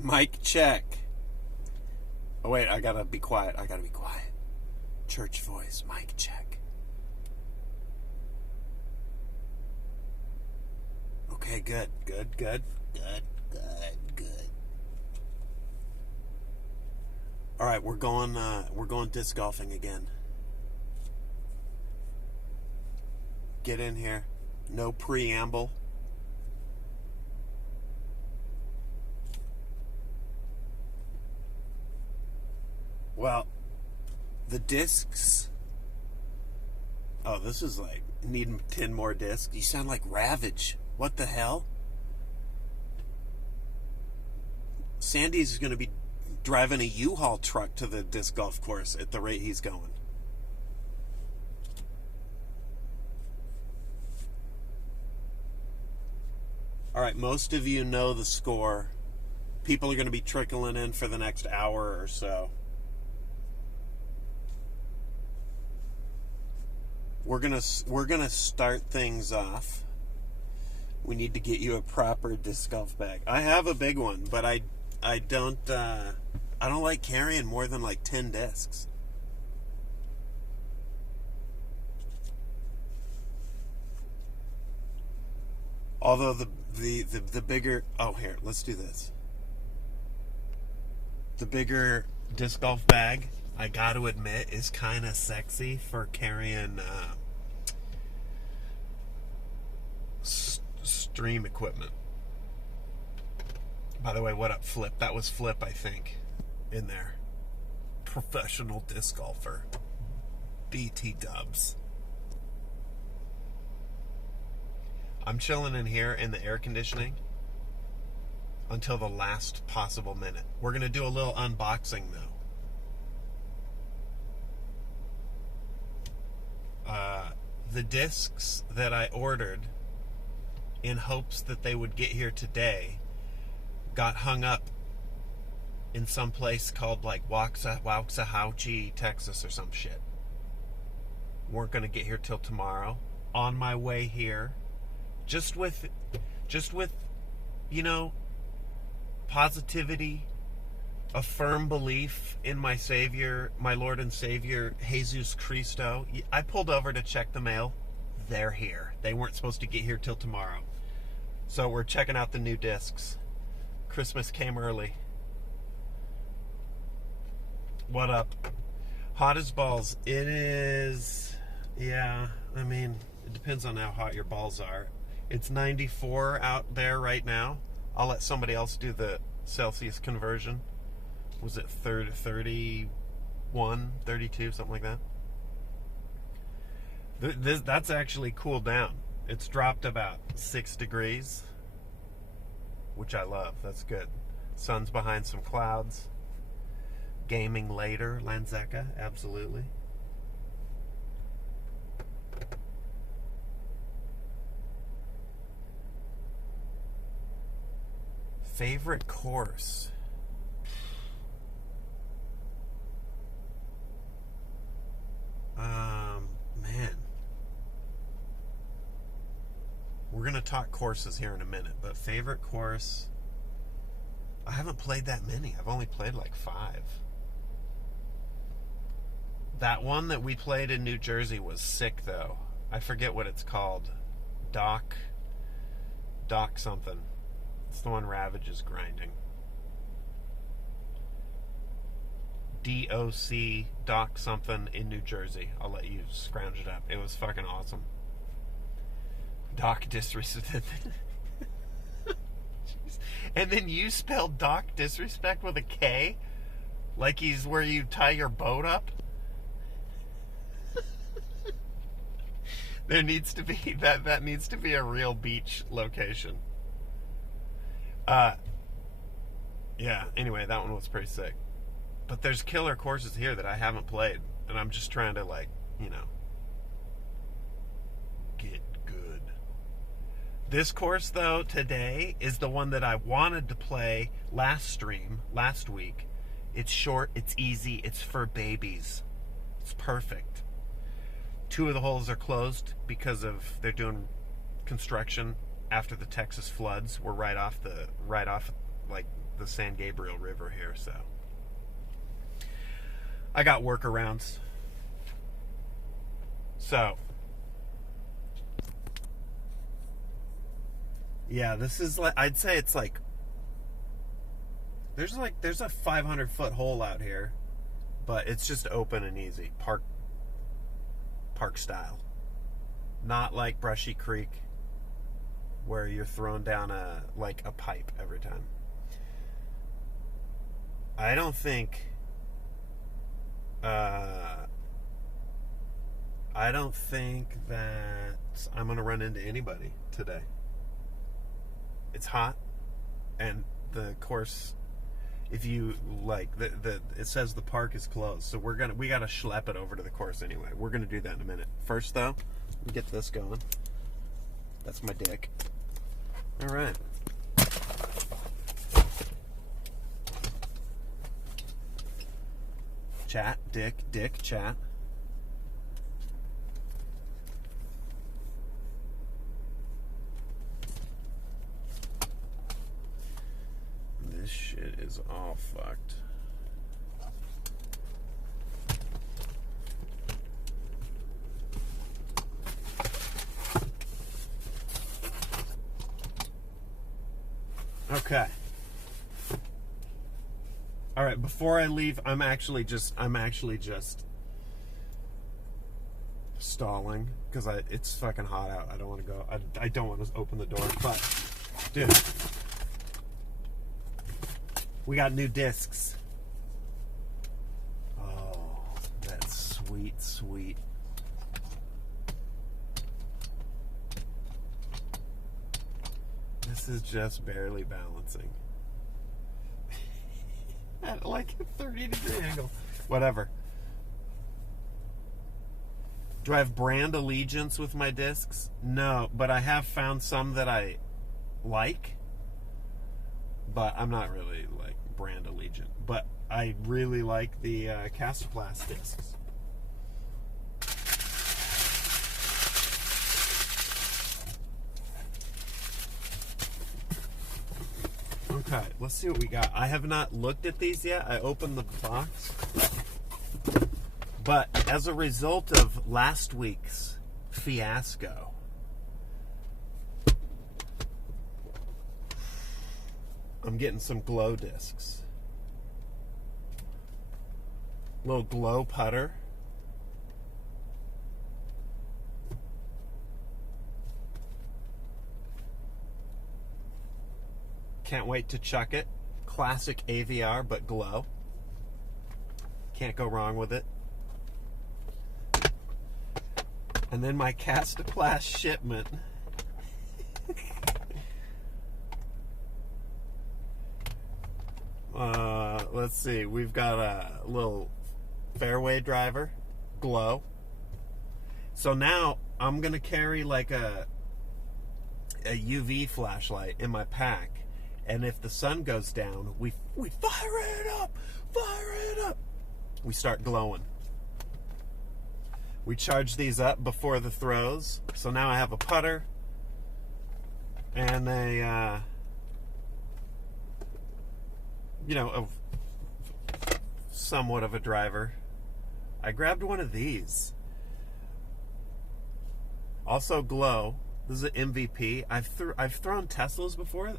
Mic check. Oh, wait, I gotta be quiet. Church voice, mic check. Okay, good. All right, we're going disc golfing again. Get in here. No preamble. Well, the discs. Oh, this is like needing 10 more discs. You sound like Ravage. What the hell? Sandy's going to be driving a U-Haul truck to the disc golf course at the rate he's going. All right, most of you know the score. People are going to be trickling in for the next hour or so. We're gonna start things off. We need to get you a proper disc golf bag. I have a big one, but I don't like carrying more than like 10 discs. Although the bigger, oh, here, let's do this. The bigger disc golf bag, I got to admit, is kind of sexy for carrying stream equipment. By the way, what up, Flip? That was Flip, I think, in there. Professional disc golfer. BT dubs. I'm chilling in here in the air conditioning until the last possible minute. We're going to do a little unboxing, though. The discs that I ordered in hopes that they would get here today got hung up in some place called like Waxahachie, Texas or some shit. Weren't going to get here till tomorrow. On my way here, just with you know, positivity, a firm belief in my Savior, my Lord and Savior, Jesus Christo. I pulled over to check the mail. They're here. They weren't supposed to get here till tomorrow. So we're checking out the new discs. Christmas came early. What up? Hot as balls. It is, yeah, I mean, it depends on how hot your balls are. It's 94 out there right now. I'll let somebody else do the Celsius conversion. Was it 31, 32, something like that? That's actually cooled down. It's dropped about 6 degrees, which I love. That's good. Sun's behind some clouds. Gaming later, Lanzeca, absolutely. Favorite course? Man. We're going to talk courses here in a minute, but favorite course, I haven't played that many. I've only played like 5. That one that we played in New Jersey was sick, though. I forget what it's called. Doc something. It's the one Ravage is grinding. Doc something in New Jersey. I'll let you scrounge it up. It was fucking awesome. Doc disrespect. And then you spelled Doc disrespect with a K? Like he's where you tie your boat up? There needs to be that needs to be a real beach location. Yeah, anyway, that one was pretty sick. But there's killer courses here that I haven't played, and I'm just trying to, like, you know, get good. This course, though, today is the one that I wanted to play last week. It's short, it's easy, it's for babies. It's perfect. 2 of the holes are closed because they're doing construction after the Texas floods. We're right off like the San Gabriel River here, so I got workarounds. So yeah, this is like, I'd say it's like there's a 500-foot hole out here, but it's just open and easy, park style, not like Brushy Creek where you're thrown down a pipe every time. I don't think that I'm gonna run into anybody today. It's hot, and the course, if you like, it says the park is closed, so we gotta schlep it over to the course anyway. We're gonna do that in a minute. First, though, let me get this going. That's my dick. All right. Chat, dick, chat. This shit is all fucked. Okay. All right, before I leave, I'm actually just stalling because it's fucking hot out. I don't want to go. I don't want to open the door, but dude, we got new discs. Oh, that's sweet. This is just barely balancing. At like a 30-degree angle. Whatever. Do I have brand allegiance with my discs? No, but I have found some that I like. But I'm not really like brand allegiant. But I really like the Castoplast discs. Okay, let's see what we got. I have not looked at these yet. I opened the box. But as a result of last week's fiasco, I'm getting some glow discs. Little glow putter. Can't wait to chuck it. Classic AVR, but glow. Can't go wrong with it. And then my Castoplast shipment. Let's see. We've got a little fairway driver, glow. So now I'm going to carry like a UV flashlight in my pack. And if the sun goes down, we fire it up. We start glowing. We charge these up before the throws. So now I have a putter and a, somewhat of a driver. I grabbed one of these. Also glow. This is an MVP. I've thrown Teslas before.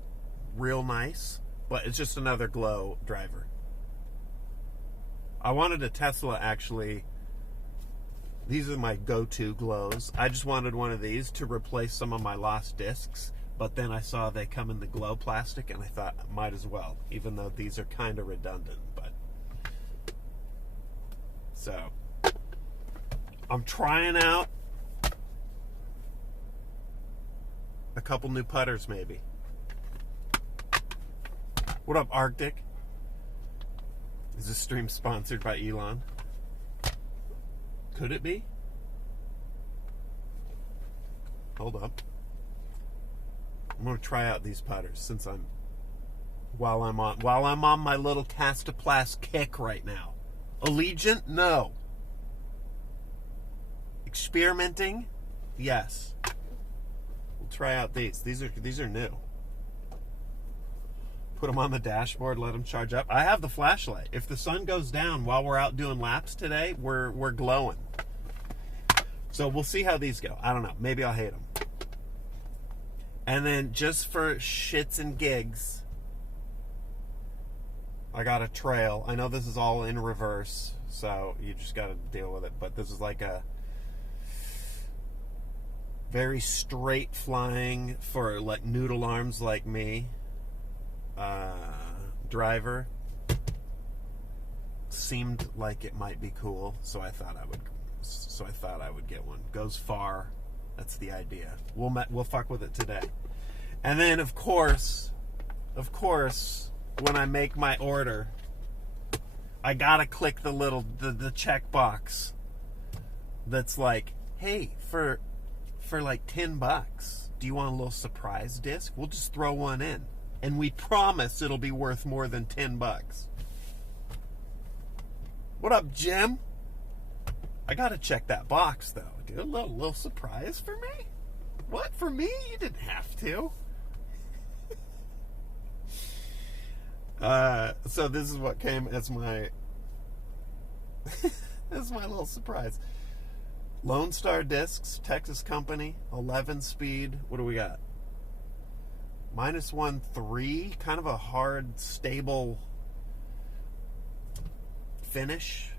Real nice, but it's just another glow driver. I wanted a Tesla, actually. These are my go-to glows. I just wanted one of these to replace some of my lost discs, but then I saw they come in the glow plastic, and I thought, might as well, even though these are kind of redundant. But so I'm trying out a couple new putters, maybe. What up, Arctic? Is this stream sponsored by Elon? Could it be? Hold up. I'm gonna try out these putters since while I'm on my little Castoplast kick right now. Allegiant? No. Experimenting? Yes. We'll try out these. These are new. Put them on the dashboard, let them charge up. I have the flashlight. If the sun goes down while we're out doing laps today, we're glowing. So we'll see how these go. I don't know. Maybe I'll hate them. And then just for shits and gigs, I got a trail. I know this is all in reverse, so you just got to deal with it. But this is like a very straight flying for like noodle arms like me. Driver. Seemed like it might be cool, so I thought I would get one. Goes far. That's the idea. We'll fuck with it today. And then of course, when I make my order, I gotta click the check box that's like, hey, for like $10, do you want a little surprise disc? We'll just throw one in, and we promise it'll be worth more than $10. What up, Jim? I gotta check that box though. Dude, a little surprise for me? What, for me? You didn't have to. So this is what came as my as my little surprise. Lone Star Discs, Texas company, 11 speed. What do we got? -1.3, kind of a hard, stable finish.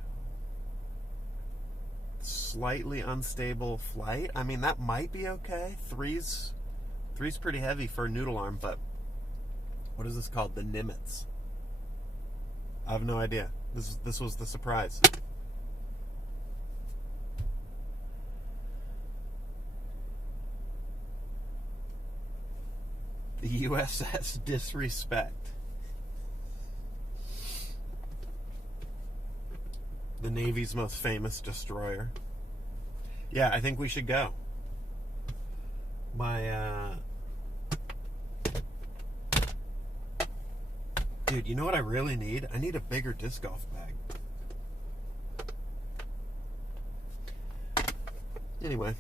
Slightly unstable flight. I mean, that might be okay. Three's pretty heavy for a noodle arm, but what is this called? The Nimitz. I have no idea. This was the surprise. The USS Disrespect. The Navy's most famous destroyer. Yeah, I think we should go. Dude, you know what I really need? I need a bigger disc golf bag. Anyway.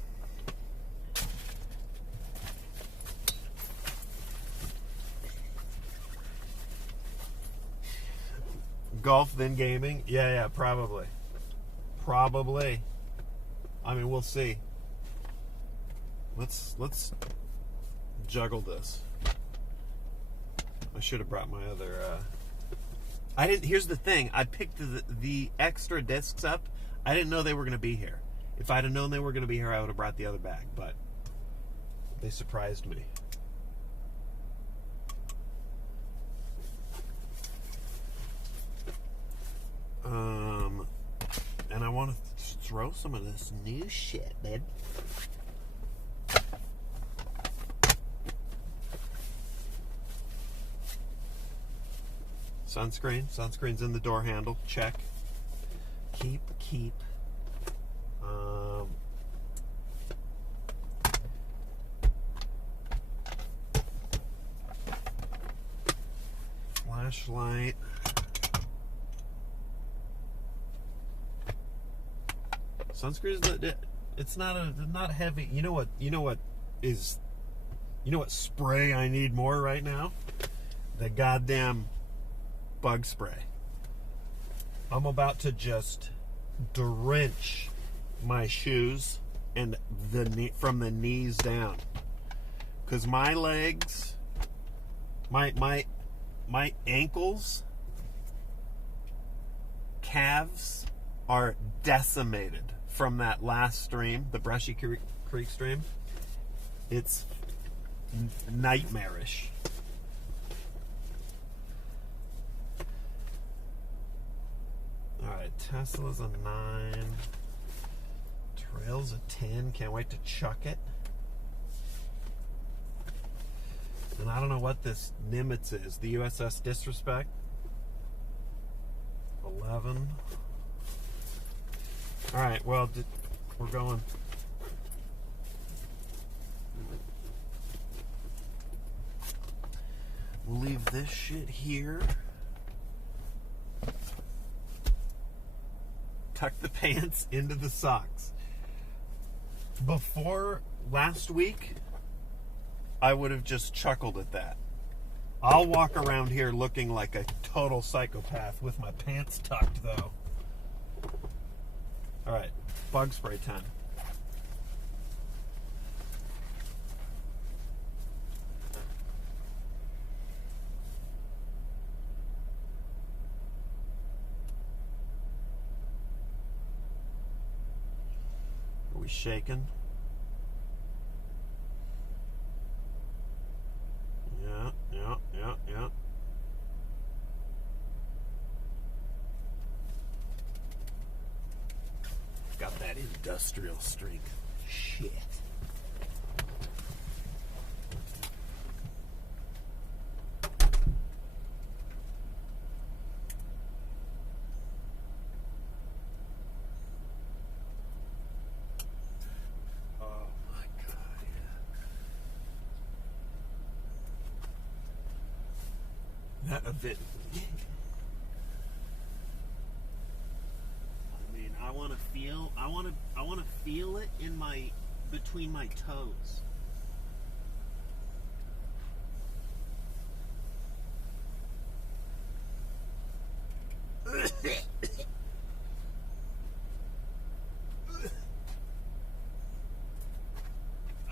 Golf, then gaming? Yeah, probably. Probably. I mean, we'll see. Let's juggle this. I should have brought my other... I didn't... Here's the thing. I picked the extra discs up. I didn't know they were going to be here. If I'd have known they were going to be here, I would have brought the other bag. But they surprised me. And I want to throw some of this new shit, man. Sunscreen's in the door handle. Check. Keep. Flashlight. Sunscreen it's not heavy. You know what spray I need more right now? The goddamn bug spray. I'm about to just drench my shoes and from the knees down, because my legs, my ankles, calves are decimated from that last stream, the Brushy Creek stream. It's nightmarish. Alright, Tesla's a 9. Trail's a 10. Can't wait to chuck it. And I don't know what this Nimitz is. The USS Disrespect. 11. Alright, well, we're going. We'll leave this shit here. Tuck the pants into the socks. Before last week, I would have just chuckled at that. I'll walk around here looking like a total psychopath with my pants tucked, though. All right, bug spray time. Are we shaking? Yeah. Got that industrial strength. Shit. Oh my God, yeah. That a bit. I want to feel it in between my toes.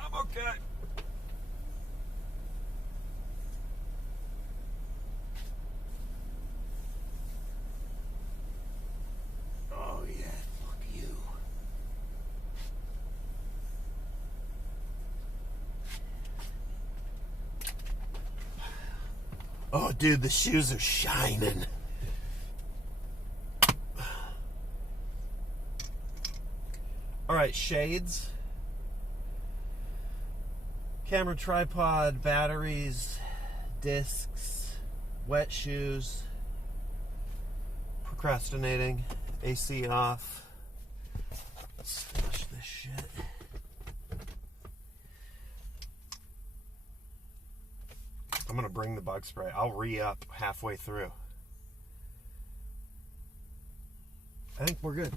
I'm okay. Oh yeah, fuck you. Oh, dude, the shoes are shining. All right, shades, camera tripod, batteries, discs, wet shoes, procrastinating, AC off. Let's stash this shit. I'm gonna bring the bug spray. I'll re-up halfway through. I think we're good.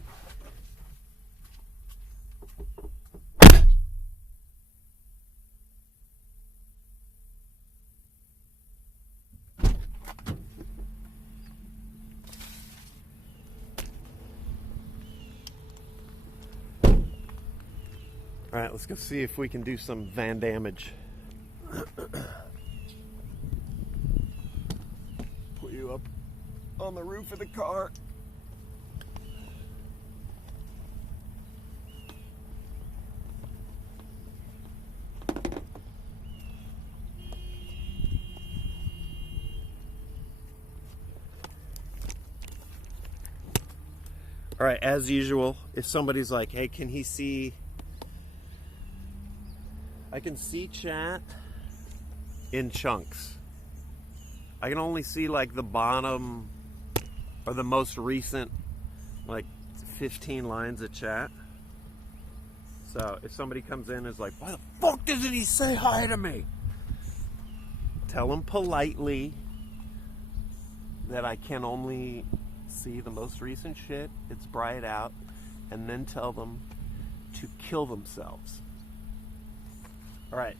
All right, let's go see if we can do some van damage. Put you up on the roof of the car. All right, as usual, if somebody's like, hey, can he see? I can see chat in chunks. I can only see like the bottom or the most recent like 15 lines of chat. So if somebody comes in and is like, why the fuck doesn't he say hi to me? Tell them politely that I can only see the most recent shit. It's bright out. And then tell them to kill themselves. All right.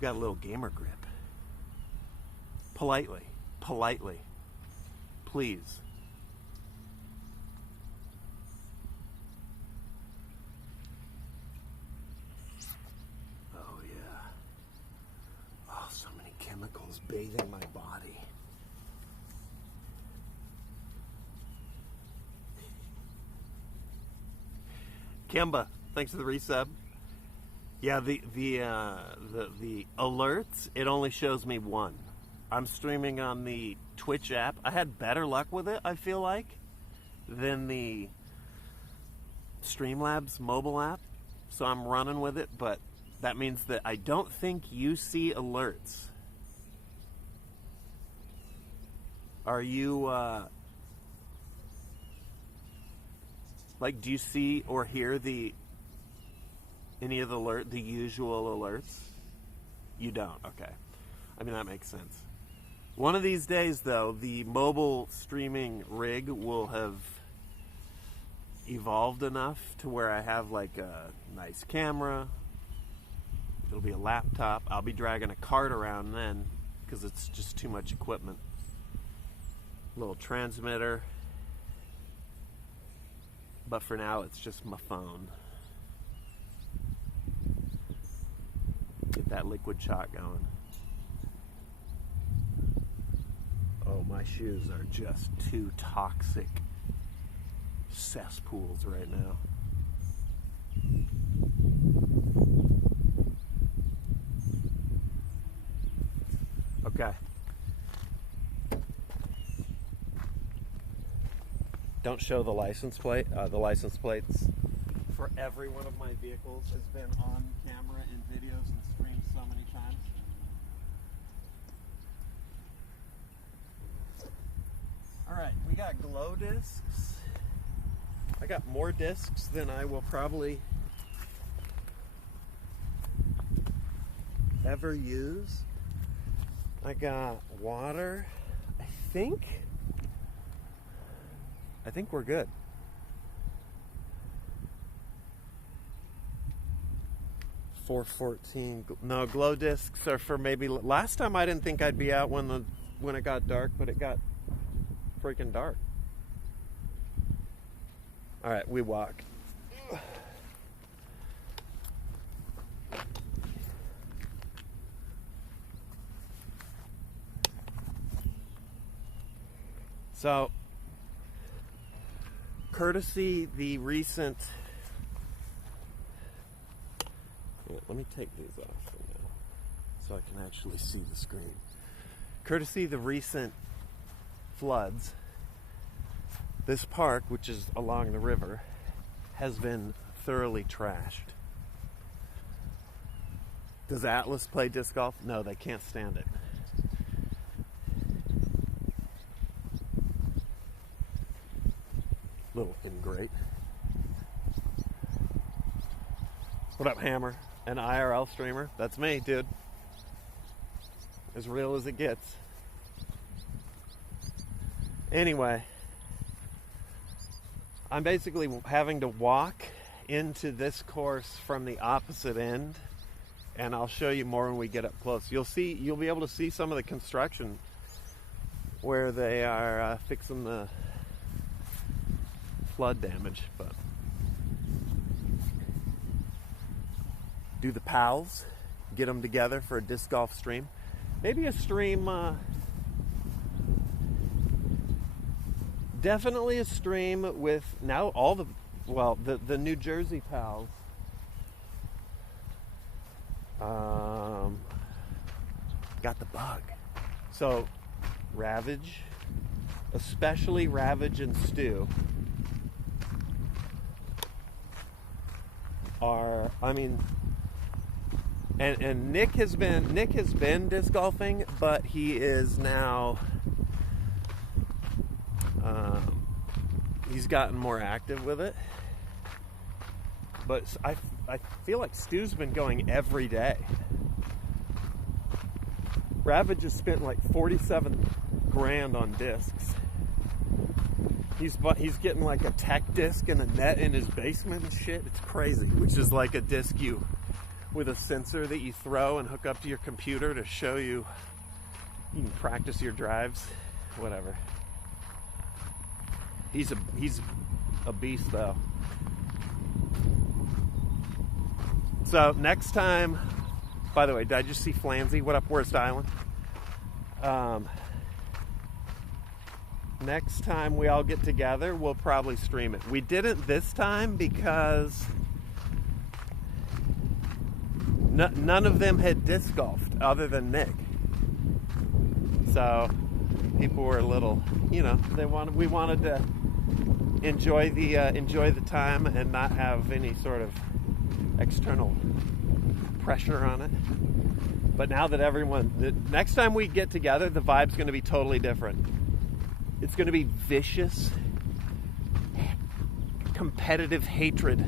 Got a little gamer grip. Politely. Please. Oh, yeah. Oh, so many chemicals bathing my body. Kimba, thanks for the resub. Yeah, the alerts, it only shows me one. I'm streaming on the Twitch app. I had better luck with it, I feel like, than the Streamlabs mobile app. So I'm running with it, but that means that I don't think you see alerts. Are you, like, do you see or hear any of the usual alerts? You don't, okay. I mean, that makes sense. One of these days, though, the mobile streaming rig will have evolved enough to where I have like a nice camera, It'll be a laptop. I'll be dragging a cart around then because it's just too much equipment. Little transmitter. But for now, it's just my phone. Get that liquid shot going. Oh, my shoes are just two toxic cesspools right now. Okay. Don't show the license plate. The license plates for every one of my vehicles has been on camera in videos and streamed so many times. Alright, we got glow discs. I got more discs than I will probably ever use. I got water. I think we're good. $4.14. No, glow discs are for maybe. Last time I didn't think I'd be out when it got dark, but it got freaking dark. All right, we walk. So, courtesy the recent. Let me take these off for now so I can actually see the screen. Courtesy the recent floods, this park, which is along the river, has been thoroughly trashed. Does Atlas play disc golf? No, they can't stand it. Little ingrate. What up, Hammer? An IRL streamer? That's me, dude. As real as it gets. Anyway, I'm basically having to walk into this course from the opposite end, and I'll show you more when we get up close. You'll be able to see some of the construction where they are fixing the flood damage, but do the pals, get them together for a disc golf stream. Maybe a stream, definitely a stream with now all the New Jersey pals. Got the bug. So Ravage, especially Ravage and Stu, are, I mean, and Nick has been disc golfing, but he is now he's gotten more active with it. But I feel like Stu's been going every day. Ravage has spent like 47 grand on discs. He's getting like a tech disc and a net in his basement and shit. It's crazy. Which is like a disc with a sensor that you throw and hook up to your computer to show you can practice your drives, whatever. He's a beast though. So next time, by the way, did I just see Flanzy? What up, Worst Island? Next time we all get together, we'll probably stream it. We didn't this time because none of them had disc golfed other than Nick. So people were a little, we wanted to enjoy the time and not have any sort of external pressure on it. But now that the next time we get together, the vibe's going to be totally different. It's going to be vicious, competitive hatred.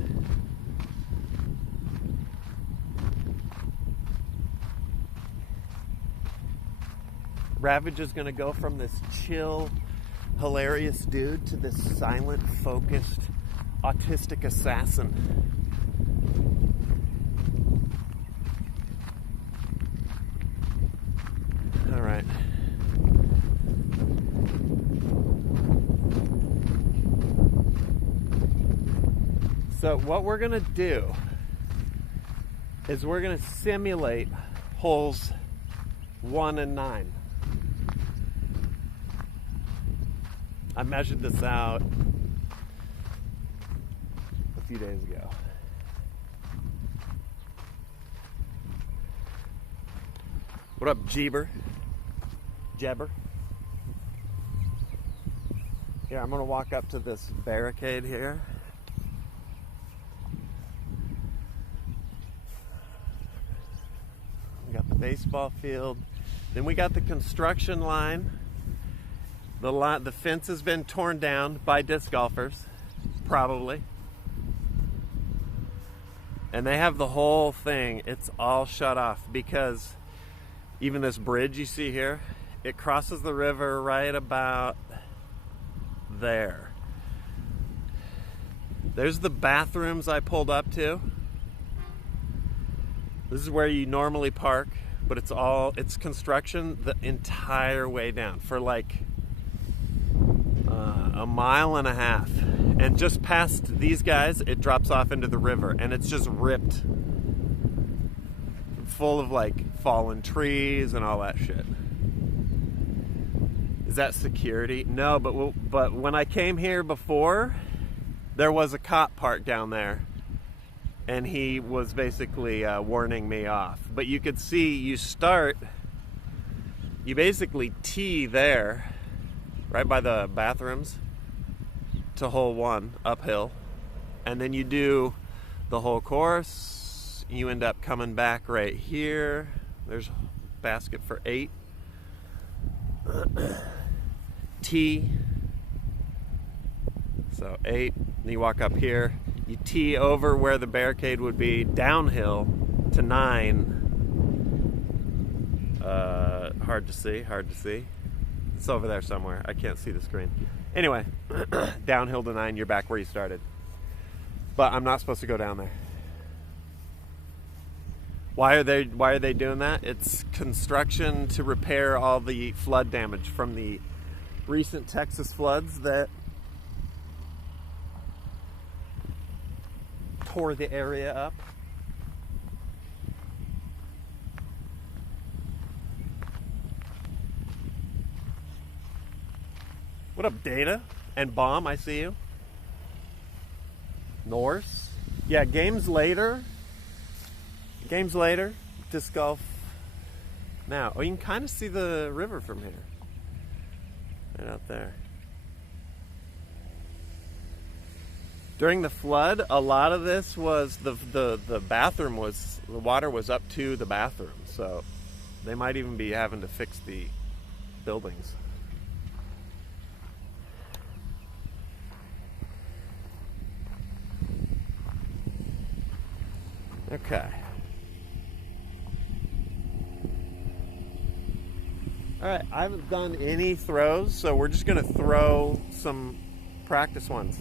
Ravage is going to go from this chill, hilarious dude to this silent, focused, autistic assassin. right. So what we're gonna do is we're gonna simulate holes 1 and 9. I measured this out a few days ago. What up, Jebber? Here, I'm gonna walk up to this barricade here. We got the baseball field. Then we got the construction line. The fence has been torn down by disc golfers, probably. And they have the whole thing, it's all shut off because even this bridge you see here, it crosses the river right about there. There's the bathrooms I pulled up to. This is where you normally park, but it's construction the entire way down for like a mile and a half. And just past these guys, it drops off into the river and it's just ripped. Full of like fallen trees and all that shit. Is that security? No, but when I came here before, there was a cop parked down there, and he was basically warning me off. But you could see you basically tee there, right by the bathrooms, to hole 1 uphill, and then you do the whole course. You end up coming back right here. There's a basket for 8. Tee. So 8. Then you walk up here. You tee over where the barricade would be, downhill to 9. Hard to see. It's over there somewhere. I can't see the screen. Anyway, downhill to 9. You're back where you started. But I'm not supposed to go down there. Why are they doing that? It's construction to repair all the flood damage from the recent Texas floods that tore the area up. What up, Data? And Bomb, I see you. Norse. Yeah, games later. Disc golf now. Oh, you can kind of see the river from here. Right out there. During the flood, a lot of this was the bathroom was, the water was up to the bathroom. So they might even be having to fix the buildings. Okay. All right, I haven't done any throws, so we're just gonna throw some practice ones.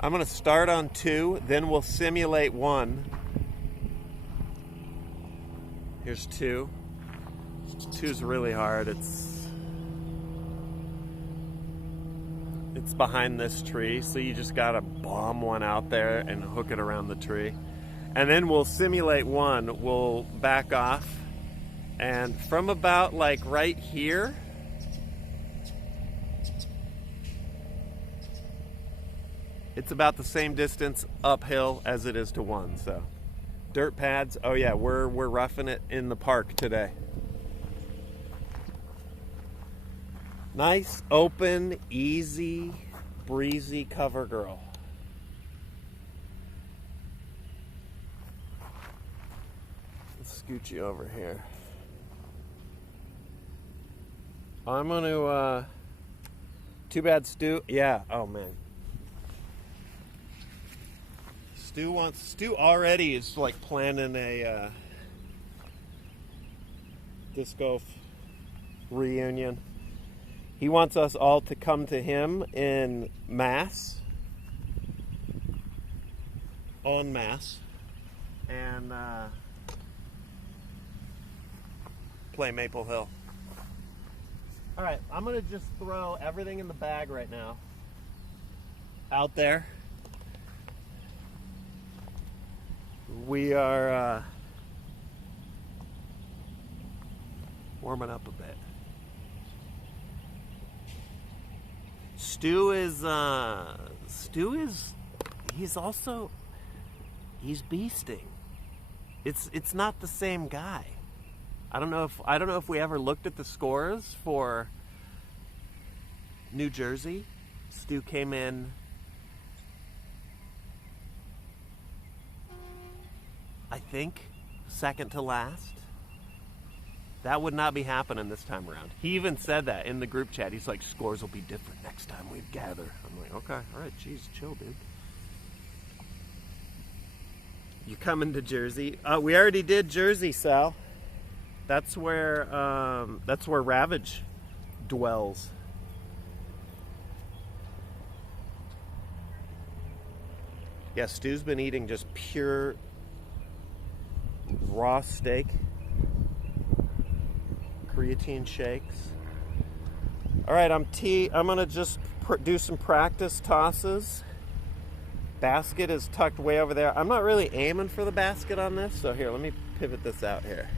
I'm gonna start on 2, then we'll simulate 1. Here's 2. 2's really hard. It's behind this tree, so you just gotta bomb one out there and hook it around the tree. And then we'll simulate 1. We'll back off, and from about like right here, it's about the same distance uphill as it is to 1. So dirt pads. Oh yeah, we're roughing it in the park today. Nice, open, easy, breezy cover girl. Let's scoot you over here. I'm gonna, too bad Stu, yeah, oh man. Stu already is like planning a disc golf reunion. He wants us all to come to him in mass, en masse, and play Maple Hill. All right, I'm gonna just throw everything in the bag right now. Out there. We are warming up a bit. Stu is he's beasting. It's not the same guy. I don't know if we ever looked at the scores for New Jersey. Stu came in, I think, second to last. That would not be happening this time around. He even said that in the group chat. He's like, scores will be different next time we gather. I'm like, okay, all right, geez, chill, dude. You coming to Jersey? We already did Jersey, Sal. That's where Ravage dwells. Yeah, Stu's been eating just pure raw steak, creatine shakes. All right, I'm gonna just do some practice tosses. Basket is tucked way over there. I'm not really aiming for the basket on this, so here, let me pivot this out here.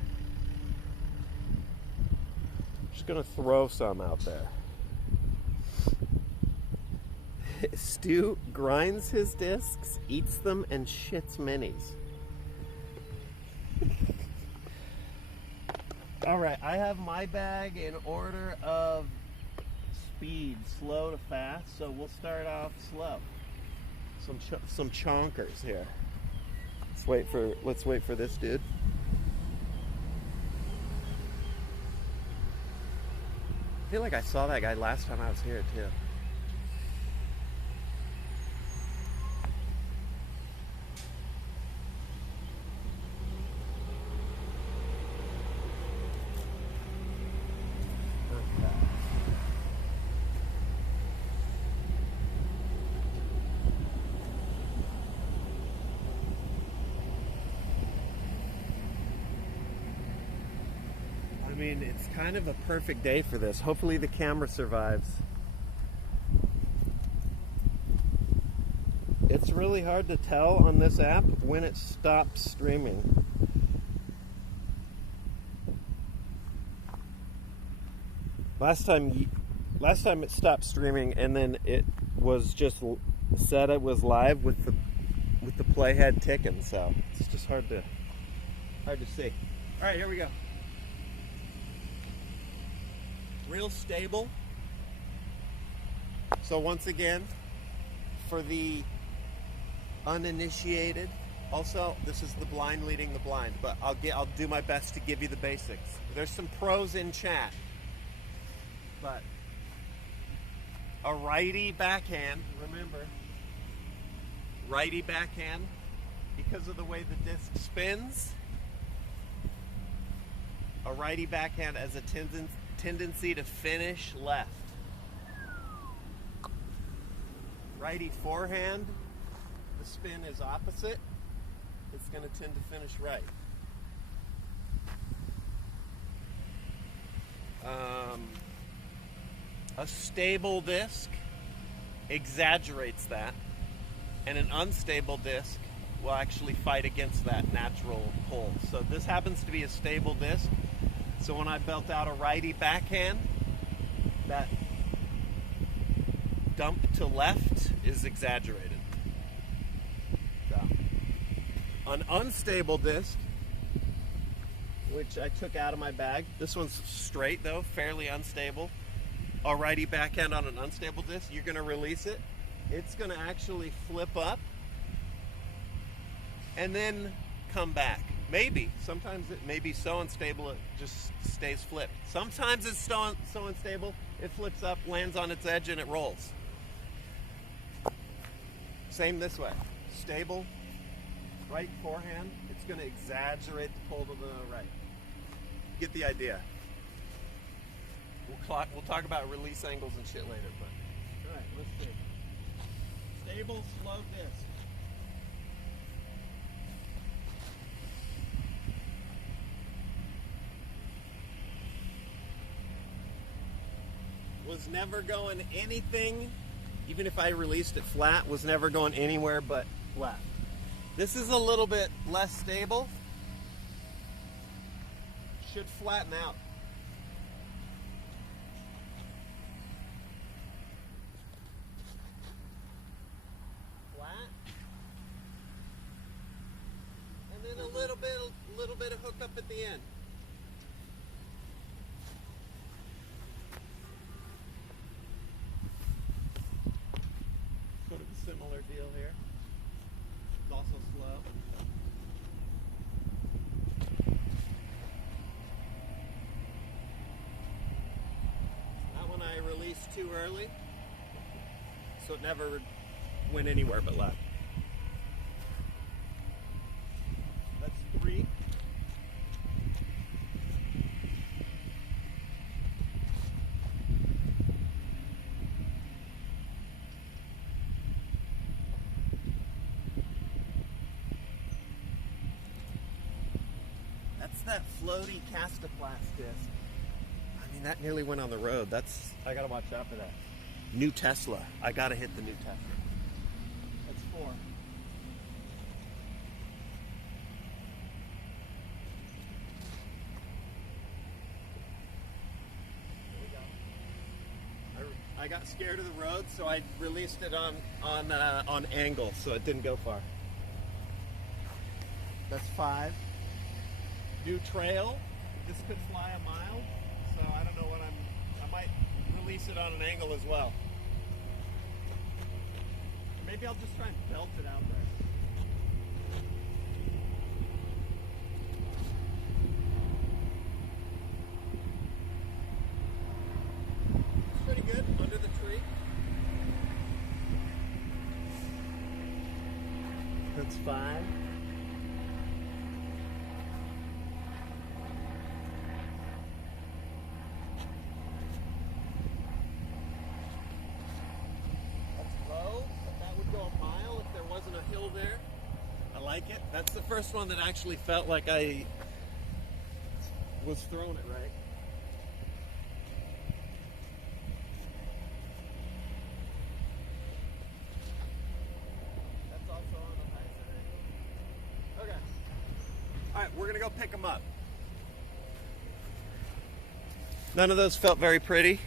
Just gonna throw some out there. Stu grinds his discs, eats them, and shits minis. All right, I have my bag in order of speed, slow to fast, so we'll start off slow. Some chonkers here. Let's wait for this dude. I feel like I saw that guy last time I was here too. I mean, it's kind of a perfect day for this. Hopefully the camera survives. It's really hard to tell on this app when it stops streaming. Last time it stopped streaming, and then it was just said it was live with the playhead ticking, so it's just hard to see. All right, here we go. Real stable. So once again, for the uninitiated, also this is the blind leading the blind, but I'll do my best to give you the basics. There's some pros in chat, but a righty backhand, remember, righty backhand, because of the way the disc spins, a righty backhand has a tendency to finish left. Righty forehand, the spin is opposite. It's going to tend to finish right. A stable disc exaggerates that, and an unstable disc will actually fight against that natural pull. So this happens to be a stable disc. So when I belt out a righty backhand, that dump to left is exaggerated. So, an unstable disc, which I took out of my bag. This one's straight though, fairly unstable. A righty backhand on an unstable disc, you're gonna release it. It's gonna actually flip up and then come back. Maybe. Sometimes it may be so unstable it just stays flipped. Sometimes it's so unstable it flips up, lands on its edge, and it rolls. Same this way. Stable, right forehand, it's going to exaggerate the pull to the right. Get the idea. We'll talk about release angles and shit later, but all right, let's see. Stable, slow disc. was never going anything, even if I released it flat, was never going anywhere but flat. This is a little bit less stable. Should flatten out. Flat. And then a little bit of hook up at the end. Sort of a similar deal here. It's also slow. That one I released too early, so it never went anywhere but left. That's 3. That's that floaty Castoplast disc. I mean, that nearly went on the road. I gotta watch out for that. New Tesla. I gotta hit the new Tesla. That's 4. There we go. I got scared of the road, so I released it on angle, so it didn't go far. That's 5. New trail. This could fly a mile, so I don't know what I might release it on an angle as well. Maybe I'll just try and belt it out there. It's pretty good under the tree. That's 5. There. I like it. That's the first one that actually felt like I was throwing it right. That's also on the high side. Okay. Alright, we're going to go pick them up. None of those felt very pretty,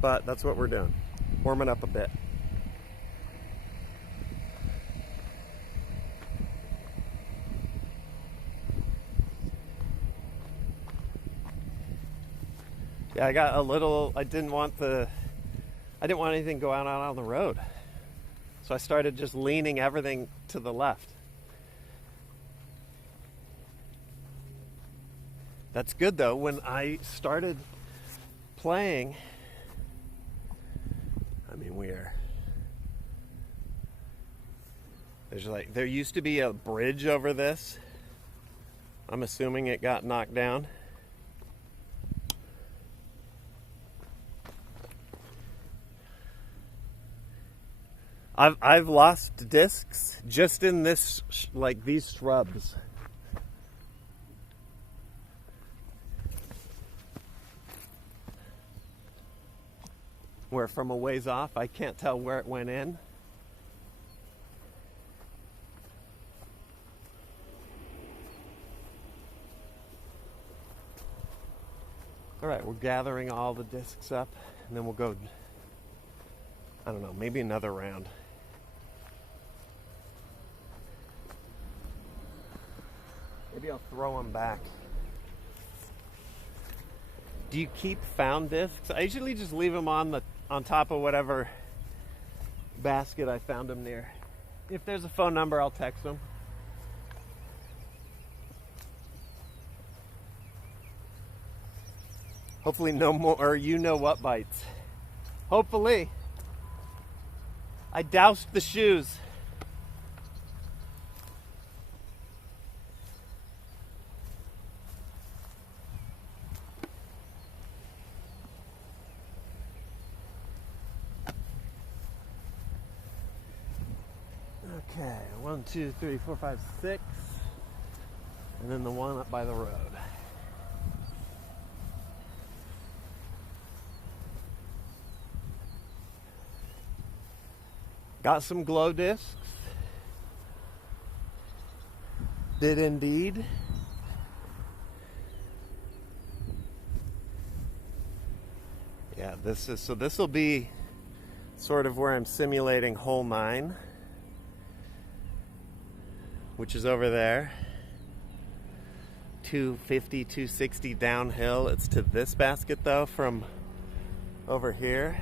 but that's what we're doing. Warming up a bit. Yeah, I got a little, I didn't want anything go out on the road. So I started just leaning everything to the left. That's good though. When I started playing, I mean, there used to be a bridge over this. I'm assuming it got knocked down. I've lost discs just in this, like these shrubs. Where from a ways off, I can't tell where it went in. All right, we're gathering all the discs up, and then we'll go, I don't know, maybe another round. Maybe I'll throw them back. Do you keep found discs? I usually just leave them on top of whatever basket I found them near. If there's a phone number, I'll text them. Hopefully no more you know what bites. Hopefully. I doused the shoes. Okay, 1, 2, 3, 4, 5, 6. And then the one up by the road. Got some glow discs. Did indeed. Yeah, this will be sort of where I'm simulating hole 9, which is over there. 250, 260 downhill. It's to this basket though from over here.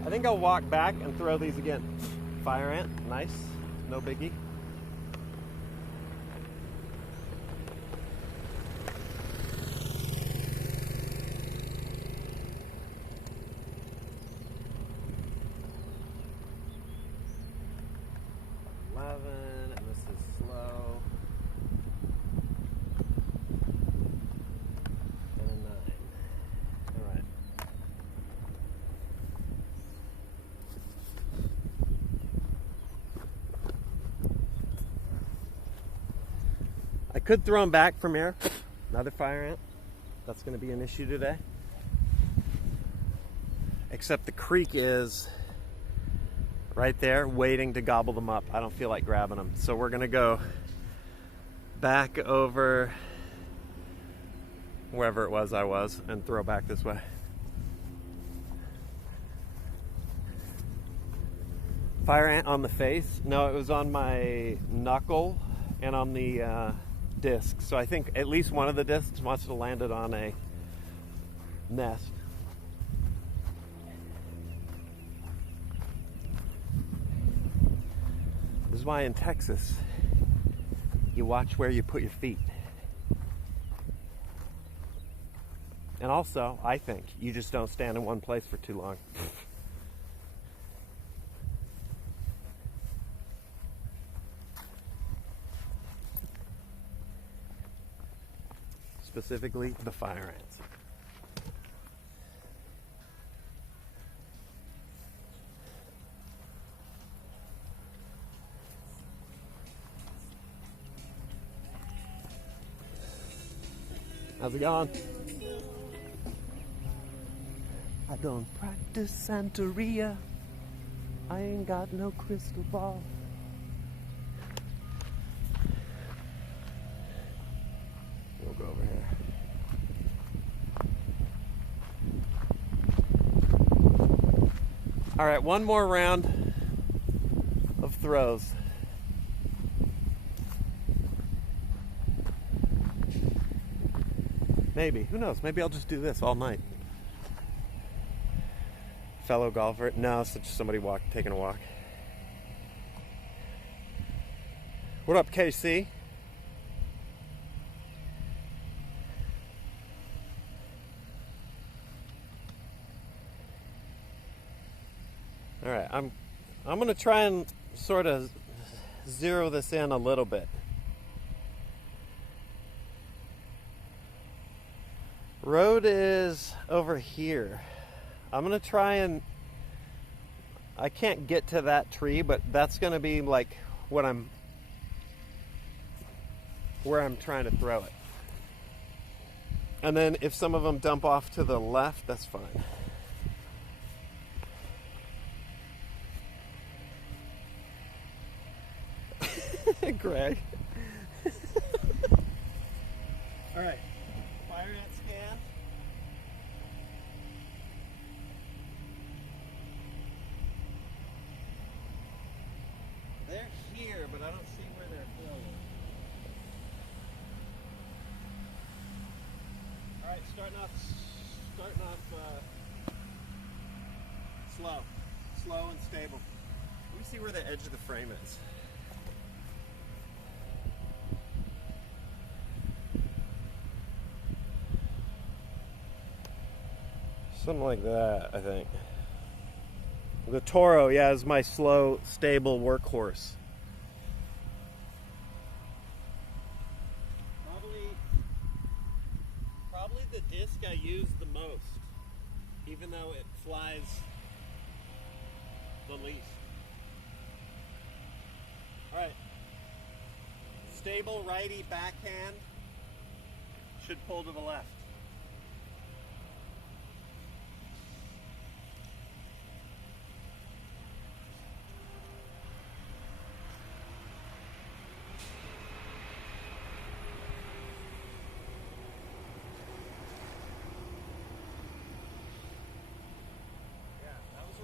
I think I'll walk back and throw these again. Fire ant, nice, no biggie. And this is slow. And a 9. All right. I could throw them back from here. Another fire ant. That's going to be an issue today. Except the creek is right there waiting to gobble them up. I don't feel like grabbing them. So we're going to go back over wherever it was I was and throw back this way. Fire ant on the face? No, it was on my knuckle and on the disc. So I think at least one of the discs must have landed on a nest. This is why in Texas you watch where you put your feet. And also, I think you just don't stand in one place for too long. Specifically, the fire ants. How's it going? I don't practice Santeria. I ain't got no crystal ball. We'll go over here. All right, one more round of throws. Maybe, who knows? Maybe I'll just do this all night. Fellow golfer? No, it's just somebody taking a walk. What up, KC? All right, I'm gonna try and sort of zero this in a little bit. Road is over here. I'm gonna try and I can't get to that tree, but that's gonna be like where I'm trying to throw it. And then if some of them dump off to the left, that's fine. Greg. All right, fire ant scan. They're here, but I don't see where they're going. All right, starting off slow and stable. Let me see where the edge of the frame is. Something like that, I think. The Toro, yeah, is my slow, stable workhorse. Probably the disc I use the most, even though it flies the least. Right. Stable righty backhand should pull to the left.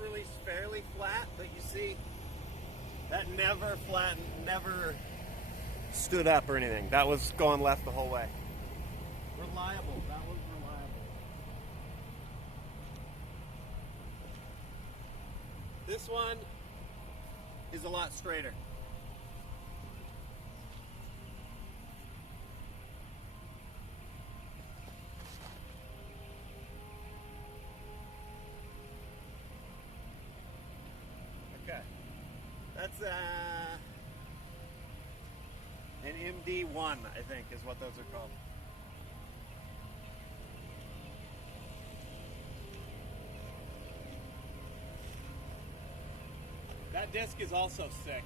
Released fairly flat, but you see that never flattened, never stood up or anything. That was going left the whole way. Reliable. That was reliable. This one is a lot straighter. That's an MD1, I think, is what those are called. That disc is also sick.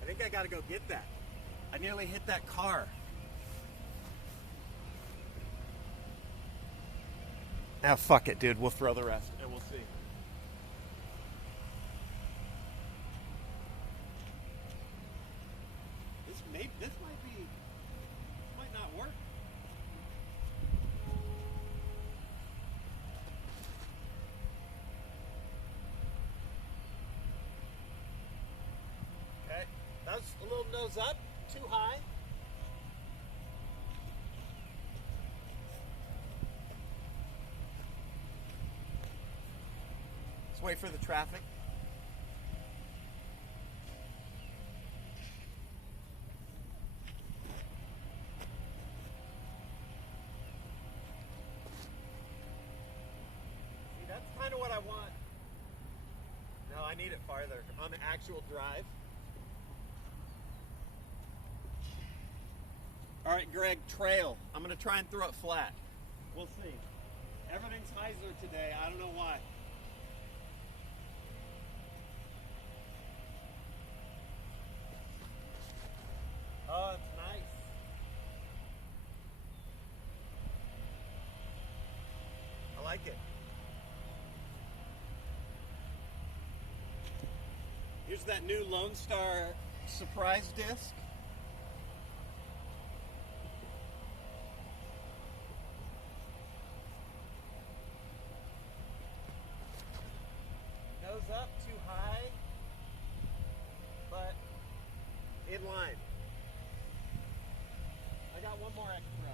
I think I gotta go get that. I nearly hit that car. Ah, fuck it, dude. We'll throw the rest and we'll see. This might not work. Okay, that's a little nose up, too high. Let's wait for the traffic. See, that's kind of what I want. No, I need it farther on the actual drive. All right, Greg, trail. I'm going to try and throw it flat. We'll see. Everything's Heiser today. I don't know why. Oh, it's nice. I like it. Here's that new Lone Star surprise disc. Nose up, too high, but in line. I got one more extra.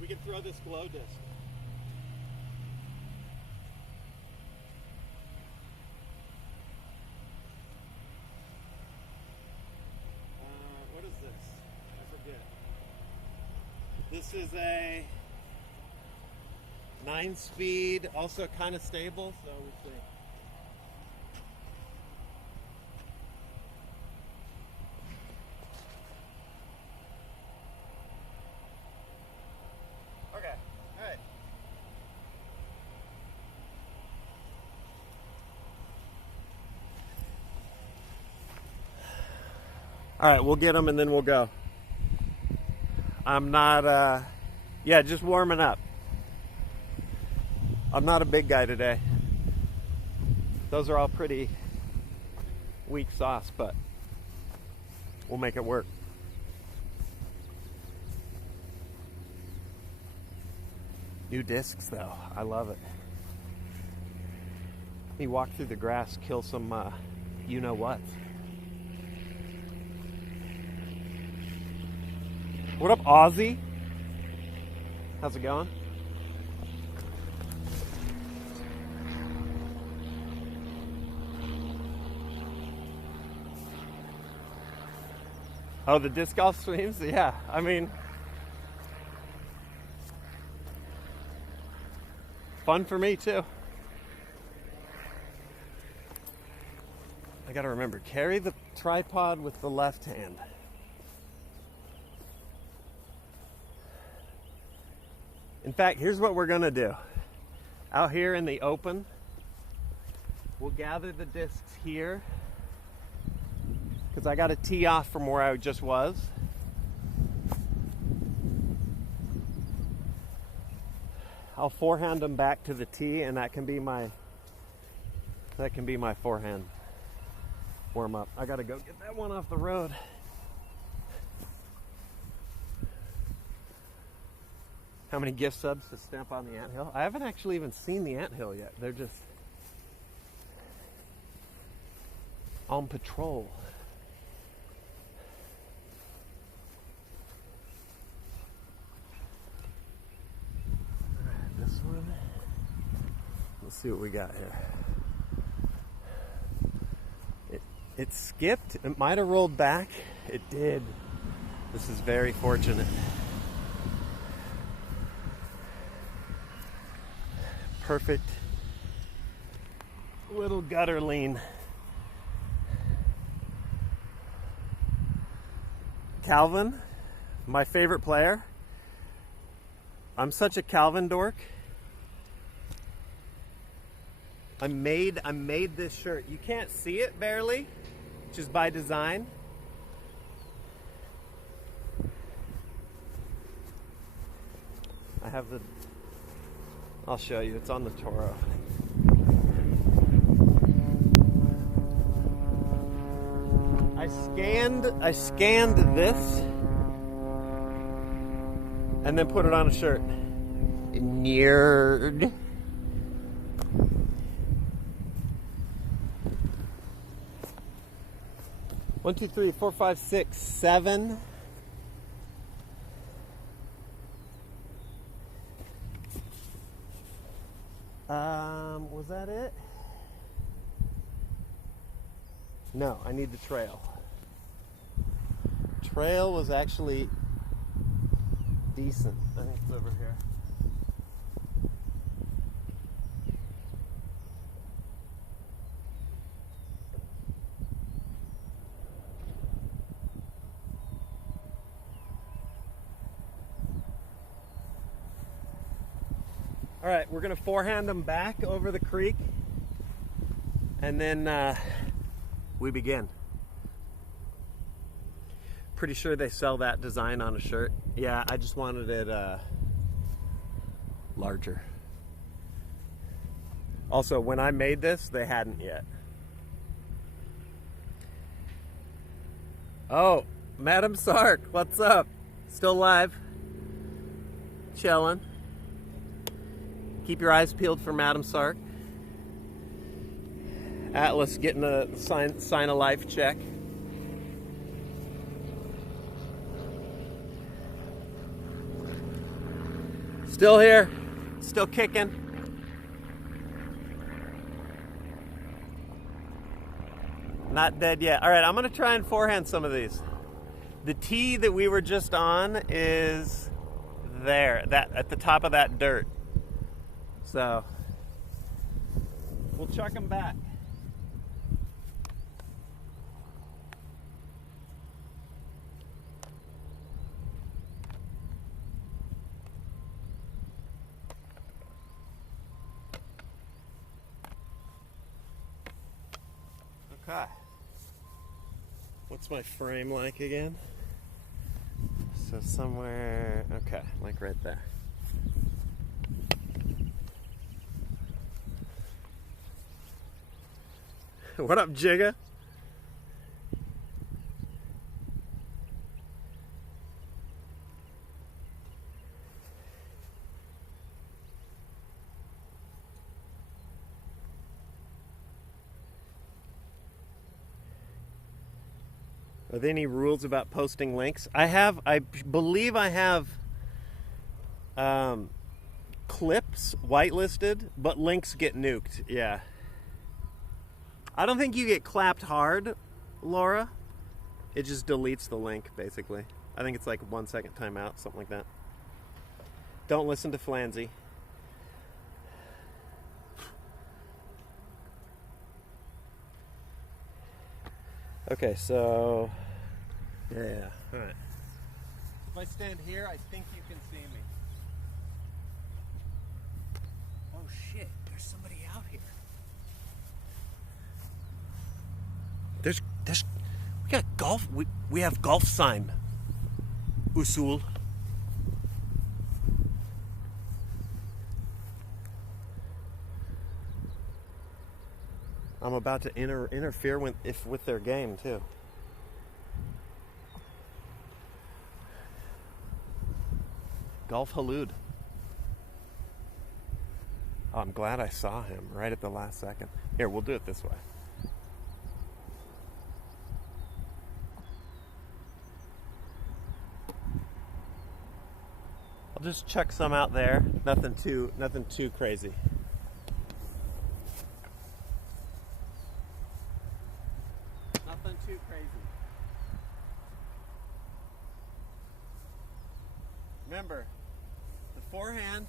We can throw this glow disc. What is this? I forget. This is a 9-speed, also kind of stable, so we'll see. Okay, all right. All right, we'll get them and then we'll go. I'm not, yeah, just warming up. I'm not a big guy today. Those are all pretty weak sauce, but we'll make it work. New discs though, I love it. Let me walk through the grass, kill some you-know-what. What up, Aussie? How's it going? Oh, the disc golf swings? Yeah, I mean, fun for me too. I gotta remember, carry the tripod with the left hand. In fact, here's what we're gonna do. Out here in the open, we'll gather the discs here, because I gotta tee off from where I just was. I'll forehand them back to the tee, and that can be my forehand warm up. I gotta go get that one off the road. How many gift subs to stamp on the anthill? I haven't actually even seen the anthill yet. They're just on patrol. All right, this one. Let's see what we got here. It skipped. It might have rolled back. It did. This is very fortunate. Perfect little gutter lean. Calvin, my favorite player. I'm such a Calvin dork. I made this shirt. You can't see it barely, which is by design. I'll show you. It's on the Toro. I scanned this and then put it on a shirt. Nerd. One, two, three, four, five, six, seven. Was that it? No, I need the trail. Trail was actually decent. I think it's over here. All right, we're gonna forehand them back over the creek, and then we begin. Pretty sure they sell that design on a shirt. Yeah, I just wanted it larger. Also, when I made this, they hadn't yet. Oh, TheMrSark, what's up? Still live? Chillin'. Keep your eyes peeled for TheMrSark. Atlas getting a sign a life check. Still here, still kicking. Not dead yet. All right, I'm gonna try and forehand some of these. The tee that we were just on is there, that at the top of that dirt. So we'll chuck them back. Okay. What's my frame like again? So somewhere, okay, like right there. What up, Jigga? Are there any rules about posting links? I believe I have clips whitelisted, but links get nuked, yeah. I don't think you get clapped hard, Laura. It just deletes the link, basically. I think it's like 1 second timeout, something like that. Don't listen to Flanzy. Okay, so yeah, all right. If I stand here, I think you can see me. Oh shit, there's somebody out here. There's we got golf. We have golf sign. Usul. I'm about to interfere with their game too. Golf Halud. Oh, I'm glad I saw him right at the last second. Here, we'll do it this way. I'll just check some out there. Nothing too crazy. Nothing too crazy. Remember, the forehand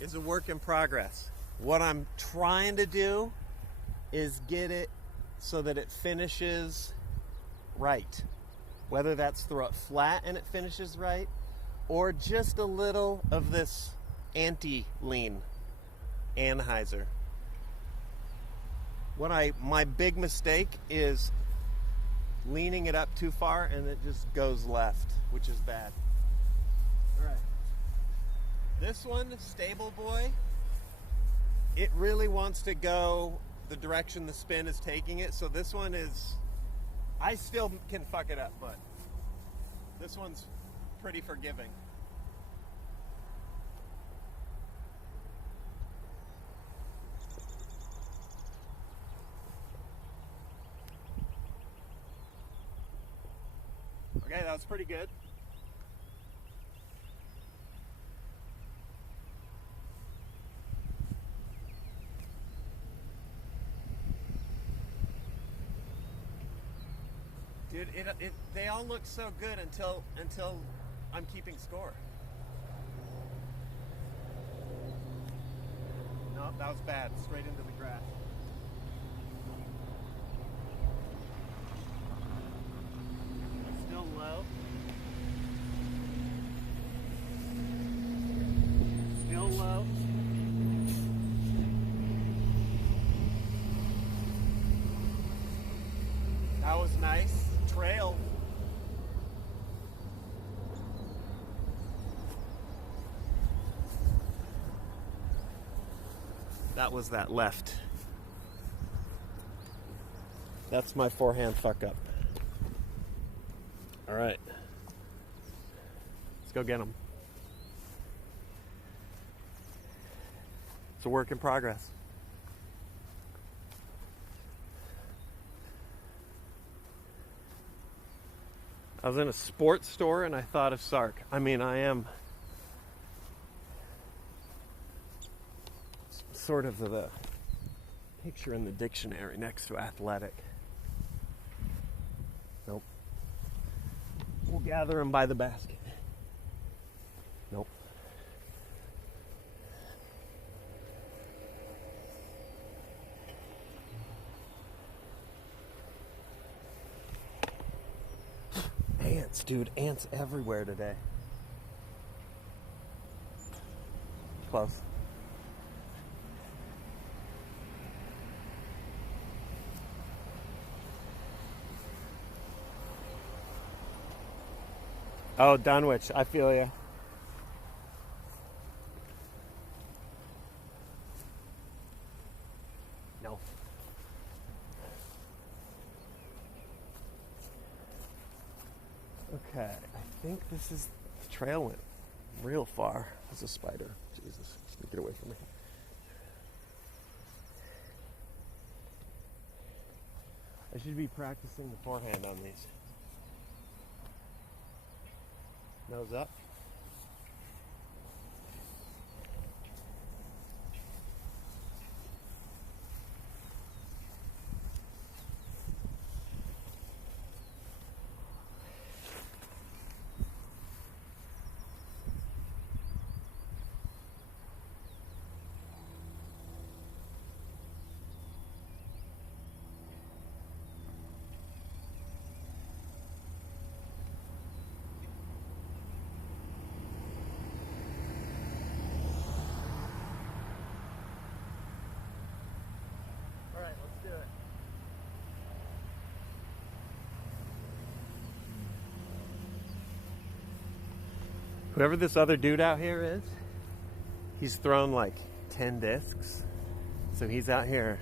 is a work in progress. What I'm trying to do is get it so that it finishes right. Whether that's throw it flat and it finishes right, or just a little of this anti-lean Anheuser. My big mistake is leaning it up too far and it just goes left, which is bad. All right. This one, Stable Boy, it really wants to go the direction the spin is taking it. So this one is, I still can fuck it up, but this one's pretty forgiving. Okay, that was pretty good. Dude, they all look so good until I'm keeping score. No, that was bad. Straight into the grass. Still low. Still low. That was nice. Trail. That was that left. That's my forehand fuck up. All right. Let's go get them. It's a work in progress. I was in a sports store and I thought of Sark. I mean, I am sort of the picture in the dictionary next to athletic. Nope. We'll gather them by the basket. Nope. Ants, dude. Ants everywhere today. Close. Oh, Dunwich. I feel you. No. Okay, I think this is, the trail went real far. There's a spider. Jesus, get away from me. I should be practicing the forehand on these. Nose up. Whoever this other dude out here is, he's thrown like 10 discs. So he's out here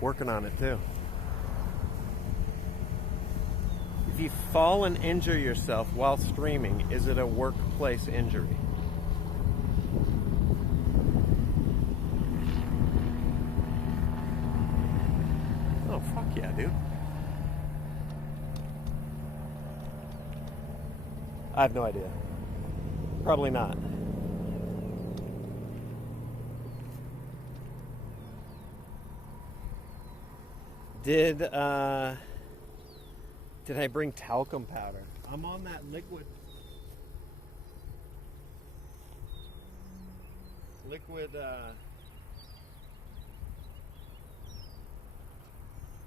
working on it too. If you fall and injure yourself while streaming, is it a workplace injury? Oh, fuck yeah, dude. I have no idea. Probably not. Did I bring talcum powder? I'm on that liquid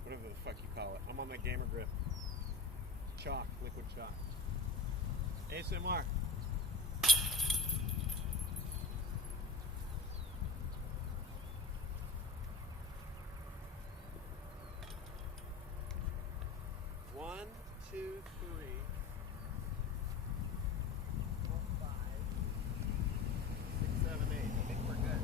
whatever the fuck you call it. I'm on that Gamer Grip chalk, liquid chalk. ASMR. One, two, three, 4, 5, 6, 7, 8. I think we're good.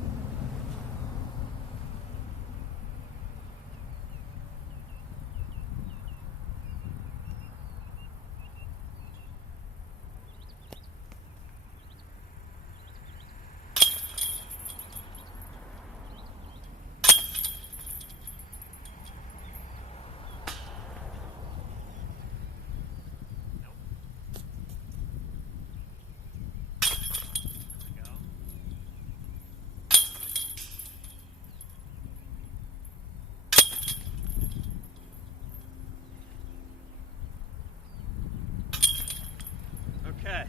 Okay.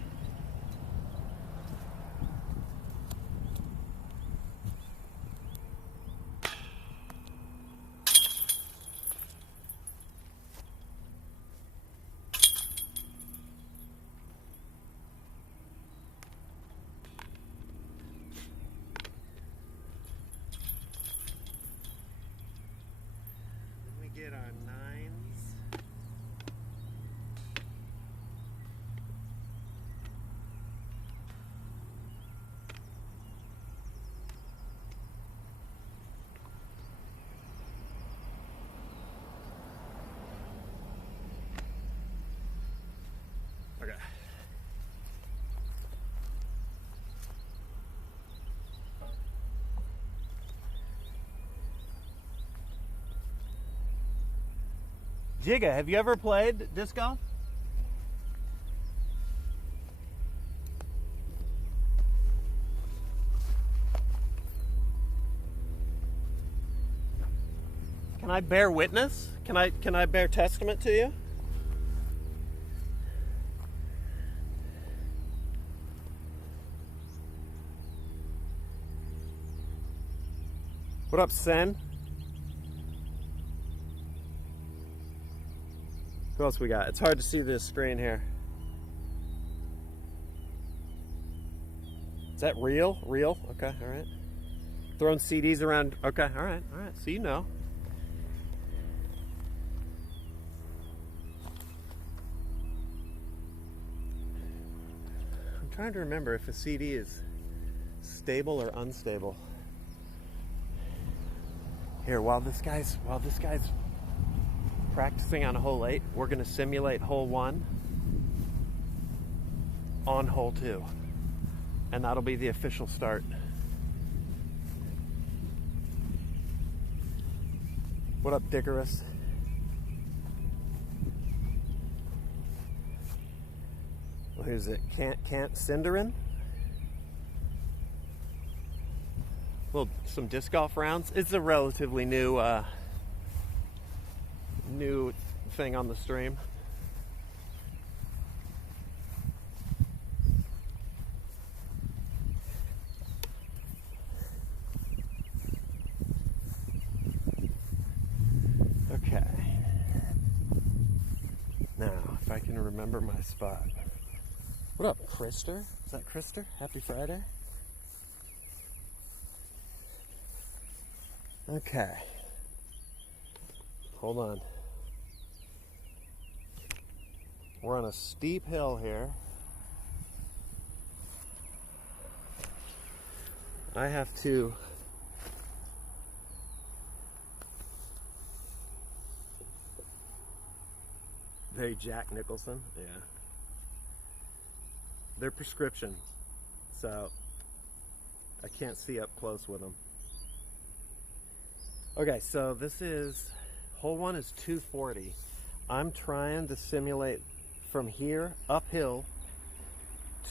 Let me get our 9s. Okay. Jigga, have you ever played disc golf? Can I bear witness? Can I bear testament to you? What up, Sen? Who else we got? It's hard to see this screen here. Is that real? Real? Okay, all right. Throwing CDs around. Okay, all right, all right. So you know. I'm trying to remember if a CD is stable or unstable. Here, while this guy's practicing on hole 8, we're going to simulate hole 1 on hole 2, and that'll be the official start. What up, Dickerus? Well, who's it? Can't Cinderin? Well, some disc golf rounds. It's a relatively new new thing on the stream. Okay. Now, if I can remember my spot. What up, Krister? Is that Krister? Happy Friday. Okay. Hold on. We're on a steep hill here. I have to very Jack Nicholson, yeah. They're prescription, so I can't see up close with them. Okay, so this is, hole 1 is 240. I'm trying to simulate from here uphill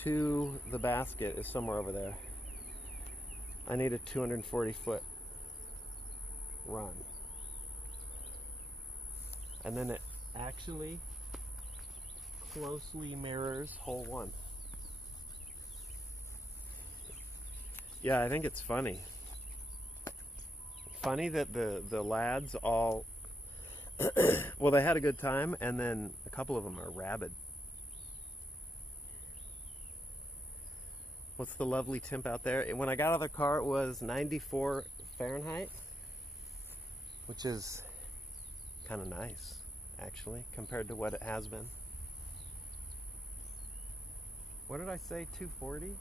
to the basket is somewhere over there. I need a 240-foot run. And then it actually closely mirrors hole 1. Yeah, I think it's funny. Funny that the lads all, well, they had a good time, and then a couple of them are rabid. What's the lovely temp out there? When I got out of the car, it was 94 Fahrenheit, which is kind of nice, actually, compared to what it has been. What did I say, 240?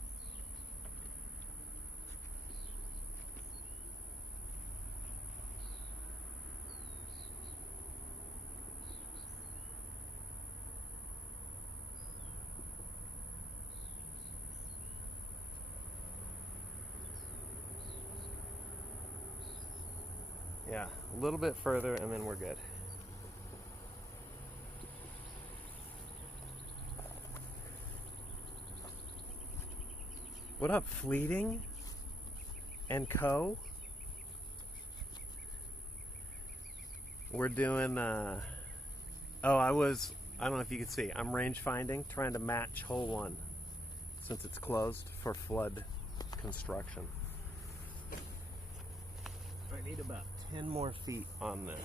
Yeah, a little bit further and then we're good. What up, Fleeting and Co? We're doing, I don't know if you can see, I'm range finding, trying to match hole 1 since it's closed for flood construction. I need about 10 more feet on this.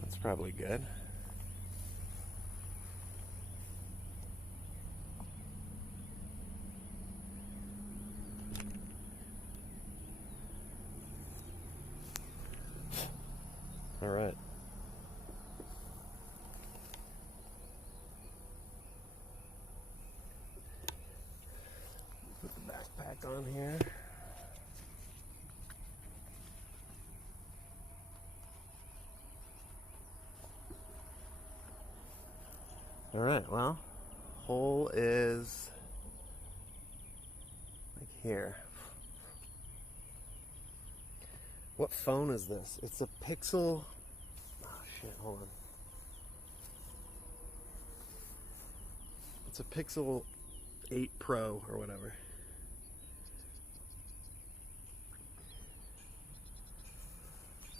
That's probably good. All right. Put the backpack on here. All right, well, hole is like here. What phone is this? It's a Pixel. Oh shit, hold on. It's a Pixel 8 Pro or whatever.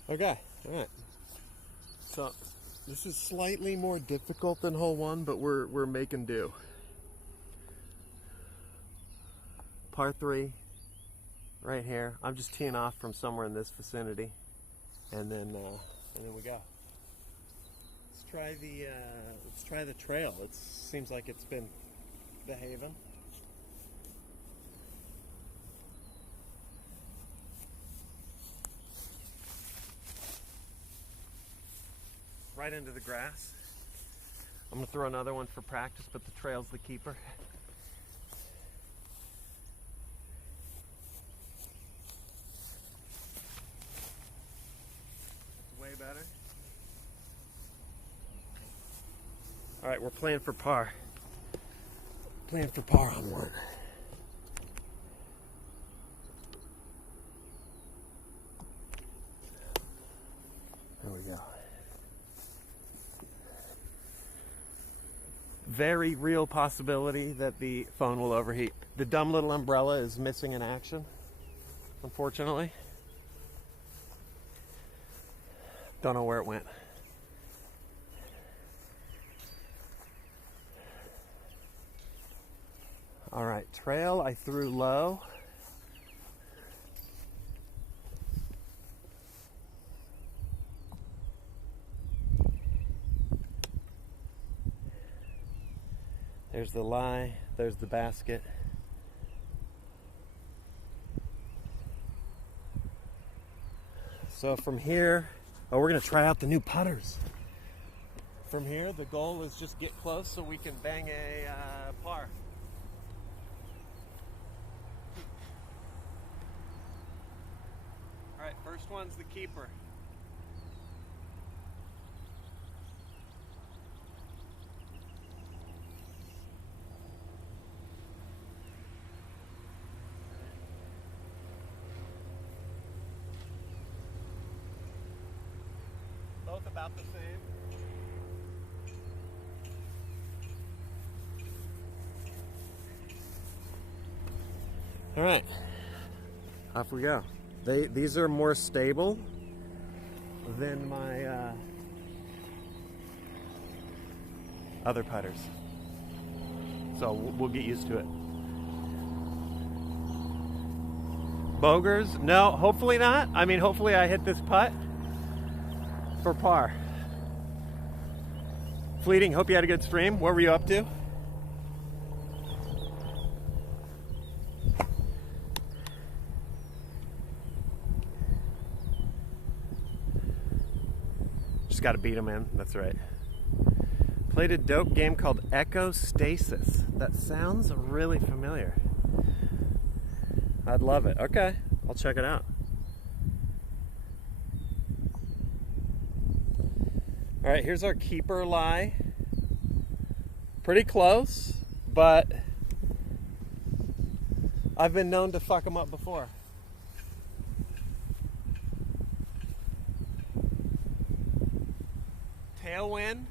Okay, all right. So this is slightly more difficult than hole 1, but we're making do. Par 3, right here. I'm just teeing off from somewhere in this vicinity, and then we go. Let's try the trail. It seems like it's been behaving. Right into the grass. I'm gonna throw another one for practice, but the trail's the keeper. Way better. All right, we're playing for par. Playing for par on 1. There we go. Very real possibility that the phone will overheat. The dumb little umbrella is missing in action, unfortunately. Don't know where it went. All right, trail I threw low. There's the lie, there's the basket. So from here, we're gonna try out the new putters. From here, the goal is just get close so we can bang a par. All right, first one's the keeper. Both about the same. All right, off we go. These are more stable than my other putters, so we'll get used to it. Bogers? No, hopefully not. I mean, hopefully I hit this putt for par. Fleeting, hope you had a good stream. What were you up to? Just gotta beat him in, that's right. Played a dope game called Echo Stasis. That sounds really familiar. I'd love it. Okay, I'll check it out. All right, here's our keeper lie. Pretty close, but I've been known to fuck them up before. Tailwind,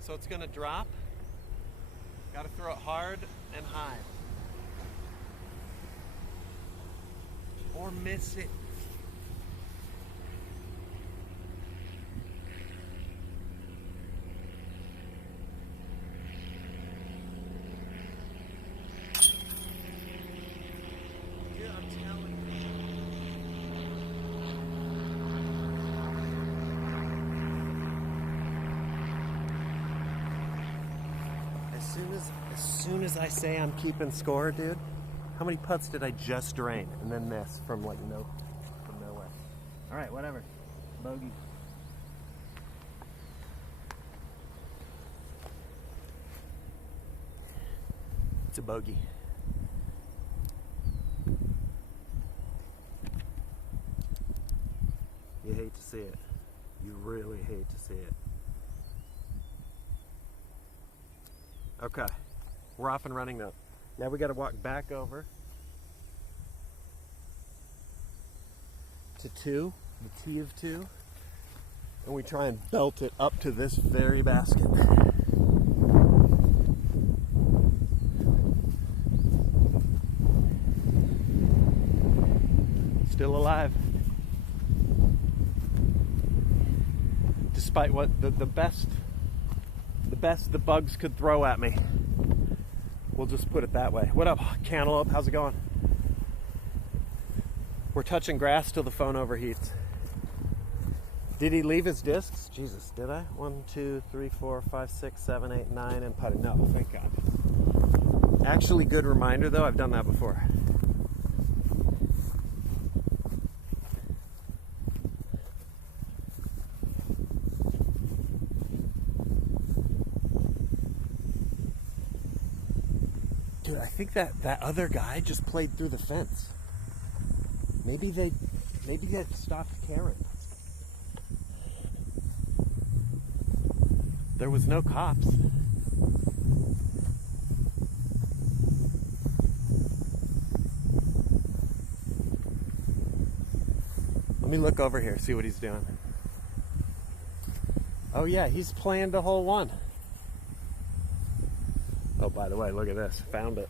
so it's gonna drop. Gotta throw it hard and high. Or miss it. Dude, I'm telling you. As soon as I say I'm keeping score, dude, how many putts did I just drain and then miss from like from nowhere? All right, whatever. Bogey. It's a bogey. You hate to see it. You really hate to see it. Okay, we're off and running now. Now we got to walk back over to 2, the tee of 2, and we try and belt it up to this very basket. Still alive. Despite what the best the bugs could throw at me. We'll just put it that way. What up, Cantaloupe? How's it going? We're touching grass till the phone overheats. Did he leave his discs? Jesus, did I? 1, 2, 3, 4, 5, 6, 7, 8, 9, and putting. No, thank God. Actually, good reminder though, I've done that before. Dude, I think that other guy just played through the fence. Maybe they stopped caring. There was no cops. Let me look over here, see what he's doing. Oh yeah, he's playing the hole one. Oh, by the way, look at this. Found it.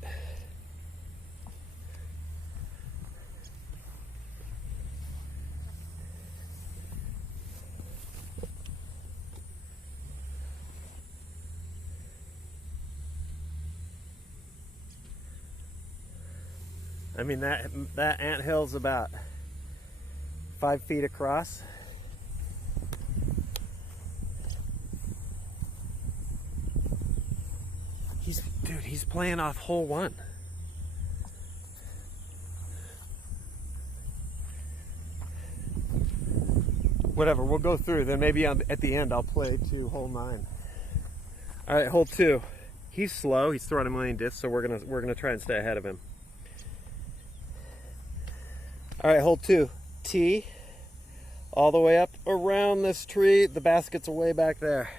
I mean, that anthill's about 5 feet across. Dude, he's playing off hole one. whatever, we'll go through. Then maybe at the end I'll play to hole 9. All right, hole 2. He's slow. He's throwing a million discs, so we're gonna try and stay ahead of him. All right, hole 2. Tee all the way up around this tree. The basket's way back there.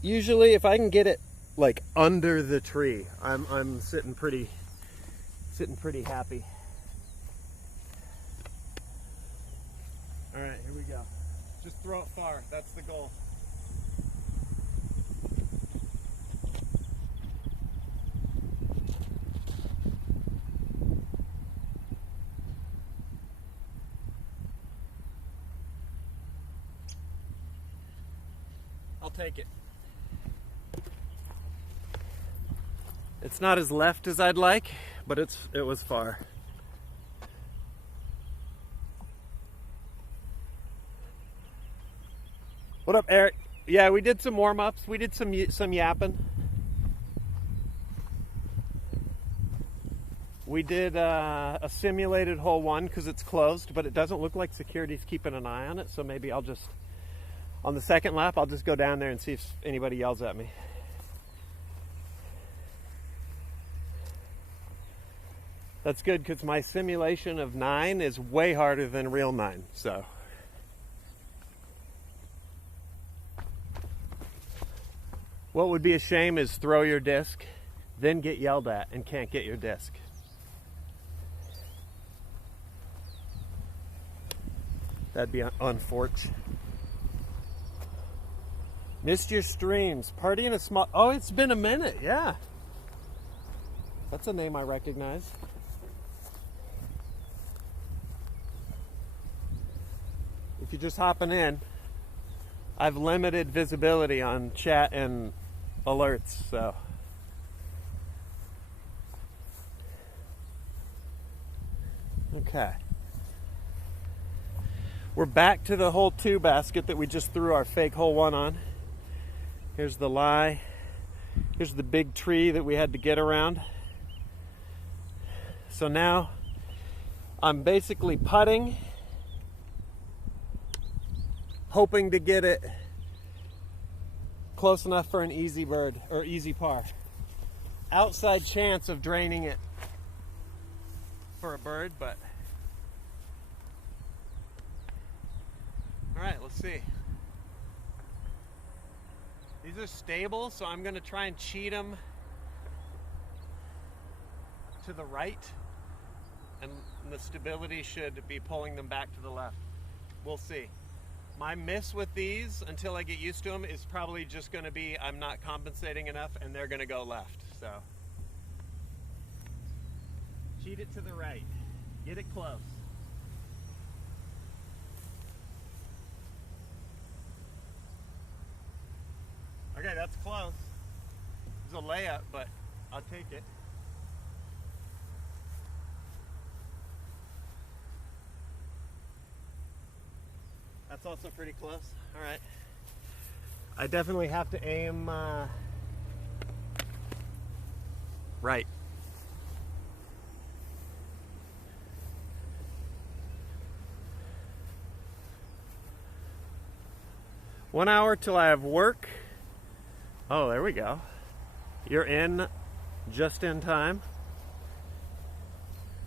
Usually, if I can get it like under the tree, I'm sitting pretty happy. All right, here we go. Just throw it far. That's the goal. I'll take it. It's not as left as I'd like, but it was far. What up, Eric? Yeah, we did some warm-ups. We did some yapping. We did a simulated hole 1 because it's closed, but it doesn't look like security's keeping an eye on it, so maybe I'll just, on the second lap, I'll just go down there and see if anybody yells at me. That's good because my simulation of 9 is way harder than real 9, so. What would be a shame is throw your disc, then get yelled at and can't get your disc. That'd be unfortunate. Missed your streams. Party in a small... Oh, it's been a minute, yeah. That's a name I recognize. If you're just hopping in, I've limited visibility on chat and alerts, so. Okay. We're back to the hole 2 basket that we just threw our fake hole 1 on. Here's the lie. Here's the big tree that we had to get around. So now I'm basically putting, hoping to get it close enough for an easy bird or easy par. Outside chance of draining it for a bird, but all right, let's see. These are stable, so I'm going to try and cheat them to the right, and the stability should be pulling them back to the left. We'll see. My miss with these, until I get used to them, is probably just going to be I'm not compensating enough and they're going to go left. So cheat it to the right. Get it close. Okay, that's close. It's a layup, but I'll take it. That's also pretty close. All right. I definitely have to aim right. One hour till I have work. Oh, there we go. You're in just in time.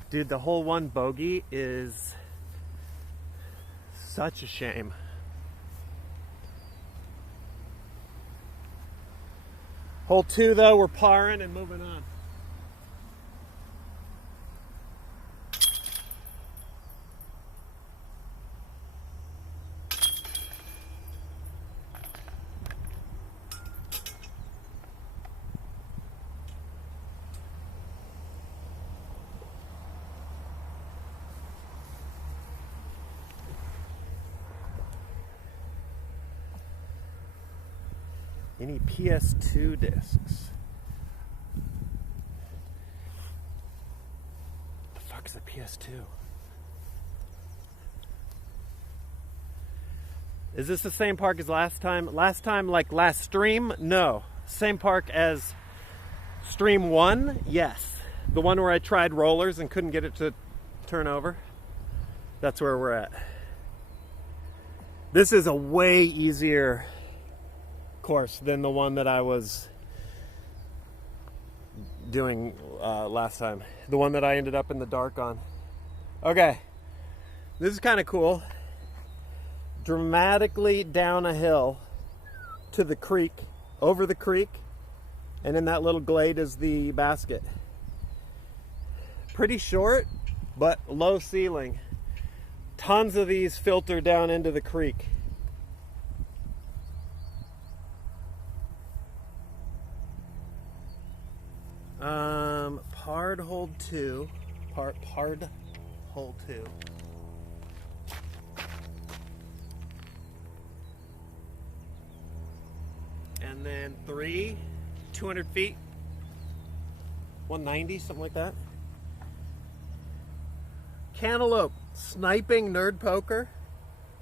Dude, the hole 1 bogey is such a shame. Hole 2 though, we're parring and moving on. Any PS2 discs? What the fuck is a PS2? Is this the same park as last time? Last time, like last stream? No. Same park as stream 1? Yes. The one where I tried rollers and couldn't get it to turn over? That's where we're at. This is a way easier course than the one that I was doing last time. The one that I ended up in the dark on. Okay, this is kind of cool. Dramatically down a hill to the creek, over the creek, and in that little glade is the basket. Pretty short, but low ceiling. Tons of these filter down into the creek. Pard hold 2. Pard hole 2. And then 3, 200 feet, 190, something like that. Cantaloupe, sniping nerd poker.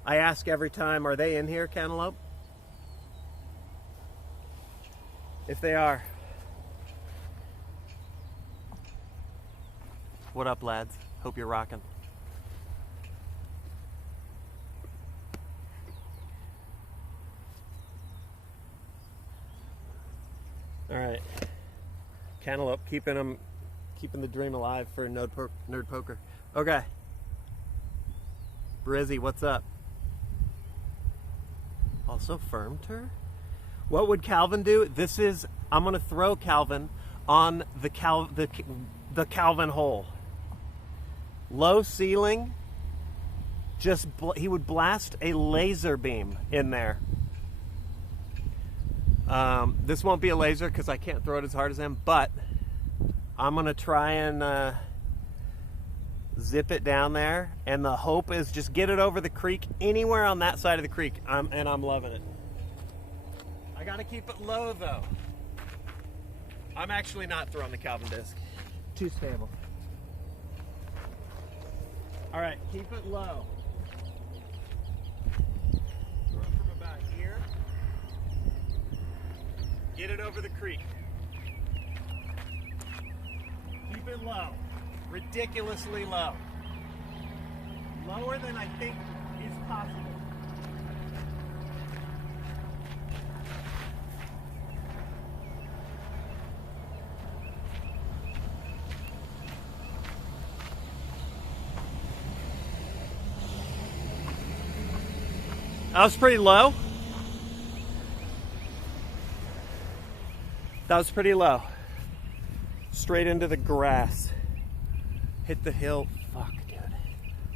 I ask every time, are they in here, Cantaloupe? If they are. What up, lads? Hope you're rocking. All right, Cantaloupe, keeping the dream alive for nerd poker. Okay, Brizzy, what's up? Also Firmter. What would Calvin do? I'm gonna throw Calvin on the Calvin hole. Low ceiling. He would blast a laser beam in there. This won't be a laser because I can't throw it as hard as him, but I'm gonna try and zip it down there, and the hope is just get it over the creek, anywhere on that side of the creek, and I'm loving it. I gotta keep it low though. I'm actually not throwing the Calvin disc. Too stable. All right, keep it low. Throw it from about here. Get it over the creek. Keep it low. Ridiculously low. Lower than I think is possible. That was pretty low. That was pretty low. Straight into the grass. Hit the hill. Fuck, dude.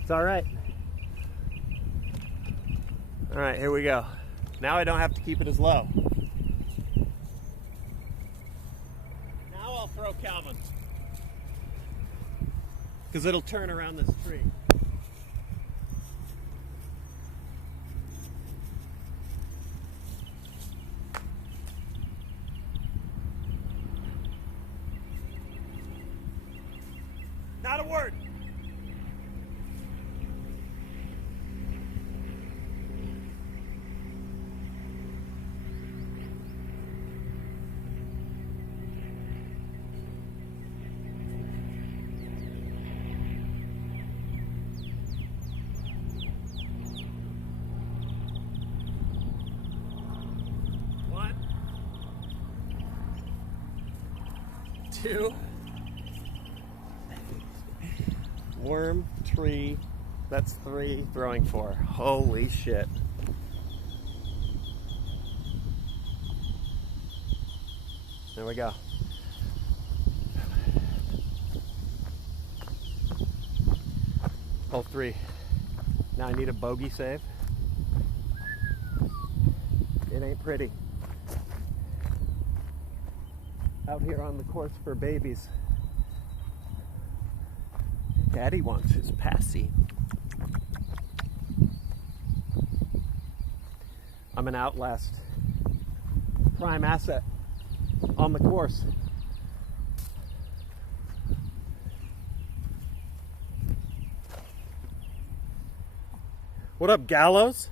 It's all right. All right, here we go. Now I don't have to keep it as low. Now I'll throw Calvin, because it'll turn around this tree. Not a word. One, two. Worm, tree, that's 3, throwing 4. Holy shit. There we go. Hole 3. Now I need a bogey save. It ain't pretty. Out here on the course for babies. Daddy wants his passy. I'm an Outlast prime asset on the course. What up, Gallows?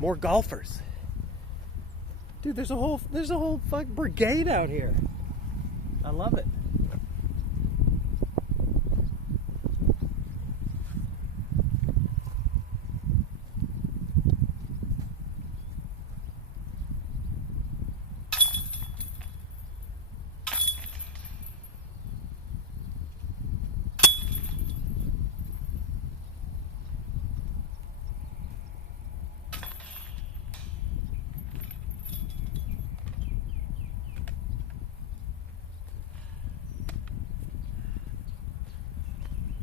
More golfers. Dude, there's a whole fuck brigade out here. I love it.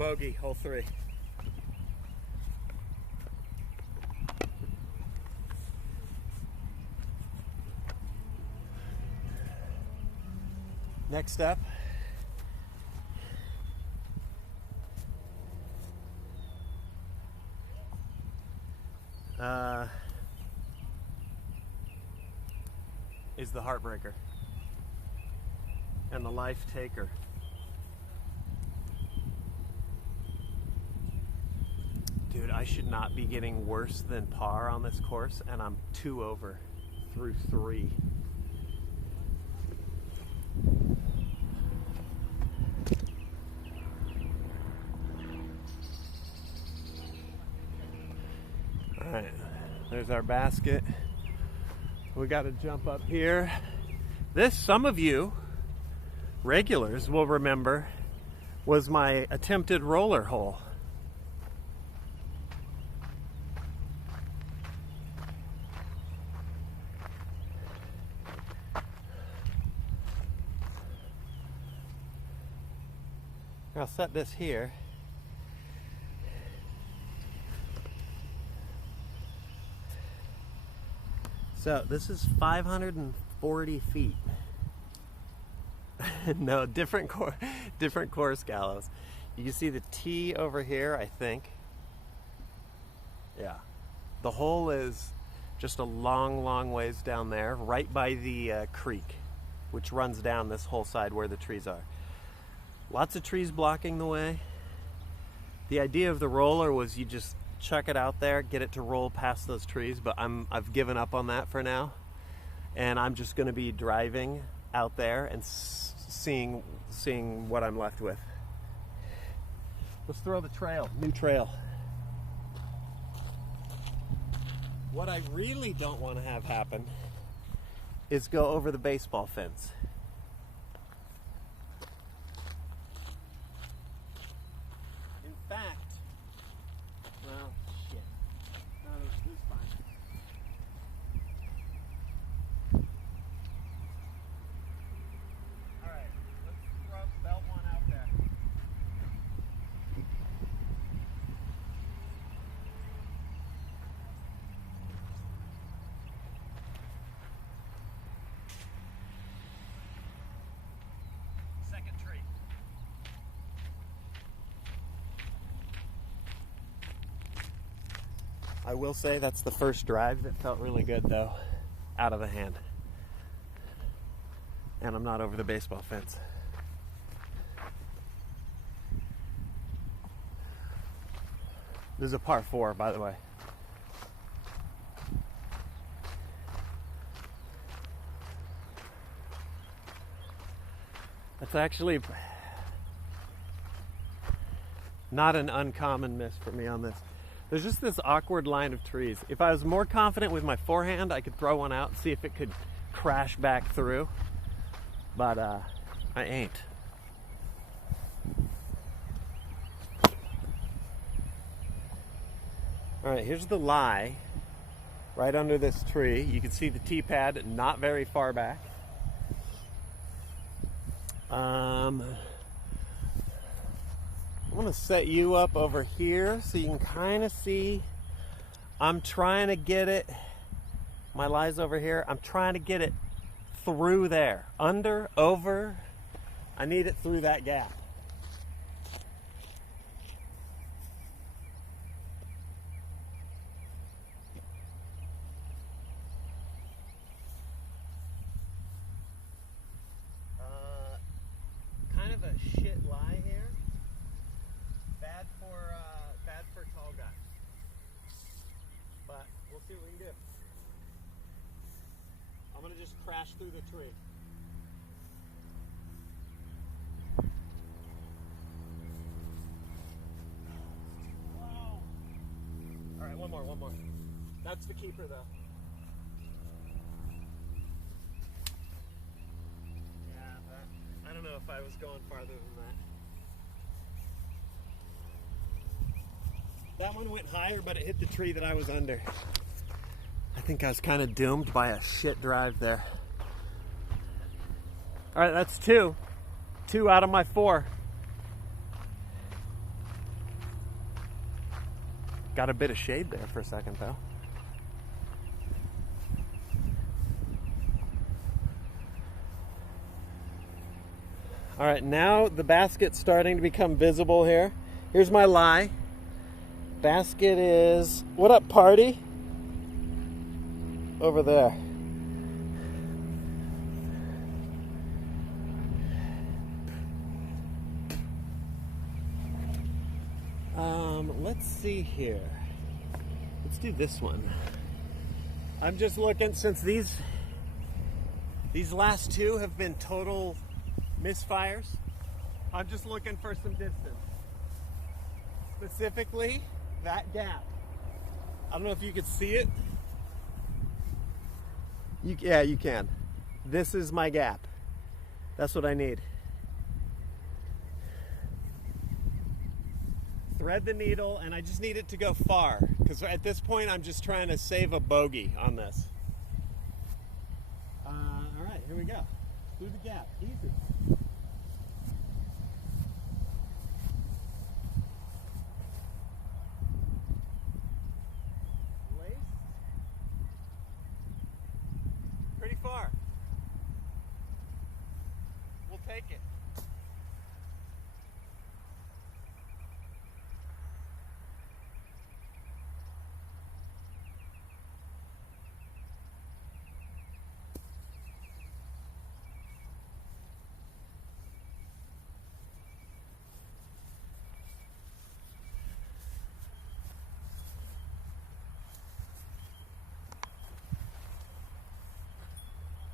Bogey, hole 3. Next up, is the heartbreaker and the life taker. Dude, I should not be getting worse than par on this course, and I'm 2 over through 3. Alright, there's our basket. We got to jump up here. This, some of you regulars will remember, was my attempted roller hole. I'll set this here. So this is 540 feet. No, different course gallows. You can see the tee over here, I think. Yeah. The hole is just a long ways down there, right by the creek, which runs down this whole side where the trees are. Lots of trees blocking the way. The idea of the roller was you just chuck it out there, get it to roll past those trees, but I've given up on that for now. And I'm just gonna be driving out there and seeing what I'm left with. Let's throw the trail, new trail. What I really don't want to have happen is go over the baseball fence. In fact, well, shit. No, this is fine. Alright, let's throw belt one out there. Second tree. I will say that's the first drive that felt really good though, out of the hand. And I'm not over the baseball fence. This is a par 4, by the way. That's actually not an uncommon miss for me on this. There's just this awkward line of trees. If I was more confident with my forehand, I could throw one out and see if it could crash back through. But I ain't. Alright, here's the lie. Right under this tree. You can see the tee pad not very far back. I'm going to set you up over here so you can kind of see. I'm trying to get it, my lie's over here, I'm trying to get it through there. Under, over, I need it through that gap. Kind of a shit lie here. Bad for tall guys. But we'll see what we can do. I'm gonna just crash through the tree. Whoa. All right, one more. That's the keeper though. I don't know if I was going farther than that. That one went higher, but it hit the tree that I was under. I think I was kind of doomed by a shit drive there. All right, that's 2. 2 out of my 4. Got a bit of shade there for a second though. All right, now the basket's starting to become visible here. Here's my lie. Basket is, what up, party? Over there. Let's see here. Let's do this one. I'm just looking, since these last two have been total misfires, I'm just looking for some distance. Specifically, that gap. I don't know if you can see it. Yeah, you can. This is my gap. That's what I need. Thread the needle, and I just need it to go far, because at this point I'm just trying to save a bogey on this. All right, here we go. Through the gap, easy. Laced. Pretty far. We'll take it.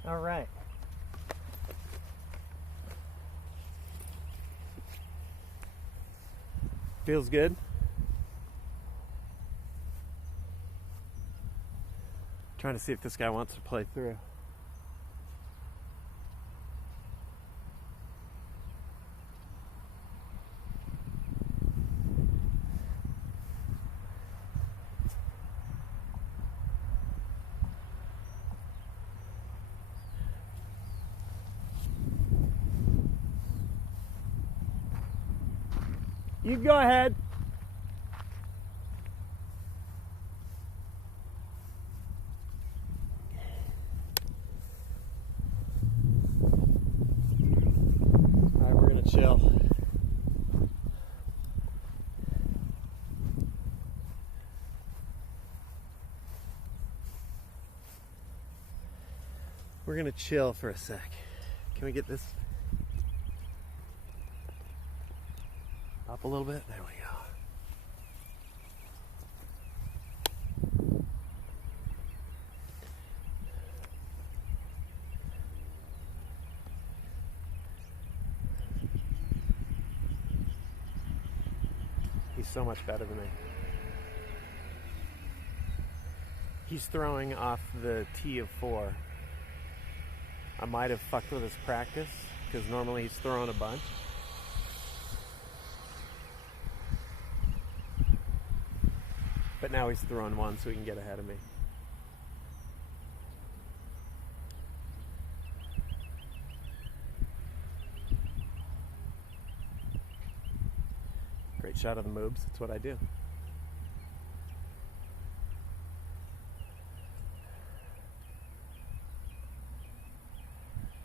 All right. Feels good. Trying to see if this guy wants to play through. You go ahead. All right, we're gonna chill. We're gonna chill for a sec. Can we get this up a little bit? There we go. He's so much better than me. He's throwing off the tee of 4. I might have fucked with his practice, because normally he's throwing a bunch. But now he's throwing one so he can get ahead of me. Great shot of the moves. That's what I do.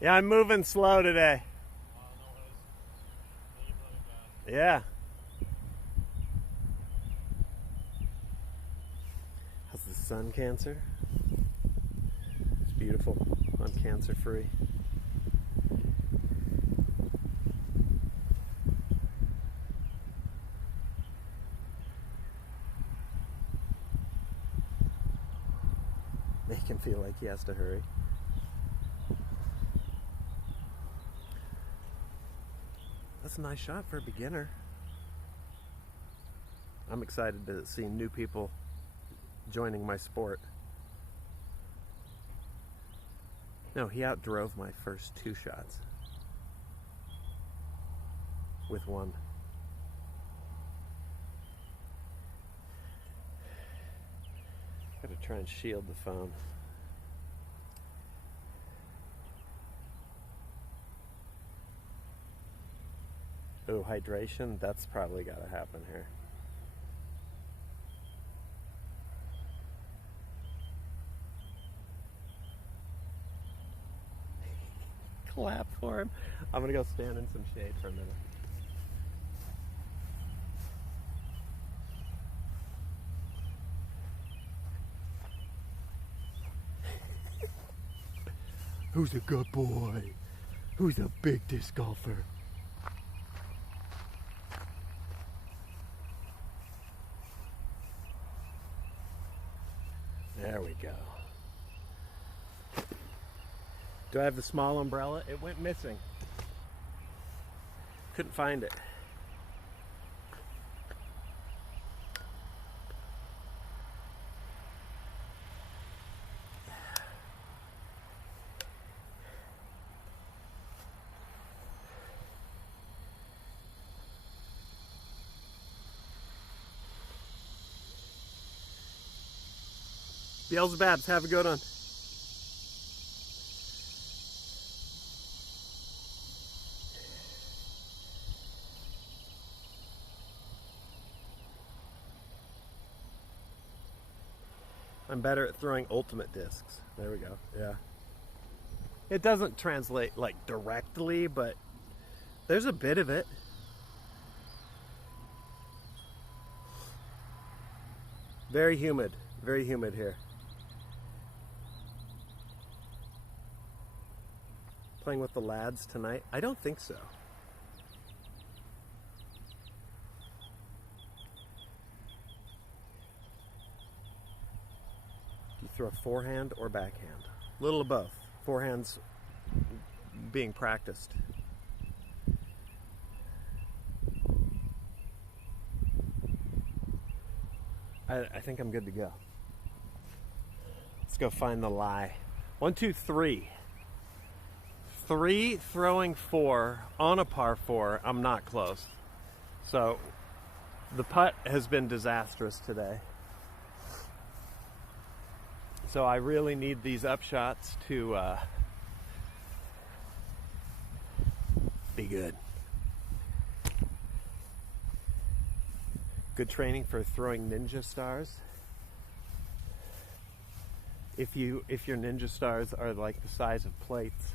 Yeah, I'm moving slow today. Yeah. How's the sun, Cancer? It's beautiful. I'm cancer free. Make him feel like he has to hurry. That's a nice shot for a beginner. I'm excited to see new people joining my sport. No, he outdrove my first 2 shots with 1. Gotta try and shield the phone. Oh, hydration, that's probably gotta happen here. clap for him. I'm gonna go stand in some shade for a minute. Who's a good boy? Who's a big disc golfer? There we go. Do I have the small umbrella? It went missing. Couldn't find it. Beelzebubs, have a good one. I'm better at throwing ultimate discs. There we go. Yeah. It doesn't translate like directly, but there's a bit of it. Very humid here. Playing with the lads tonight? I don't think so. You throw forehand or backhand? A little of both. Forehand's being practiced. I think I'm good to go. Let's go find the lie. 1, 2, 3. 3 throwing 4 on a par 4. I'm not close. So the putt has been disastrous today. So I really need these upshots to be good. Good training for throwing ninja stars. If your ninja stars are like the size of plates.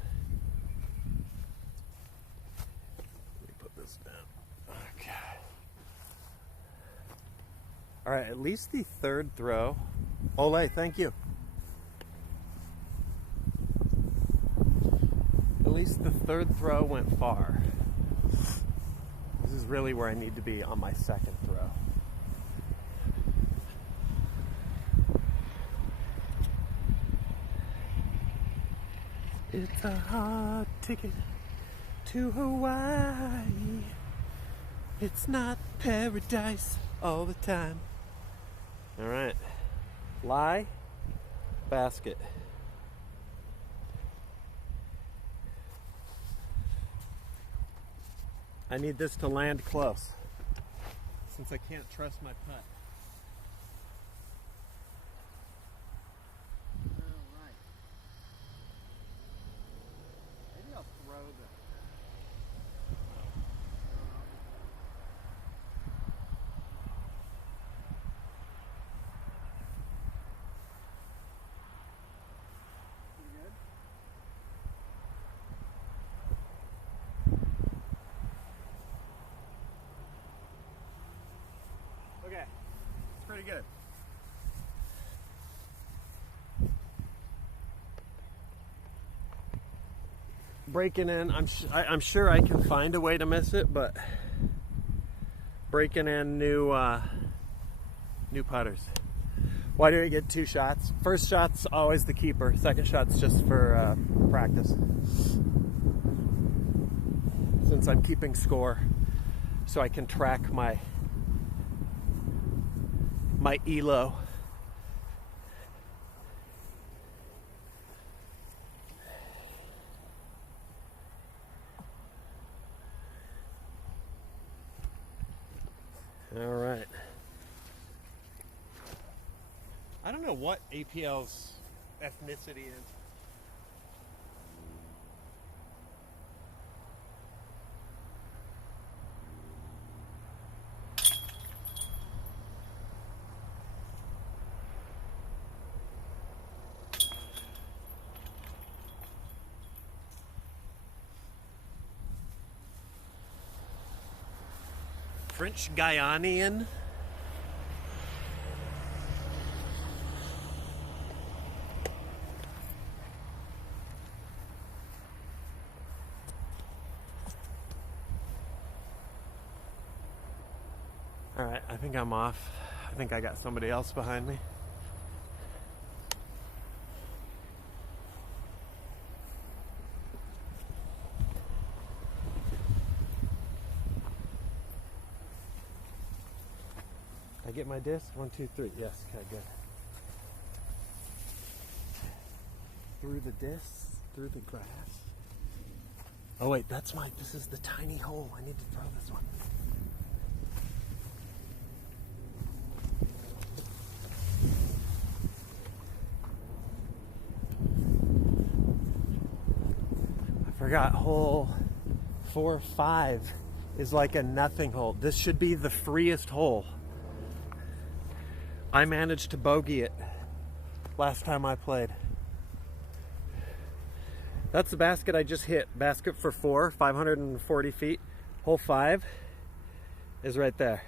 Let me put this down. Okay. All right, at least the third throw. Ole, thank you. At least the third throw went far. This is really where I need to be on my second throw. It's a hard ticket to Hawaii. It's not paradise all the time. All right. Lie, basket. I need this to land close, since I can't trust my putt. Okay, it's pretty good. Breaking in, I'm sure I can find a way to miss it, but breaking in new putters. Why do I get 2 shots? First shot's always the keeper. Second shot's just for practice. Since I'm keeping score, so I can track my ELO. All right. I don't know what APL's ethnicity is. French Guyanaian. All right, I think I'm off. I think I got somebody else behind me. I get my disc? 1, 2, 3. Yes, okay, good. Through the discs, through the grass. Oh wait, this is the tiny hole. I need to throw this one. I forgot hole 4, 5 is like a nothing hole. This should be the freest hole. I managed to bogey it last time I played. That's the basket I just hit. Basket for 4, 540 feet. Hole 5 is right there.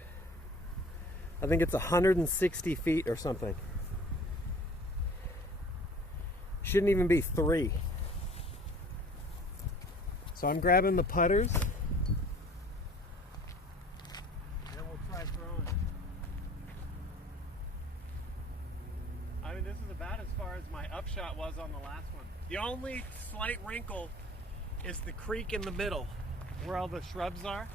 I think it's 160 feet or something. Shouldn't even be 3. So I'm grabbing the putters. And we'll try throwing. I mean, this is about as far as my upshot was on the last one. The only slight wrinkle is the creek in the middle, where all the shrubs are.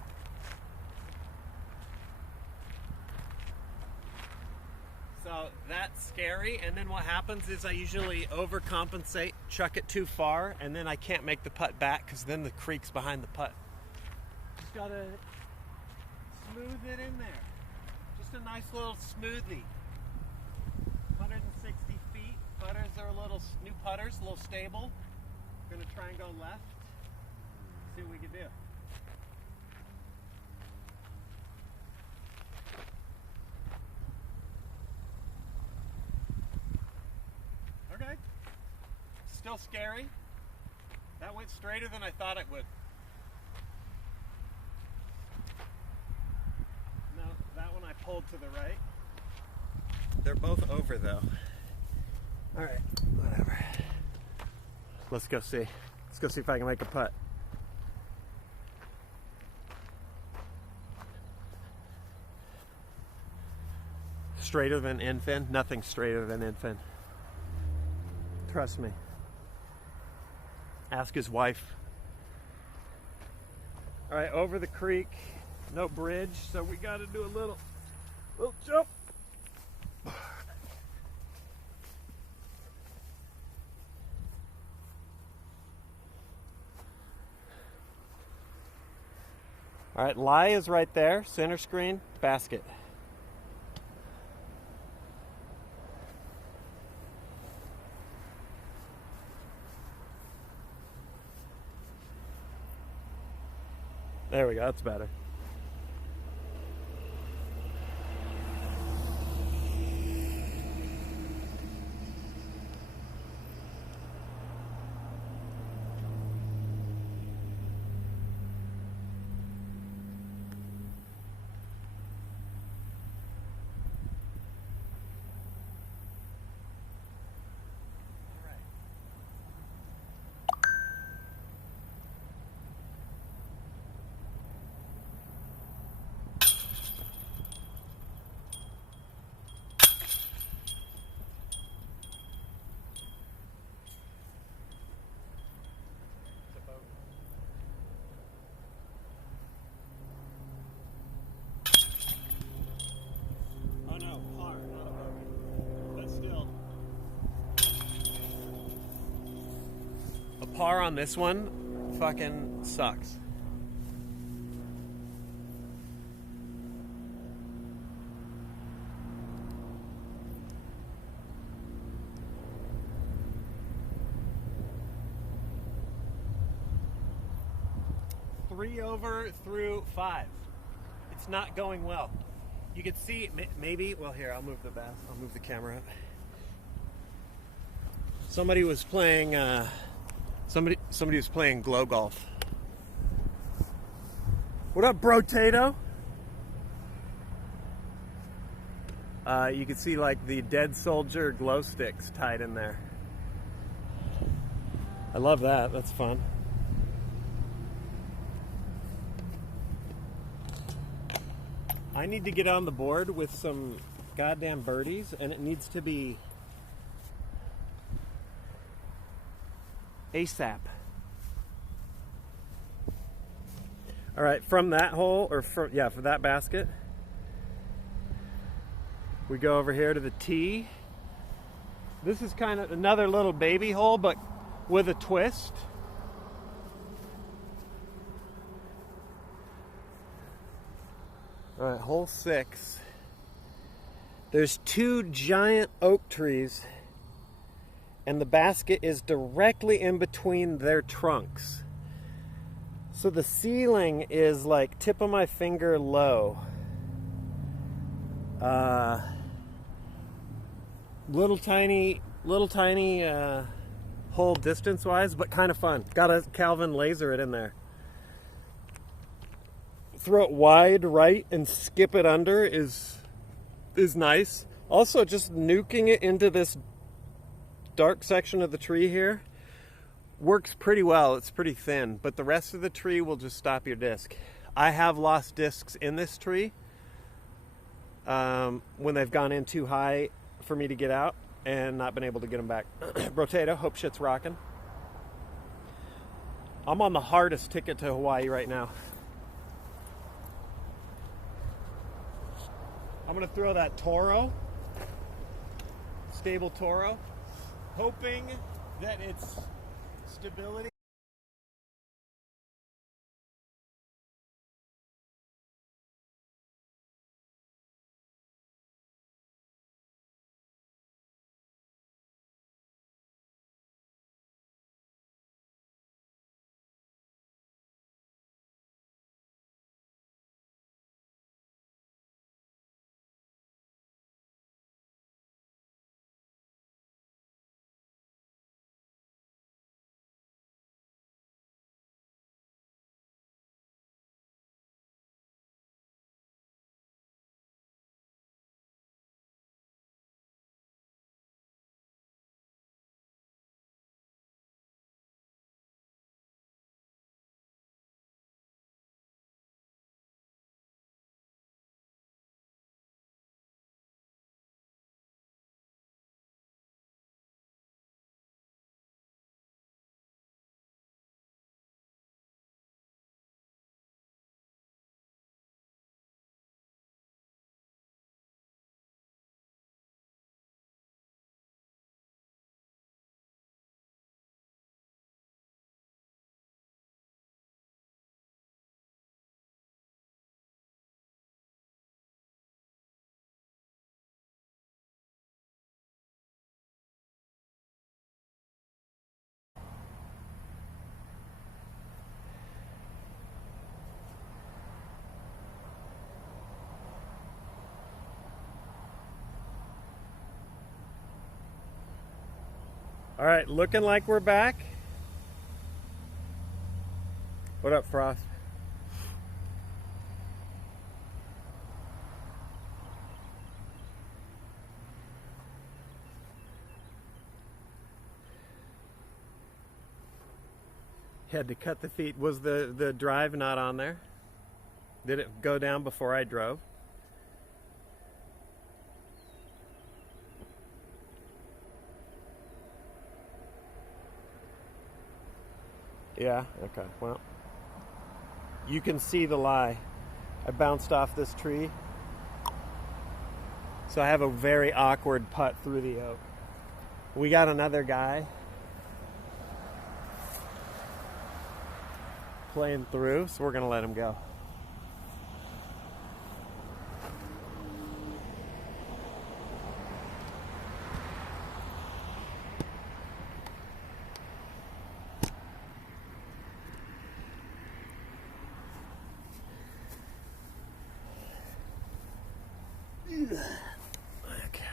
So that's scary, and then what happens is I usually overcompensate, chuck it too far, and then I can't make the putt back because then the creek's behind the putt. Just gotta smooth it in there. Just a nice little smoothie. 160 feet. Putters are new putters, a little stable. We're gonna try and go left. See what we can do. Okay. Still scary. That went straighter than I thought it would. No, that one I pulled to the right. They're both over though. All right, whatever. Let's go see. Let's go see if I can make a putt. Straighter than infin? Nothing straighter than infin. Trust me. Ask his wife. All right, over the creek, no bridge, so we got to do a little jump. All right, lie is right there, center screen, basket. There we go, that's better. Par on this one fucking sucks. Three over through 5. It's not going well. You could see maybe. Well, here I'll move the camera up. Somebody was playing. Somebody was playing glow golf. What up, bro Tato? You can see like the dead soldier glow sticks tied in there. I love that. That's fun. I need to get on the board with some goddamn birdies, and it needs to be ASAP. All right, from that hole, or for that basket, we go over here to the tee. This is kind of another little baby hole, but with a twist. All right, hole 6. There's 2 giant oak trees, and the basket is directly in between their trunks. So the ceiling is like tip of my finger low. Little tiny hole distance wise, but kind of fun. Got a Calvin laser it in there. Throw it wide right and skip it under is nice. Also, just nuking it into this dark section of the tree here works pretty well. It's pretty thin, but the rest of the tree will just stop your disc. I have lost discs in this tree when they've gone in too high for me to get out and not been able to get them back. Rotato, hope shit's rocking. I'm on the hardest ticket to Hawaii right now. I'm gonna throw that Toro, stable Toro, hoping that its stability All right, looking like we're back. What up, Frost? Had to cut the feet. Was the drive not on there? Did it go down before I drove? Yeah, okay, well, you can see the lie. I bounced off this tree, so I have a very awkward putt through the oak. We got another guy playing through, so we're gonna let him go. Okay.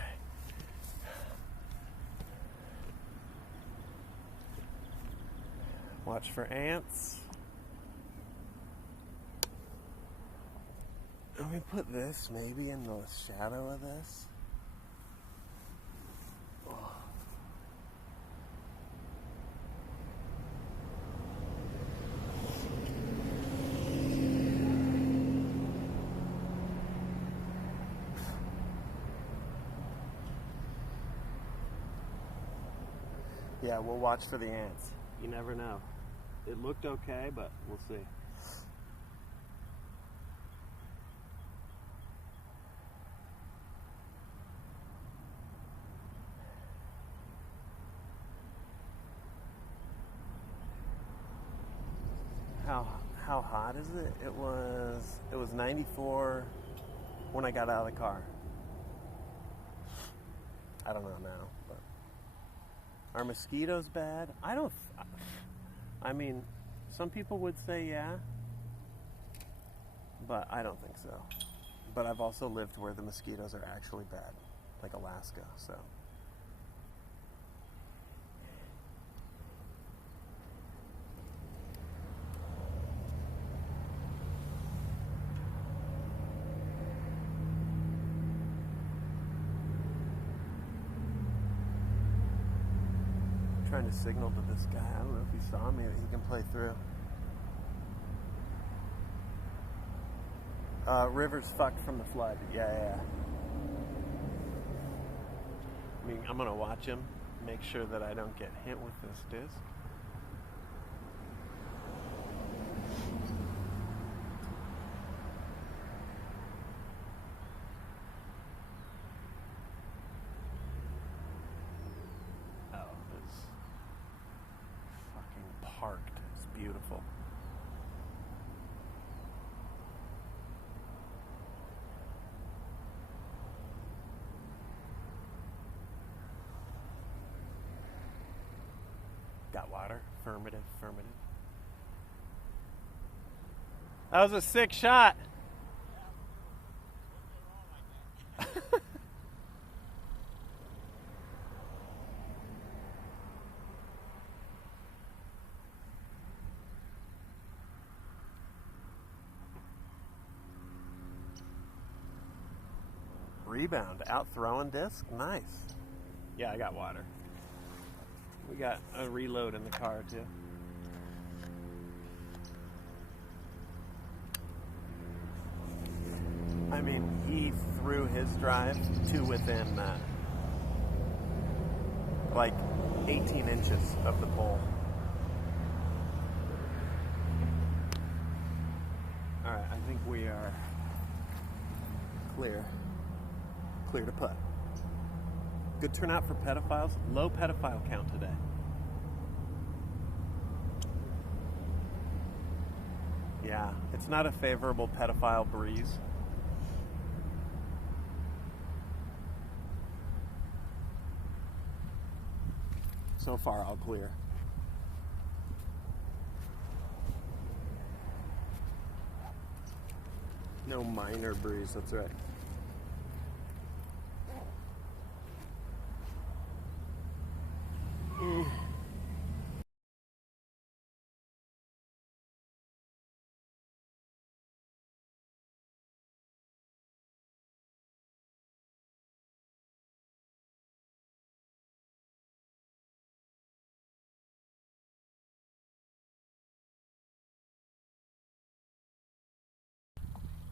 Watch for ants. Let me put this maybe in the shadow of this. Yeah, we'll watch for the ants. You never know. It looked okay, but we'll see. How hot is it? It was 94 when I got out of the car. I don't know now, but are mosquitoes bad? I mean, some people would say yeah, but I don't think so. But I've also lived where the mosquitoes are actually bad, like Alaska, so. Trying to signal to this guy. I don't know if he saw me that he can play through. River's fucked from the flood. Yeah. I mean, I'm gonna watch him, make sure that I don't get hit with this disc. Parked. It's beautiful. Got water? Affirmative. That was a sick shot. Rebound, out throwing disc, nice. Yeah, I got water. We got a reload in the car too. I mean, he threw his drive to within like 18 inches of the pole. All right, I think we are clear to putt. Good turnout for pedophiles. Low pedophile count today. Yeah, it's not a favorable pedophile breeze. So far, all clear. No minor breeze, that's right.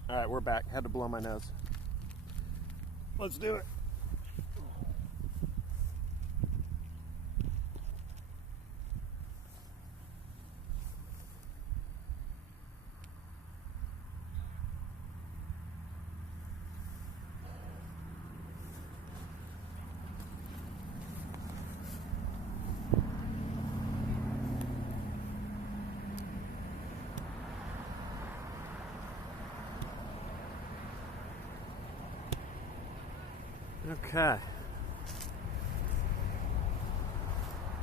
All right, we're back. Had to blow my nose. Let's do it. Okay.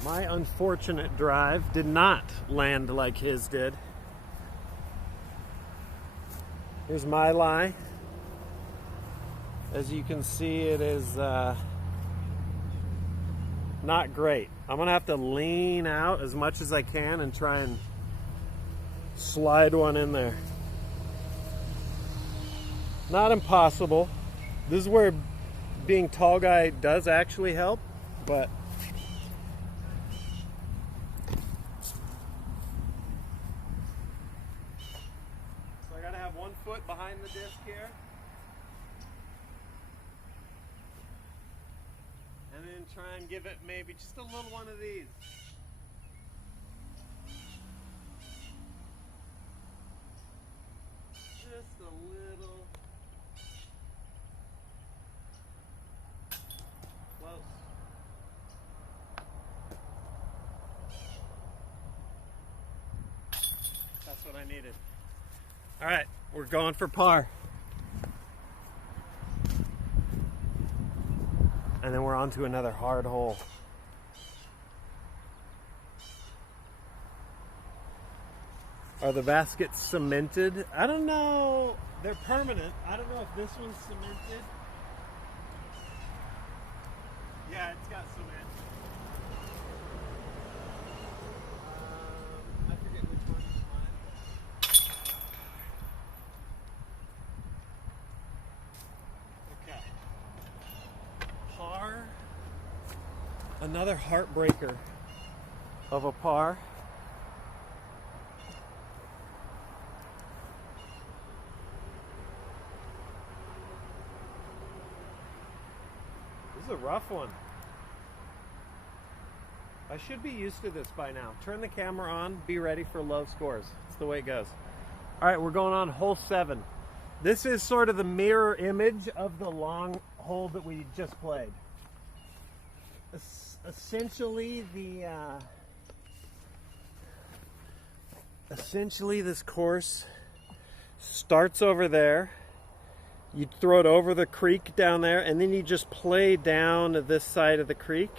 My unfortunate drive did not land like his did. Here's my lie. As you can see, it is not great. I'm gonna have to lean out as much as I can and try and slide one in there. Not impossible. This is where being tall guy does actually help, but so I gotta have 1 foot behind the disc here, And then try and give it maybe just a little one of these. Just a little. Close. That's what I needed. All right, we're going for par. And then we're on to another hard hole. Are the baskets cemented? I don't know. They're permanent. I don't know if this one's cemented. Yeah, it's got cement. I forget which one is mine. Okay. Par. Another heartbreaker of a par. This is a rough one. I should be used to this by now. Turn the camera on, be ready for low scores. It's the way it goes. All right, we're going on hole 7. This is sort of the mirror image of the long hole that we just played. Essentially, this course starts over there. You throw it over the creek down there, and then you just play down this side of the creek,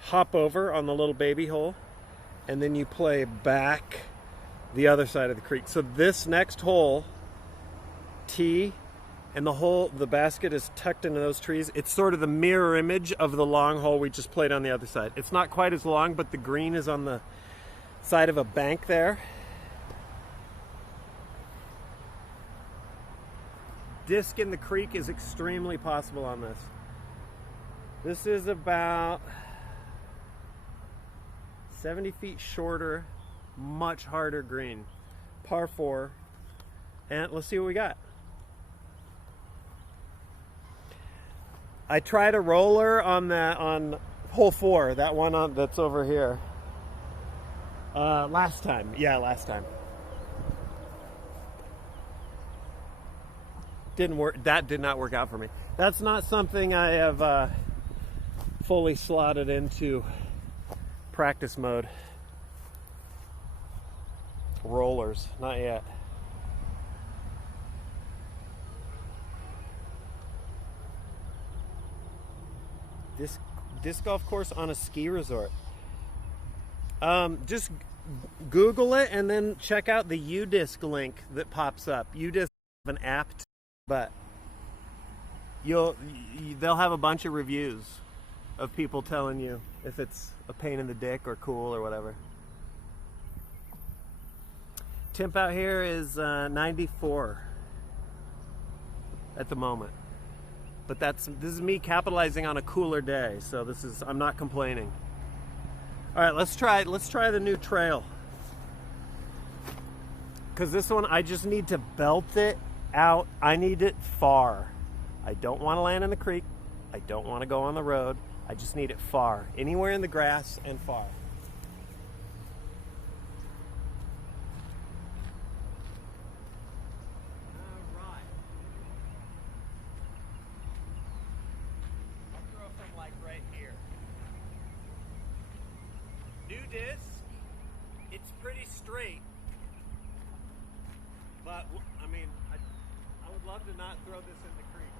hop over on the little baby hole, and then you play back the other side of the creek. So this next hole, tee, and the basket is tucked into those trees. It's sort of the mirror image of the long hole we just played on the other side. It's not quite as long, but the green is on the side of a bank there. Disc in the creek is extremely possible on this. This is about 70 feet shorter, much harder green. Par 4. And let's see what we got. I tried a roller on hole 4, that one that's over here. Last time. Yeah, last time. Didn't work. That did not work out for me. That's not something I have fully slotted into practice mode. Rollers, not yet. Disc golf course on a ski resort. Just Google it and then check out the UDisc link that pops up. UDisc have an app, but they'll have a bunch of reviews of people telling you if it's a pain in the dick or cool or whatever. Temp out here is 94 at the moment. But this is me capitalizing on a cooler day, so I'm not complaining. All right, let's try the new trail. Because this one, I just need to belt it out. I need it far. I don't want to land in the creek. I don't want to go on the road. I just need it far. Anywhere in the grass and far. It's pretty straight, but I mean, I would love to not throw this in the creek.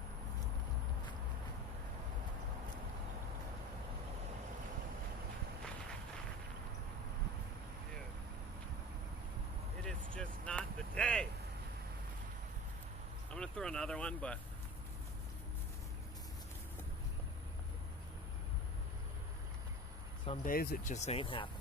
Dude, it is just not the day. I'm gonna throw another one, but some days it just ain't happening.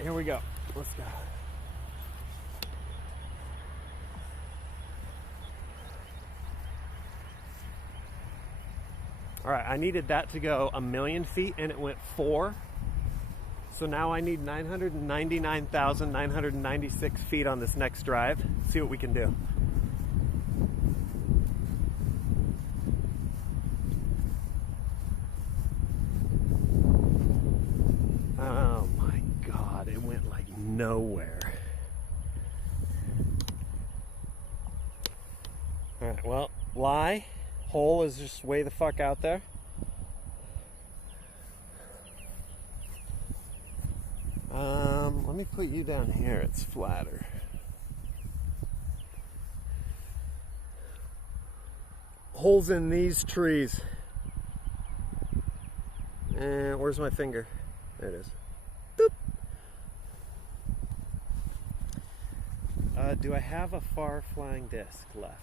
here we go. Let's go. All right, I needed that to go 1,000,000 feet and it went 4. So now I need 999,996 feet on this next drive. See what we can do. Oh my God, it went like nowhere. All right, well, lie. Hole is just way the fuck out there. Let me put you down here. It's flatter. Holes in these trees. And where's my finger? There it is. Boop. Do I have a far flying disc left?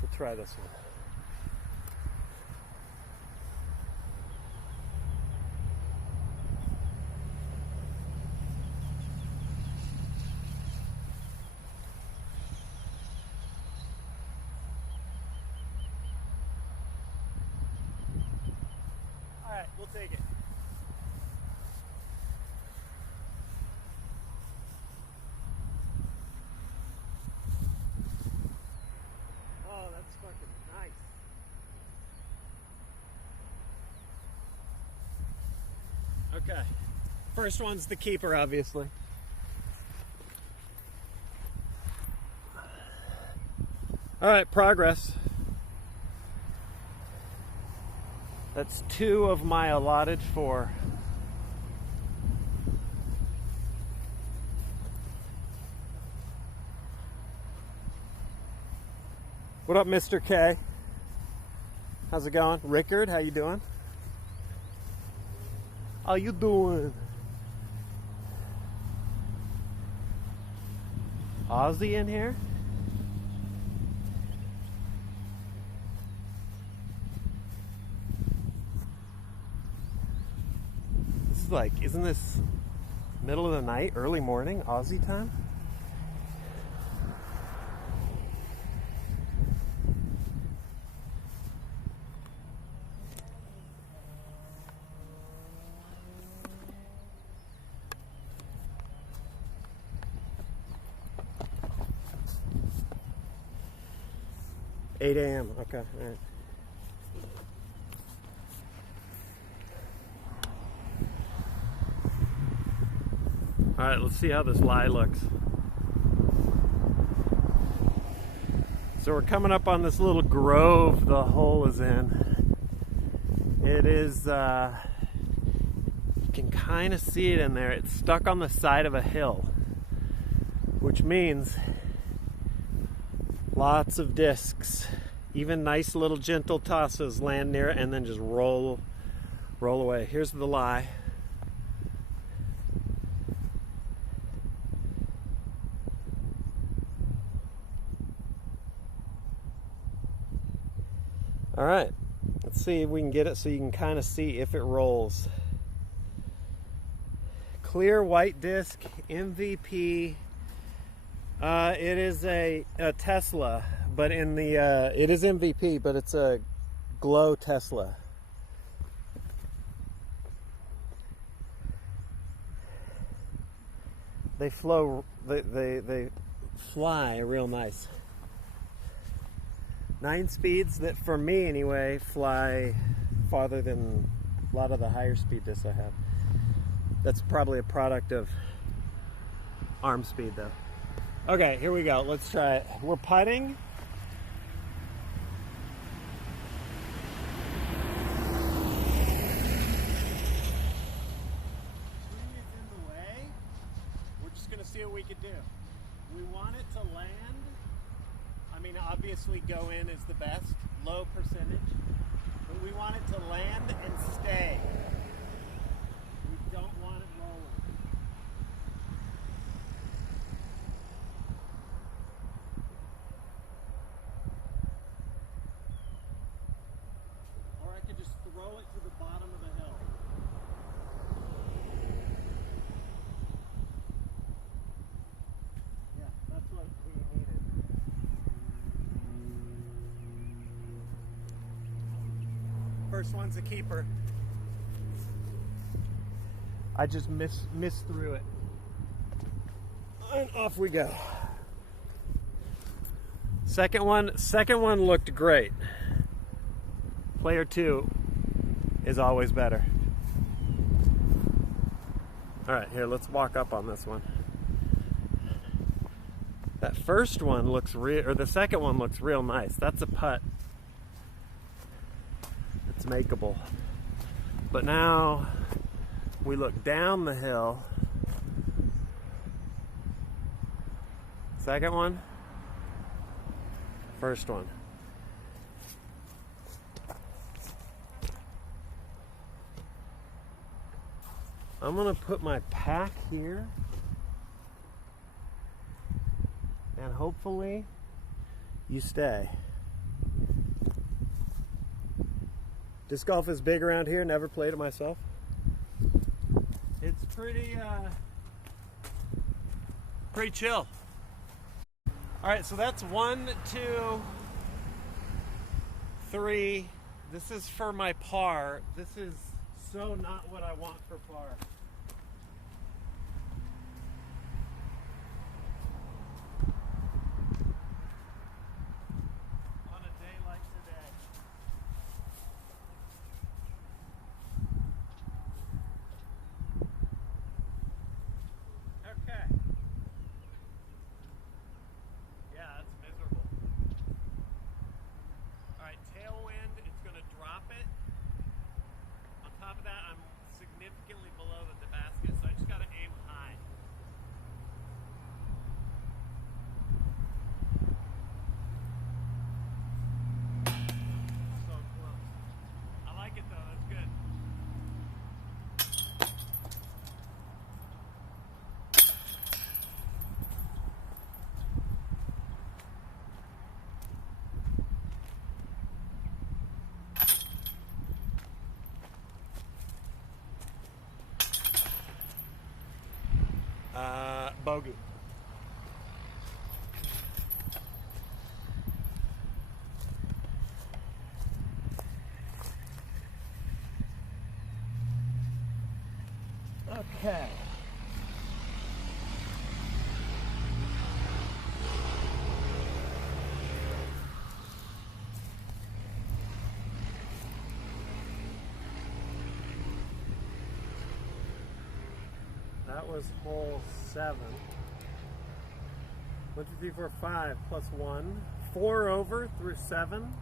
We'll try this one. All right, we'll take it. Oh, that's fucking nice. Okay. First one's the keeper, obviously. All right, progress. That's 2 of my allotted 4. What up, Mr. K? How's it going? Rickard, how you doing? How you doing? Ozzy in here? This is like, isn't this middle of the night, early morning, Aussie time? $8 a.m. Okay, all right. All right, let's see how this lie looks. So we're coming up on this little grove the hole is in. It is, you can kind of see it in there. It's stuck on the side of a hill, which means lots of discs. Even nice little gentle tosses land near it and then just roll away. Here's the lie. All right, let's see if we can get it so you can kind of see if it rolls. Clear white disc, MVP. It is a Tesla, but in the it is MVP, but it's a glow Tesla. They flow. They fly real nice. 9 speeds that, for me anyway, fly farther than a lot of the higher speed discs I have. That's probably a product of arm speed though. Okay, here we go. Let's try it. We're putting. Tree is in the way. We're just gonna see what we can do. We want it to land. I mean, obviously go in is the best, low percentage, but we want it to land and stay. We don't want it rolling. Or I could just throw it to the bottom of the hill. First one's a keeper. I just missed through it. And off we go. Second one looked great. Player 2 is always better. All right, here, let's walk up on this one. That first one looks the second one looks real nice. That's a putt. It's makeable. But now we look down the hill. Second one. First one. I'm gonna put my pack here, and hopefully you stay. Disc golf is big around here, never played it myself. It's pretty chill. All right, so that's 1, 2, 3. This is for my par. This is so not what I want for par. On a day like today. Okay. Yeah, that's miserable. All right, tailwind, it's going to drop it. On top of that, I'm significantly below the basket, so I just got to aim high. So close. I like it though, that's good. Bogey. Okay. That was hole 7. 1, 2, 3, 4, 5 plus 1. 4 over through 7.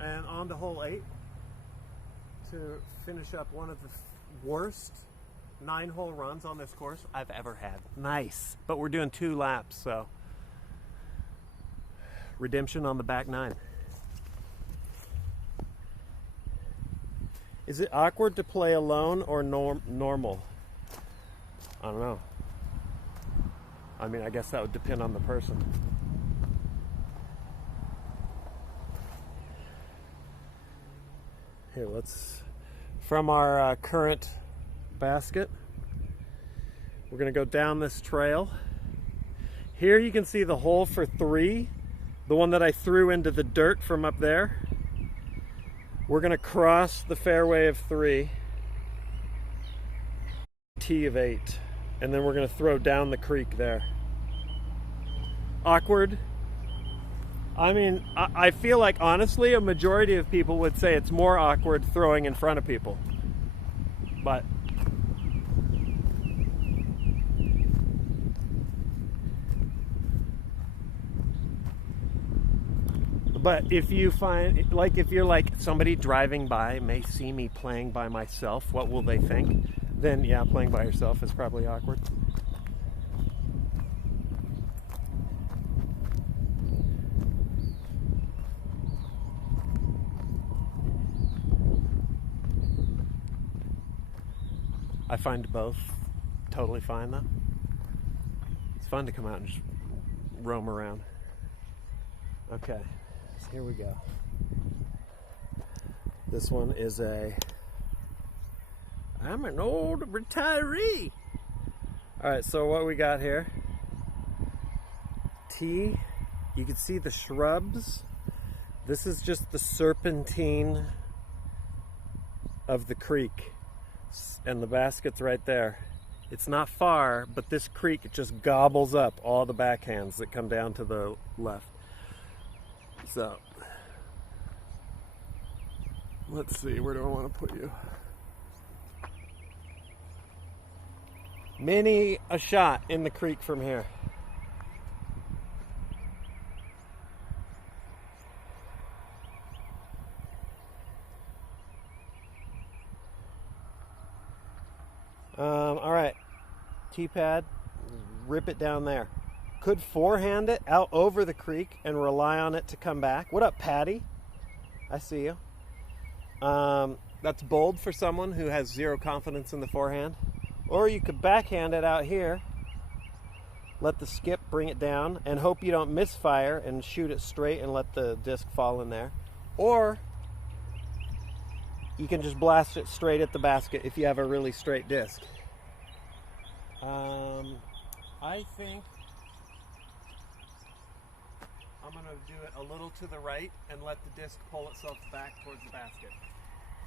And on to hole 8 to finish up one of the worst 9-hole runs on this course I've ever had. Nice. But we're doing 2 laps, so redemption on the back 9. Is it awkward to play alone or normal? I don't know. I mean, I guess that would depend on the person. Here, from our current basket, we're gonna go down this trail. Here you can see the hole for 3, the one that I threw into the dirt from up there. We're gonna cross the fairway of 3, tee of 8, and then we're gonna throw down the creek there. Awkward. I mean, I feel like honestly a majority of people would say it's more awkward throwing in front of people. But if you find, like, if you're like somebody driving by may see me playing by myself, what will they think? Then yeah, playing by yourself is probably awkward. I find both totally fine though. It's fun to come out and just roam around. Okay. Here we go. This one is I'm an old retiree. All right, so what we got here? Tee. You can see the shrubs This is just the serpentine of the creek, and the basket's right there. It's not far, but this creek just gobbles up all the backhands that come down to the left. So, let's see, where do I want to put you? Many a shot in the creek from here. All right, T-pad, rip it down there. Could forehand it out over the creek and rely on it to come back. What up, Patty? I see you. That's bold for someone who has zero confidence in the forehand. Or you could backhand it out here, let the skip bring it down, and hope you don't misfire and shoot it straight and let the disc fall in there. Or you can just blast it straight at the basket if you have a really straight disc. I think I'm going to do it a little to the right and let the disc pull itself back towards the basket.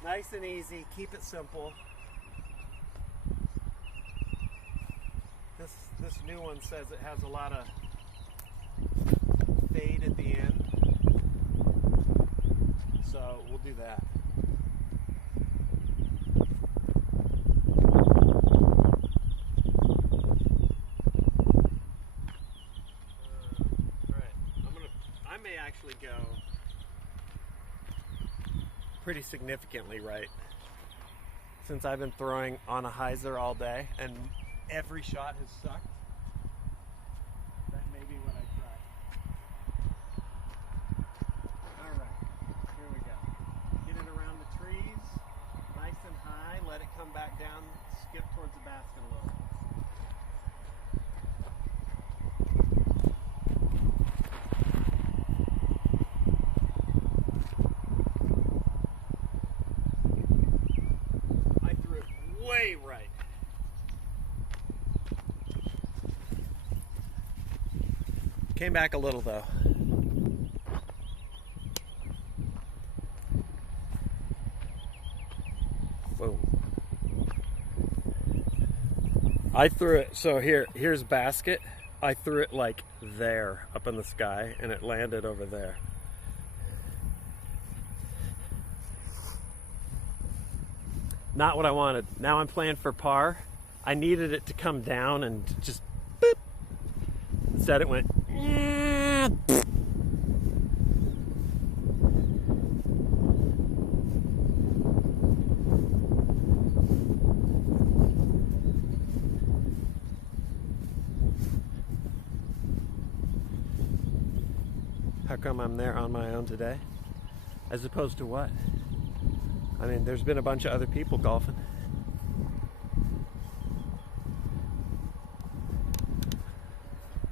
Nice and easy, keep it simple. This new one says it has a lot of fade at the end, so we'll do that. I may actually go pretty significantly right, since I've been throwing on a hyzer all day and every shot has sucked. That may be what I try. Alright, here we go. Get it around the trees, nice and high, let it come back down, skip towards the basket a little. I threw it way right. Came back a little though. Boom. I threw it, so here's basket. I threw it like there, up in the sky, and it landed over there. Not what I wanted. Now I'm playing for par. I needed it to come down and just boop. Instead it went How come I'm there on my own today? As opposed to what? I mean, there's been a bunch of other people golfing.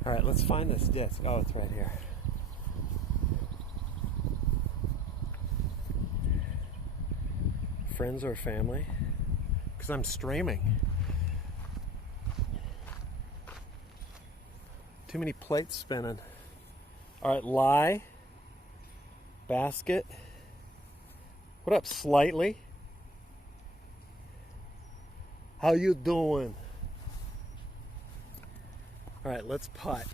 All right, let's find this disc. Oh, it's right here. Friends or family? Because I'm streaming. Too many plates spinning. All right, lie. Basket. What up, Slightly? How you doing? All right, let's putt.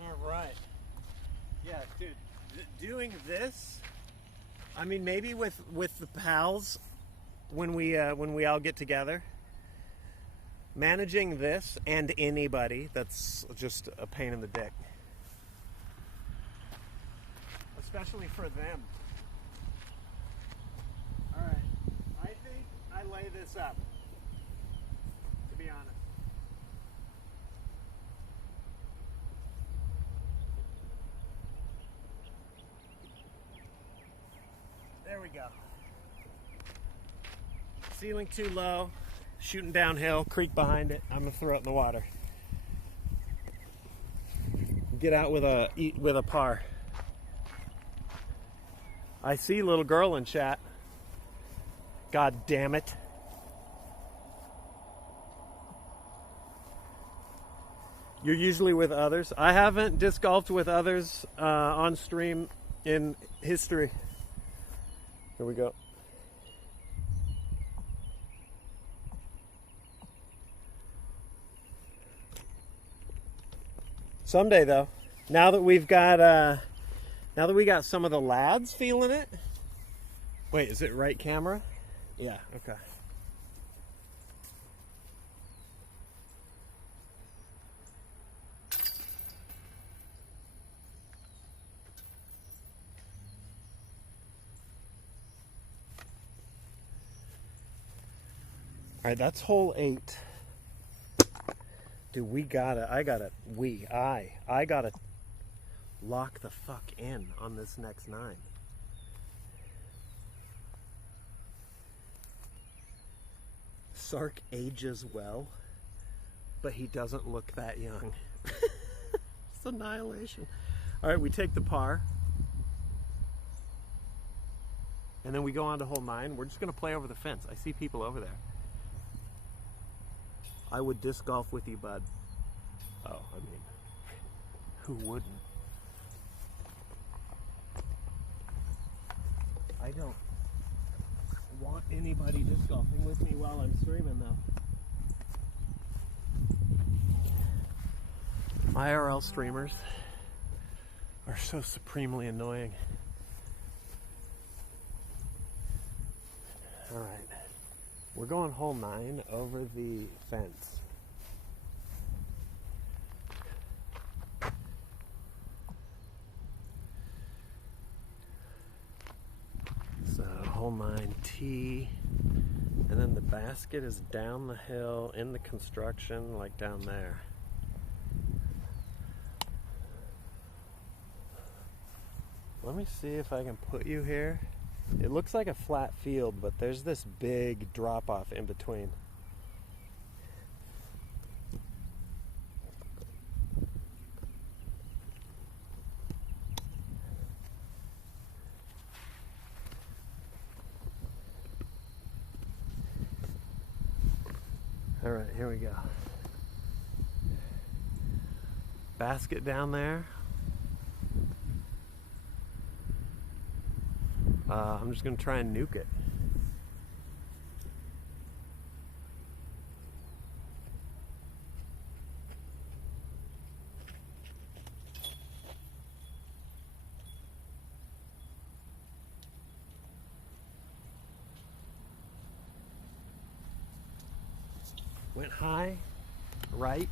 All right. Yeah, dude, doing this, I mean, maybe with the pals when we all get together, managing this and anybody, that's just a pain in the dick. Especially for them. All right. I think I lay this up, to be honest. There we go. Ceiling too low, shooting downhill, creek behind it. I'm gonna throw it in the water. Get out with a par. I see little girl in chat. God damn it. You're usually with others. I haven't disc golfed with others on stream in history. Here we go. Someday though, now that we got some of the lads feeling it. Wait, is it right camera? Yeah, okay. All right, that's hole 8. Dude, I gotta lock the fuck in on this next 9. Sark ages well, but he doesn't look that young. It's annihilation. All right, we take the par. And then we go on to hole 9. We're just gonna play over the fence. I see people over there. I would disc golf with you, bud. Oh, I mean, who wouldn't? I don't want anybody disc golfing with me while I'm streaming, though. IRL streamers are so supremely annoying. All right. We're going hole 9 over the fence. So hole 9 tee, and then the basket is down the hill in the construction, like down there. Let me see if I can put you here. It looks like a flat field, but there's this big drop off in between. All right, here we go. Basket down there. I'm just going to try and nuke it. Went high, right.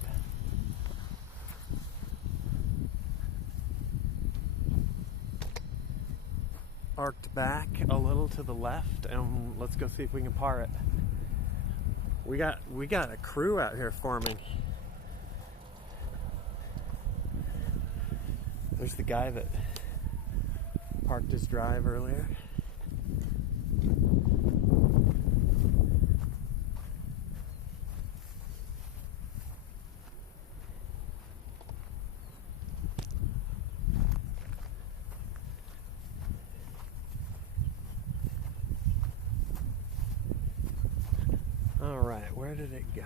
Arced back a little to the left, and let's go see if we can par it. We got a crew out here forming. There's the guy that parked his drive earlier. All right, where did it go?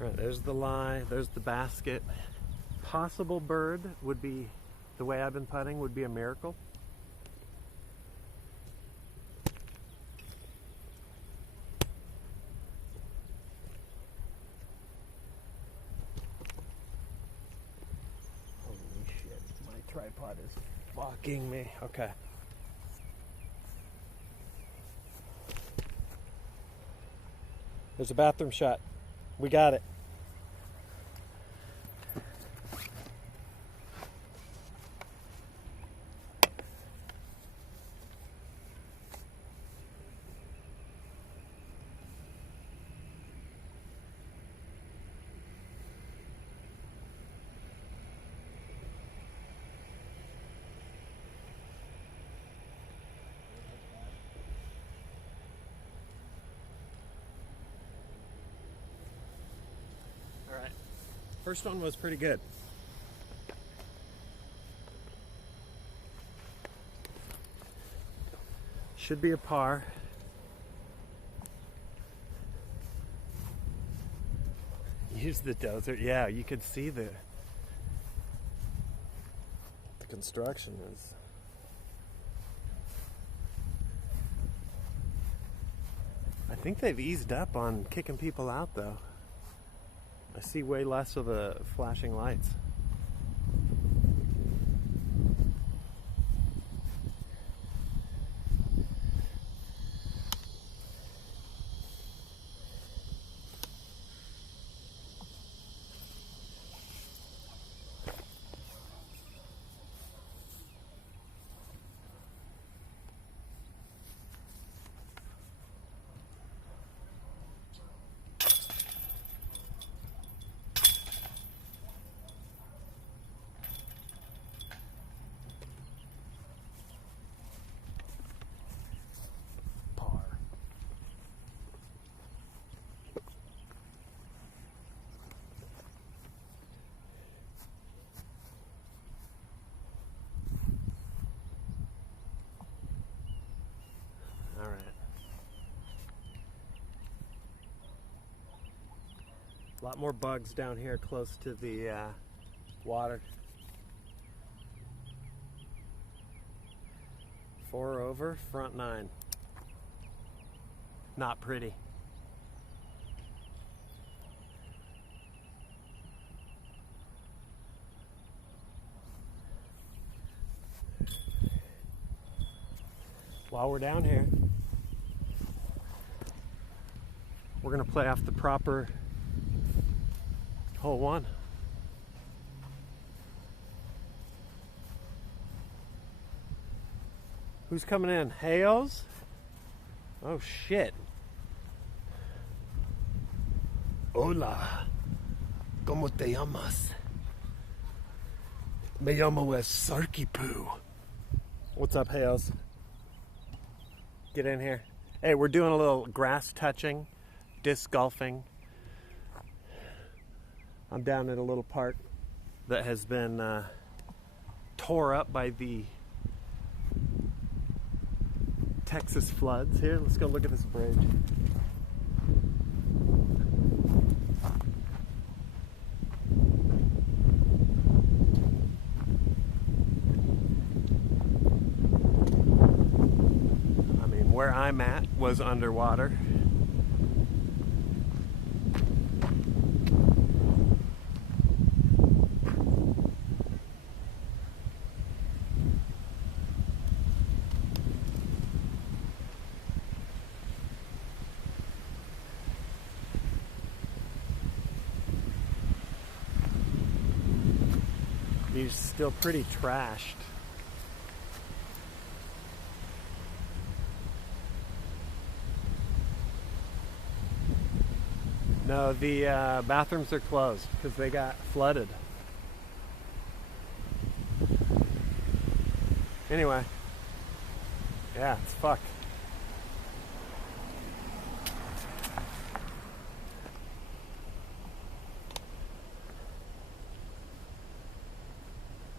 All right, there's the lie, there's the basket. Possible bird would be, the way I've been putting, would be a miracle. Tripod is fucking me. Okay. There's a bathroom shot. We got it. First one was pretty good. Should be a par. Use the dozer. Yeah, you could see the construction is. I think they've eased up on kicking people out though. I see way less of the flashing lights. All right. A lot more bugs down here close to the water. 4 over, front 9. Not pretty. While we're down here, we're gonna play off the proper hole 1. Who's coming in? Hayos? Oh shit. Hola. ¿Cómo te llamas? Me llamo es Sarky Poo. What's up, Hayos? Get in here. Hey, we're doing a little grass touching, disc golfing. I'm down at a little park that has been tore up by the Texas floods. Here, let's go look at this bridge. I mean, where I'm at was underwater. He's still pretty trashed. No, the bathrooms are closed because they got flooded. Anyway, yeah, it's fucked.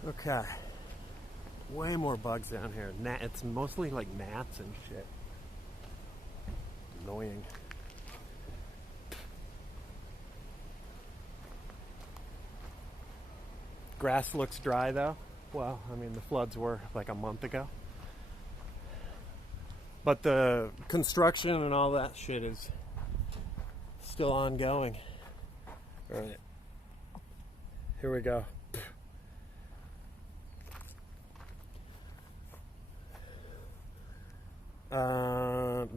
Okay, way more bugs down here. It's mostly like gnats and shit. Annoying. Grass looks dry though. Well, I mean the floods were like a month ago. But the construction and all that shit is still ongoing. All right, here we go.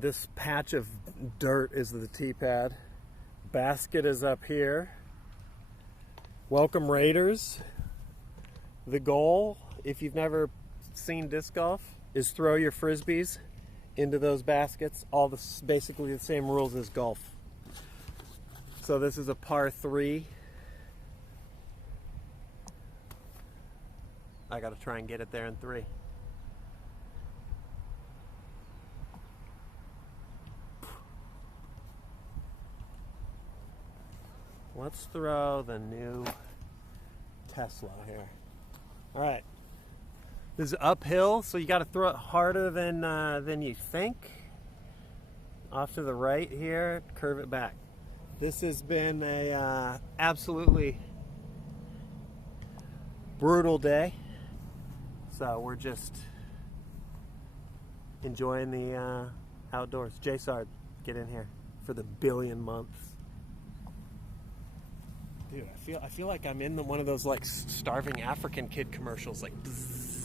This patch of dirt is the tee pad. Basket is up here. Welcome Raiders. The goal, if you've never seen disc golf, is throw your frisbees into those baskets. All the basically the same rules as golf. So this is a par 3. I gotta try and get it there in 3. Let's throw the new Tesla here. All right, This is uphill, so you got to throw it harder than you think. Off to the right here, curve it back. This has been a absolutely brutal day, so we're just enjoying the outdoors. TheMrSark, get in here for the 1,000,000,000th month. Dude, I feel like I'm in one of those like starving African kid commercials, like bzzz,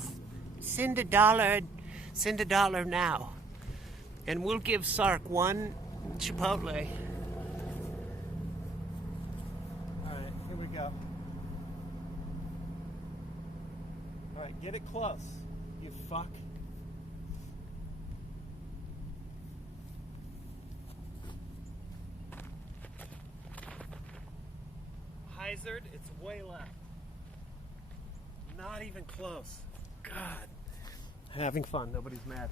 send $1 now, and we'll give Sark one Chipotle. All right, here we go. All right, get it close, you fuck. Hazard, it's way left. Not even close. God. Having fun, nobody's mad.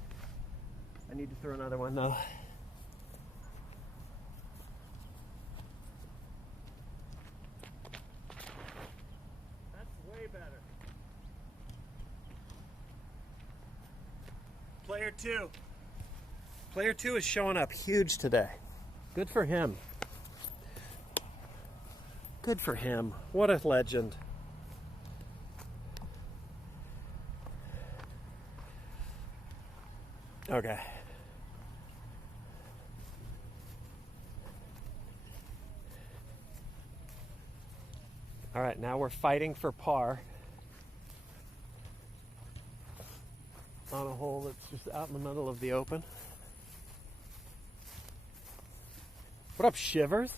I need to throw another one though. That's way better. Player 2. Player 2 is showing up huge today. Good for him. Good for him. What a legend. Okay. All right, now we're fighting for par on a hole that's just out in the middle of the open. What up, Shivers?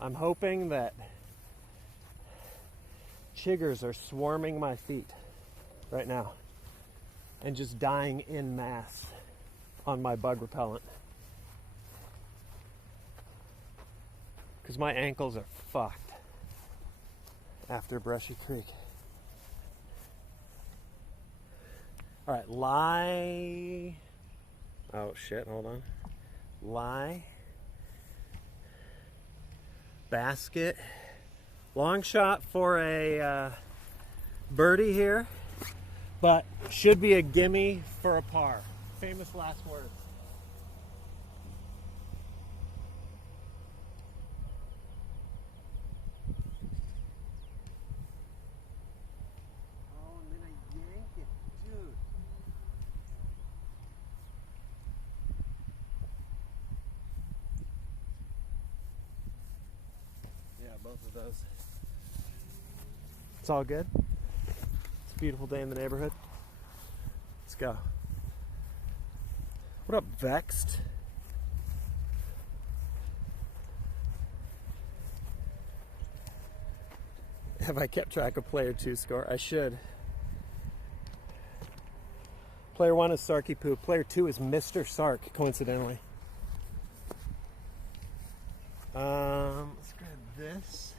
I'm hoping that chiggers are swarming my feet right now and just dying en masse on my bug repellent, because my ankles are fucked after Brushy Creek. All right, lie. Oh shit, hold on. Lie. Basket. Long shot for a birdie here, but should be a gimme for a par. Famous last words. Oh, and then I yank it, dude. Yeah, both of those. It's all good. It's a beautiful day in the neighborhood. Let's go. What up, Vexed? Have I kept track of player 2 score? I should. Player 1 is Sarky Poo. Player 2 is TheMrSark, coincidentally. Let's grab this.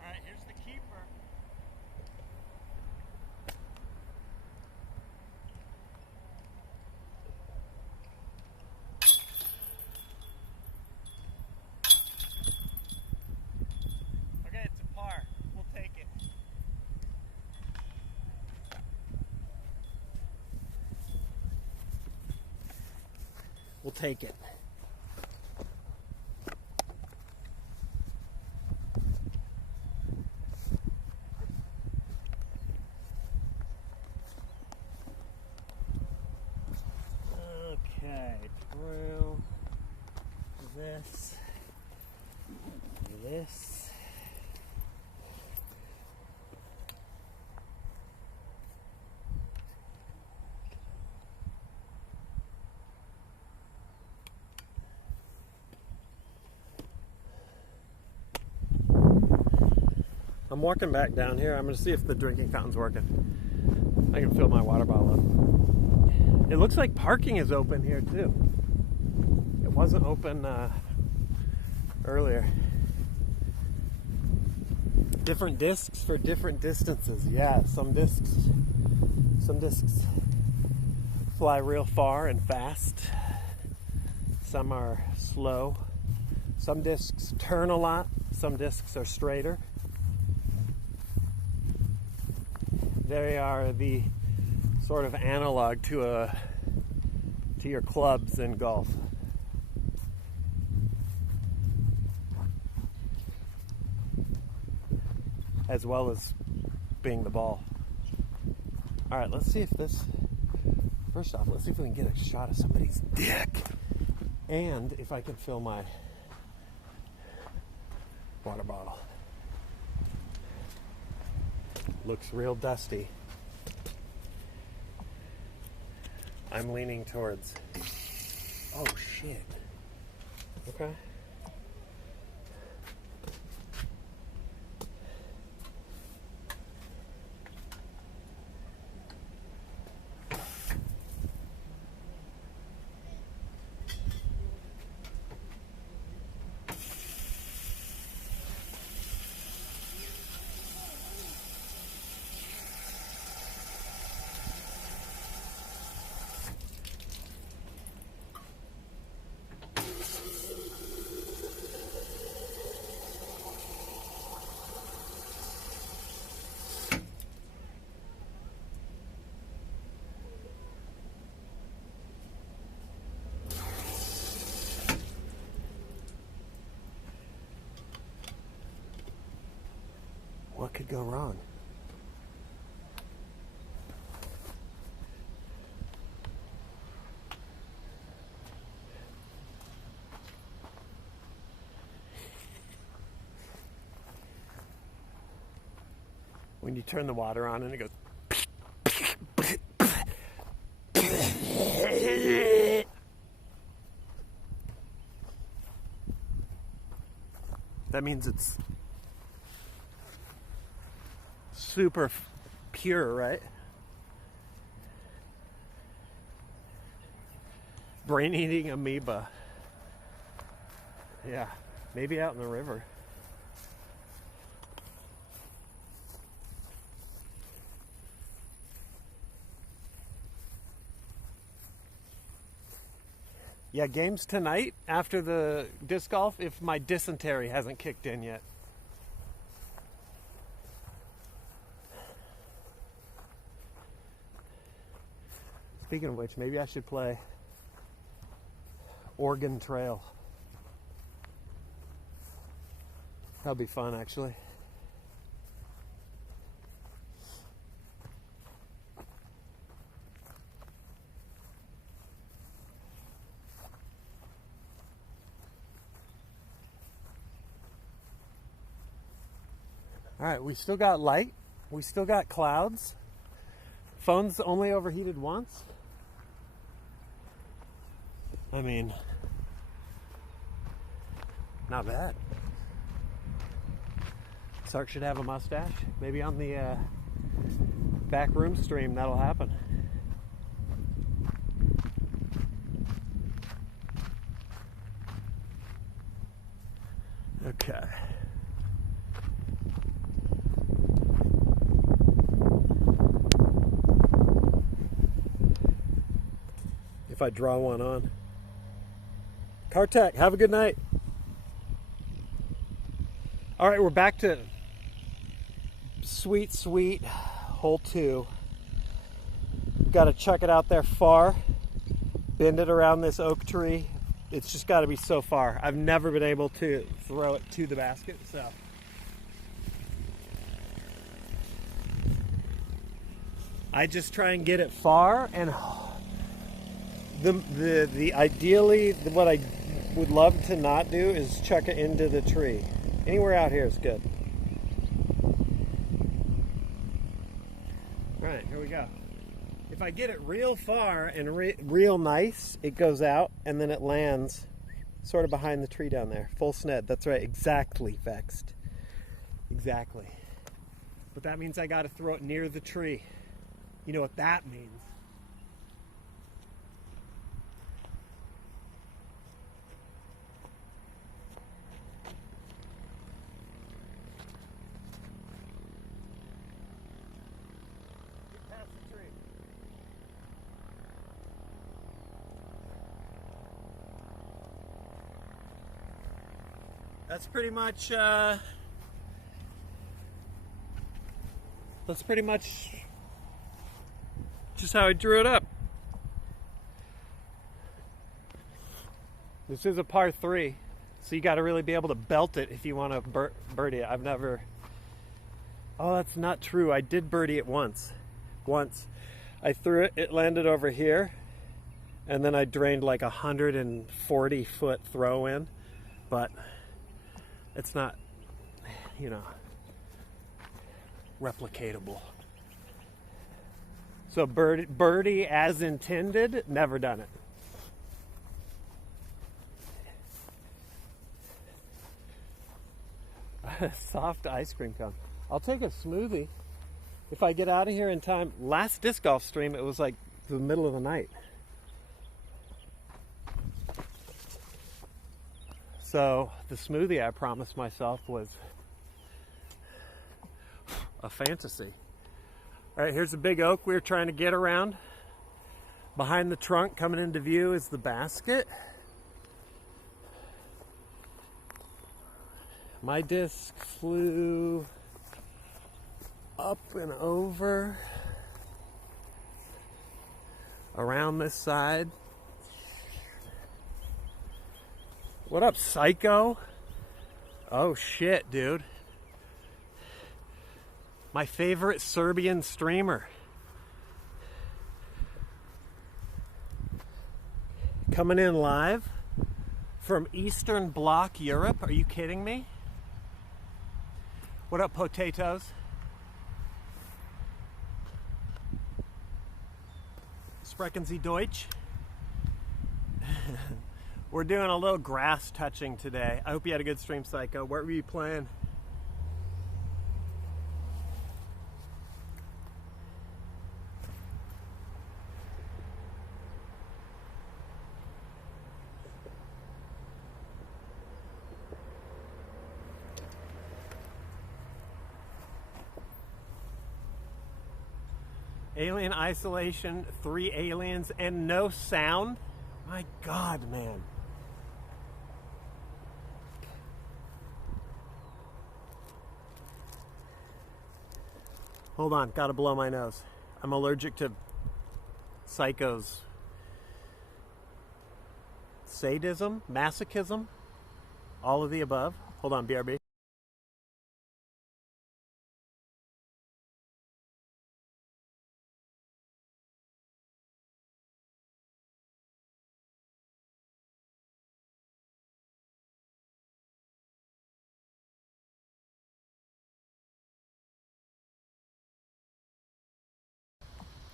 All right, here's the keeper. Okay, it's a par. We'll take it. We'll take it. Okay, through this, this. I'm walking back down here. I'm going to see if the drinking fountain's working. I can fill my water bottle up. It looks like parking is open here too. It wasn't open earlier. Different discs for different distances. Yeah, some discs fly real far and fast. Some are slow. Some discs turn a lot. Some discs are straighter. They are the sort of analog to your clubs in golf. As well as being the ball. All right, let's see if this. First off, let's see if we can get a shot of somebody's dick, and if I can fill my water bottle. Looks real dusty. I'm leaning towards. Oh shit. Okay. What could go wrong? When you turn the water on and it goes. That means it's super pure, right? Brain-eating amoeba. Yeah, maybe out in the river. Yeah, games tonight after the disc golf if my dysentery hasn't kicked in yet. Speaking of which, maybe I should play Oregon Trail. That'll be fun, actually. All right, we still got light. We still got clouds. Phone's only overheated once. I mean, not bad. Sark should have a mustache. Maybe on the back room stream that'll happen. Okay. If I draw one on. Kartek, have a good night. All right, we're back to sweet hole 2. Got to chuck it out there far, bend it around this oak tree. It's just got to be so far. I've never been able to throw it to the basket, so. I just try and get it far, and the ideally what I would love to not do is chuck it into the tree. Anywhere out here is good. All right, here we go. If I get it real far and real nice, it goes out and then it lands sort of behind the tree down there. Full sned. That's right. Exactly, Vexed. Exactly. But that means I got to throw it near the tree. You know what that means. that's pretty much just how I drew it up. This is a par 3, so you got to really be able to belt it if you want to birdie it. I've never. Oh, that's not true. I did birdie it once. I threw it, it landed over here, and then I drained like 140-foot throw in, but it's not, you know, replicatable. So birdie as intended, never done it. Soft ice cream cone. I'll take a smoothie if I get out of here in time. Last disc golf stream, it was like the middle of the night. So the smoothie I promised myself was a fantasy. All right, here's a big oak we were trying to get around. Behind the trunk, coming into view, is the basket. My disc flew up and over around this side. What up, psycho? Oh shit, dude. My favorite Serbian streamer. Coming in live from Eastern Bloc Europe. Are you kidding me? What up, potatoes? Sprechen Sie Deutsch? We're doing a little grass touching today. I hope you had a good stream, Psycho. Where were you playing? Alien isolation, 3 aliens, and no sound? My God, man. Hold on, gotta blow my nose. I'm allergic to Psycho's sadism, masochism, all of the above. Hold on, BRB.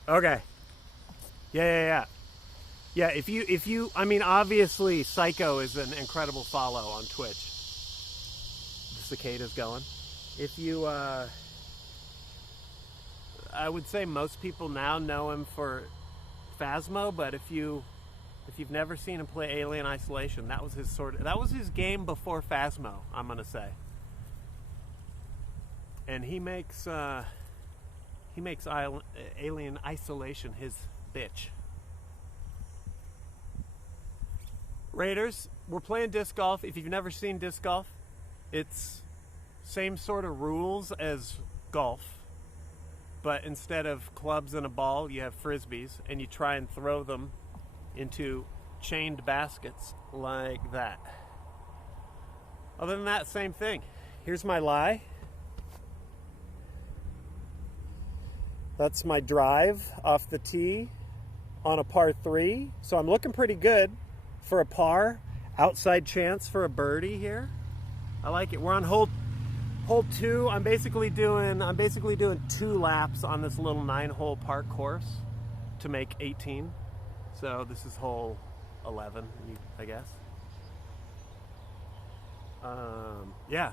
Okay. Yeah. If you, I mean, obviously, Psycho is an incredible follow on Twitch. The cicada's going. If you, I would say most people now know him for Phasmo, but if you've never seen him play Alien Isolation, that was his game before Phasmo, I'm gonna say. And he makes Alien Isolation his bitch. Raiders, we're playing disc golf. If you've never seen disc golf, it's same sort of rules as golf, but instead of clubs and a ball, you have frisbees, and you try and throw them into chained baskets like that. Other than that, same thing. Here's my lie. That's my drive off the tee on a par 3. So I'm looking pretty good for a par. Outside chance for a birdie here. I like it. We're on hole 2. I'm basically doing 2 laps on this little 9-hole park course to make 18. So this is hole 11, I guess. Yeah.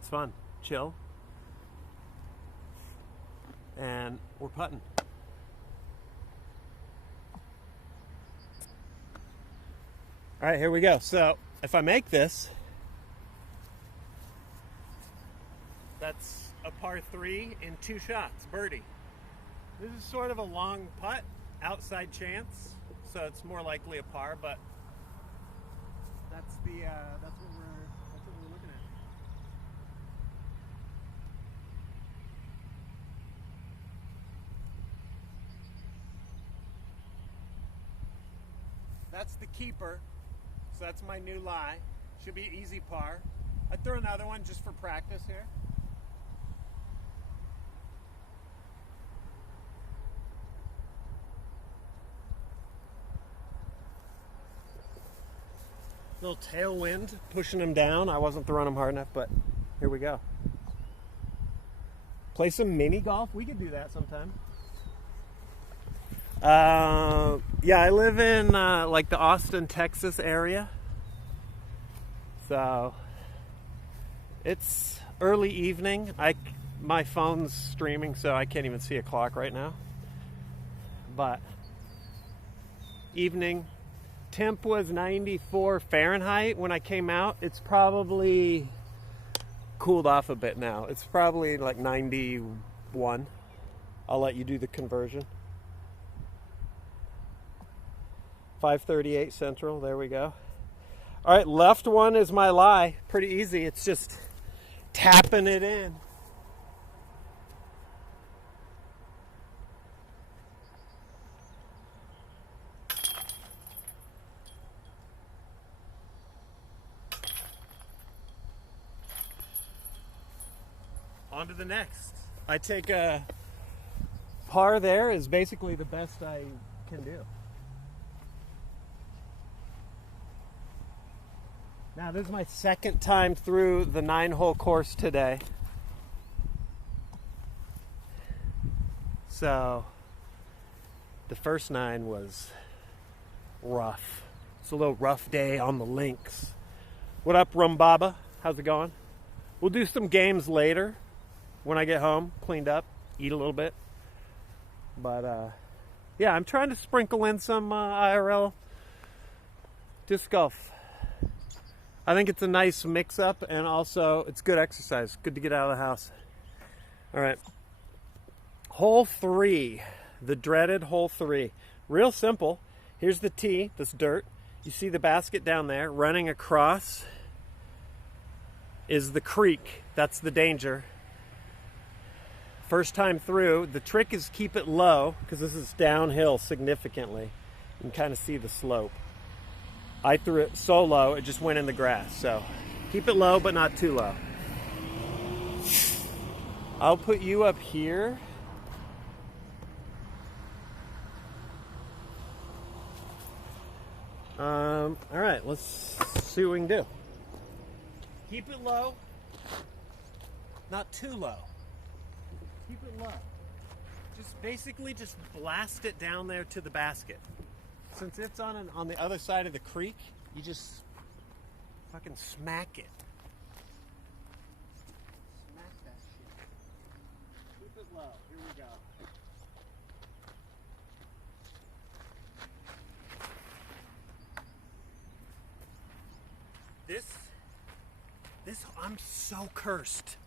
It's fun. Chill. And we're putting. All right, here we go. So if I make this, that's a par 3 in 2 shots, birdie. This is sort of a long putt, outside chance, so it's more likely a par, but That's what we're looking at. That's the keeper. So that's my new lie. Should be easy par. I'd throw another one just for practice here. Little tailwind pushing him down. I wasn't throwing him hard enough, but here we go. Play some mini golf. We could do that sometime. Yeah, I live in like the Austin, Texas area. So it's early evening. My phone's streaming, so I can't even see a clock right now. But evening. Temp was 94 Fahrenheit when I came out. It's probably cooled off a bit now. It's probably like 91. I'll let you do the conversion. 5:38 Central. There we go. All right, left one is my lie. Pretty easy. It's just tapping it in. On to the next. I take a par there is basically the best I can do. Now this is my second time through the 9-hole course today. So the first 9 was rough. It's a little rough day on the links. What up, Rumbaba? How's it going? We'll do some games later when I get home, cleaned up, eat a little bit. But yeah, I'm trying to sprinkle in some IRL disc golf. I think it's a nice mix-up, and also it's good exercise. Good to get out of the house. All right. Hole 3, the dreaded hole 3. Real simple. Here's the tee, this dirt. You see the basket down there. Running across is the creek. That's the danger. First time through, the trick is keep it low because this is downhill significantly. You can kind of see the slope. I threw it so low, it just went in the grass. So keep it low, but not too low. I'll put you up here. All right, let's see what we can do. Keep it low, not too low. Keep it low. Just basically just blast it down there to the basket. Since it's on the other side of the creek, you just fucking smack it. Smack that shit. Keep it low. Here we go. This, I'm so cursed.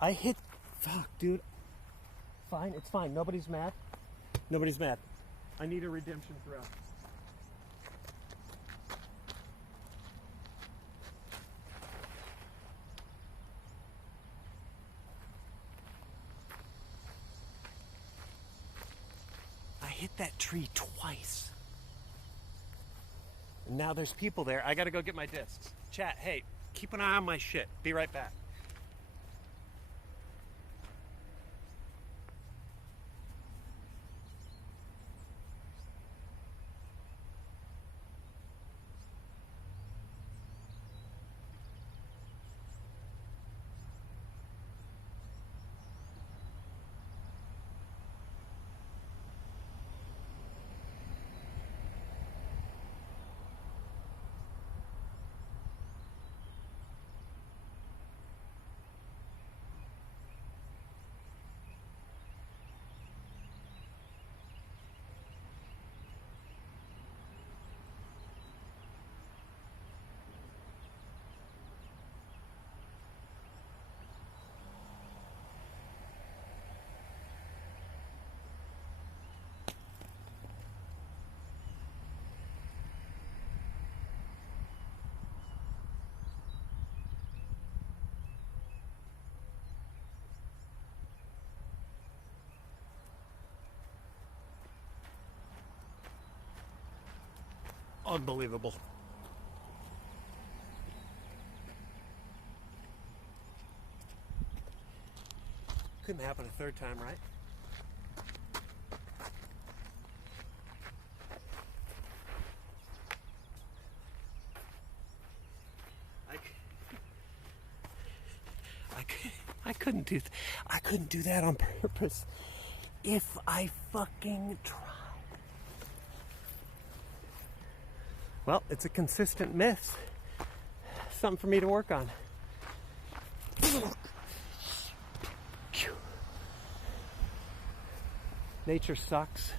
I hit, fuck, dude. Fine, it's fine. Nobody's mad. Nobody's mad. I need a redemption throw. I hit that tree twice. And now there's people there. I gotta go get my discs. Chat, hey, keep an eye on my shit. Be right back. Unbelievable. Couldn't happen a third time, right? I couldn't do that on purpose if I fucking tried. Well, it's a consistent miss. Something for me to work on. Nature sucks.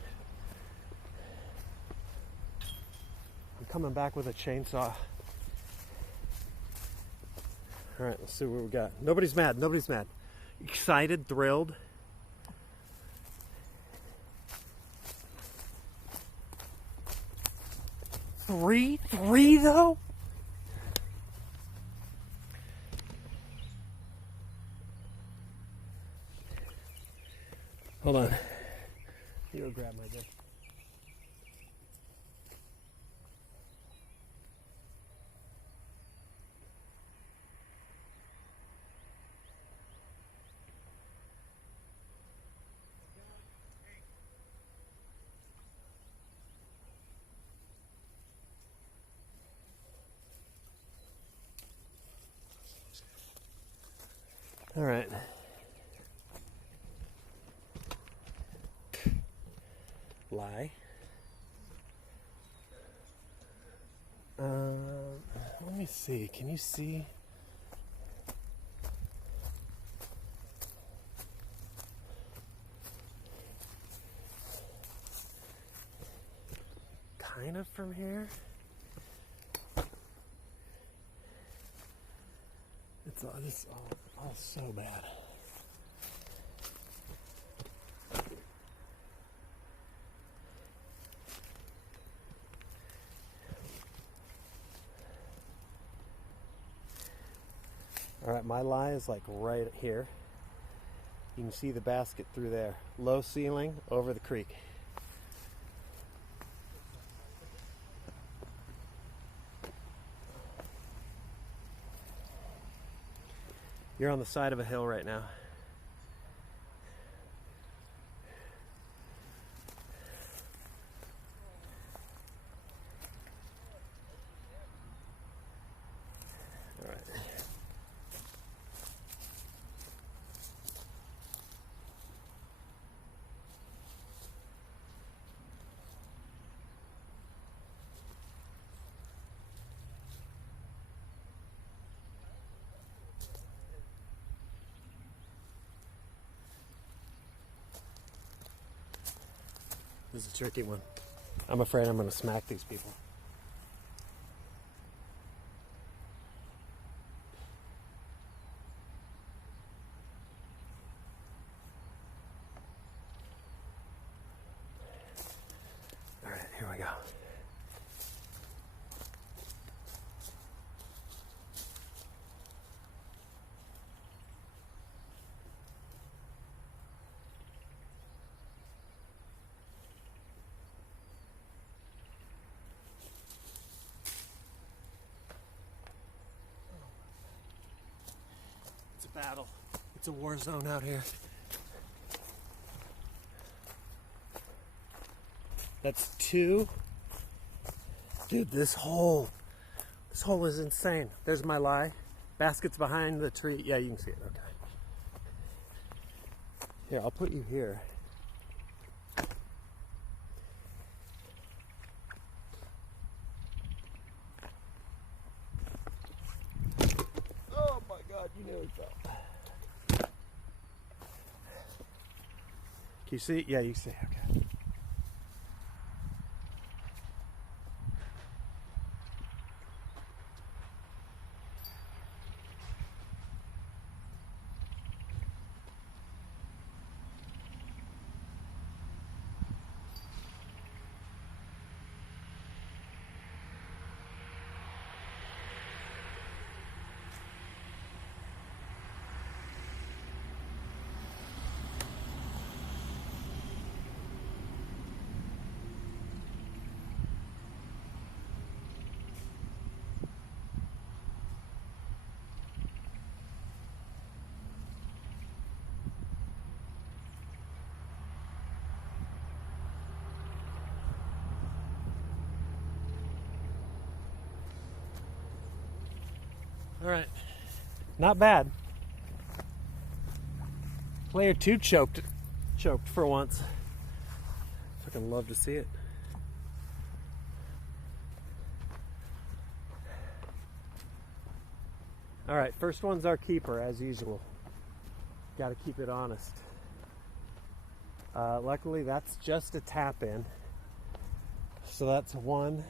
I'm coming back with a chainsaw. All right, let's see what we got. Nobody's mad. Nobody's mad. Excited, thrilled. Three though? Hold on. You go grab my dick. All right. Lie. Let me see. Can you see? Kind of from here. It's all, this is all so bad. All right, my lie is like right here. You can see the basket through there. Low ceiling over the creek. You're on the side of a hill right now. All right. This is a tricky one. I'm afraid I'm going to smack these people. All right, here we go. Battle. It's a war zone out here. That's two. Dude, this hole is insane. There's my lie. Basket's behind the tree. Yeah, you can see it. Okay. Here, I'll put you here. Oh my God, you nearly fell. Can you see? Yeah, you see. Okay. All right. Not bad. Player 2 choked for once. Fucking love to see it. All right, first one's our keeper, as usual. Got to keep it honest. Luckily, that's just a tap in. So that's one.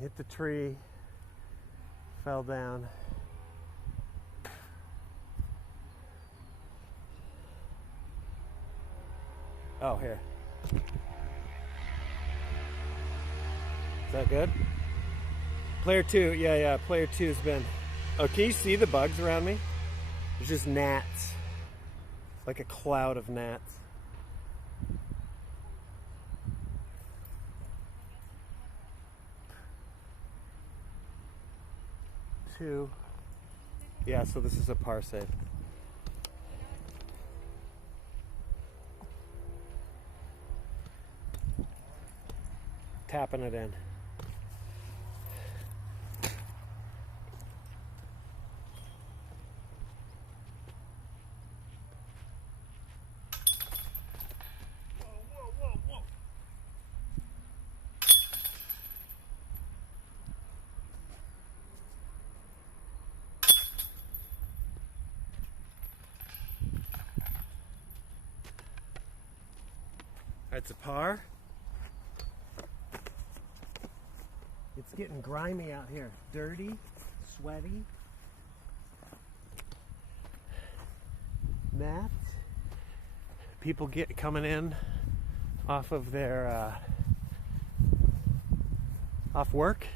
Hit the tree, fell down. Oh, here. Is that good? Player 2, yeah, player 2's been... Oh, can you see the bugs around me? There's just gnats. Like a cloud of gnats. Two. Yeah, so this is a par save. Tapping it in. It's a par. It's getting grimy out here. Dirty, sweaty. Gnats. People coming in off of their off work.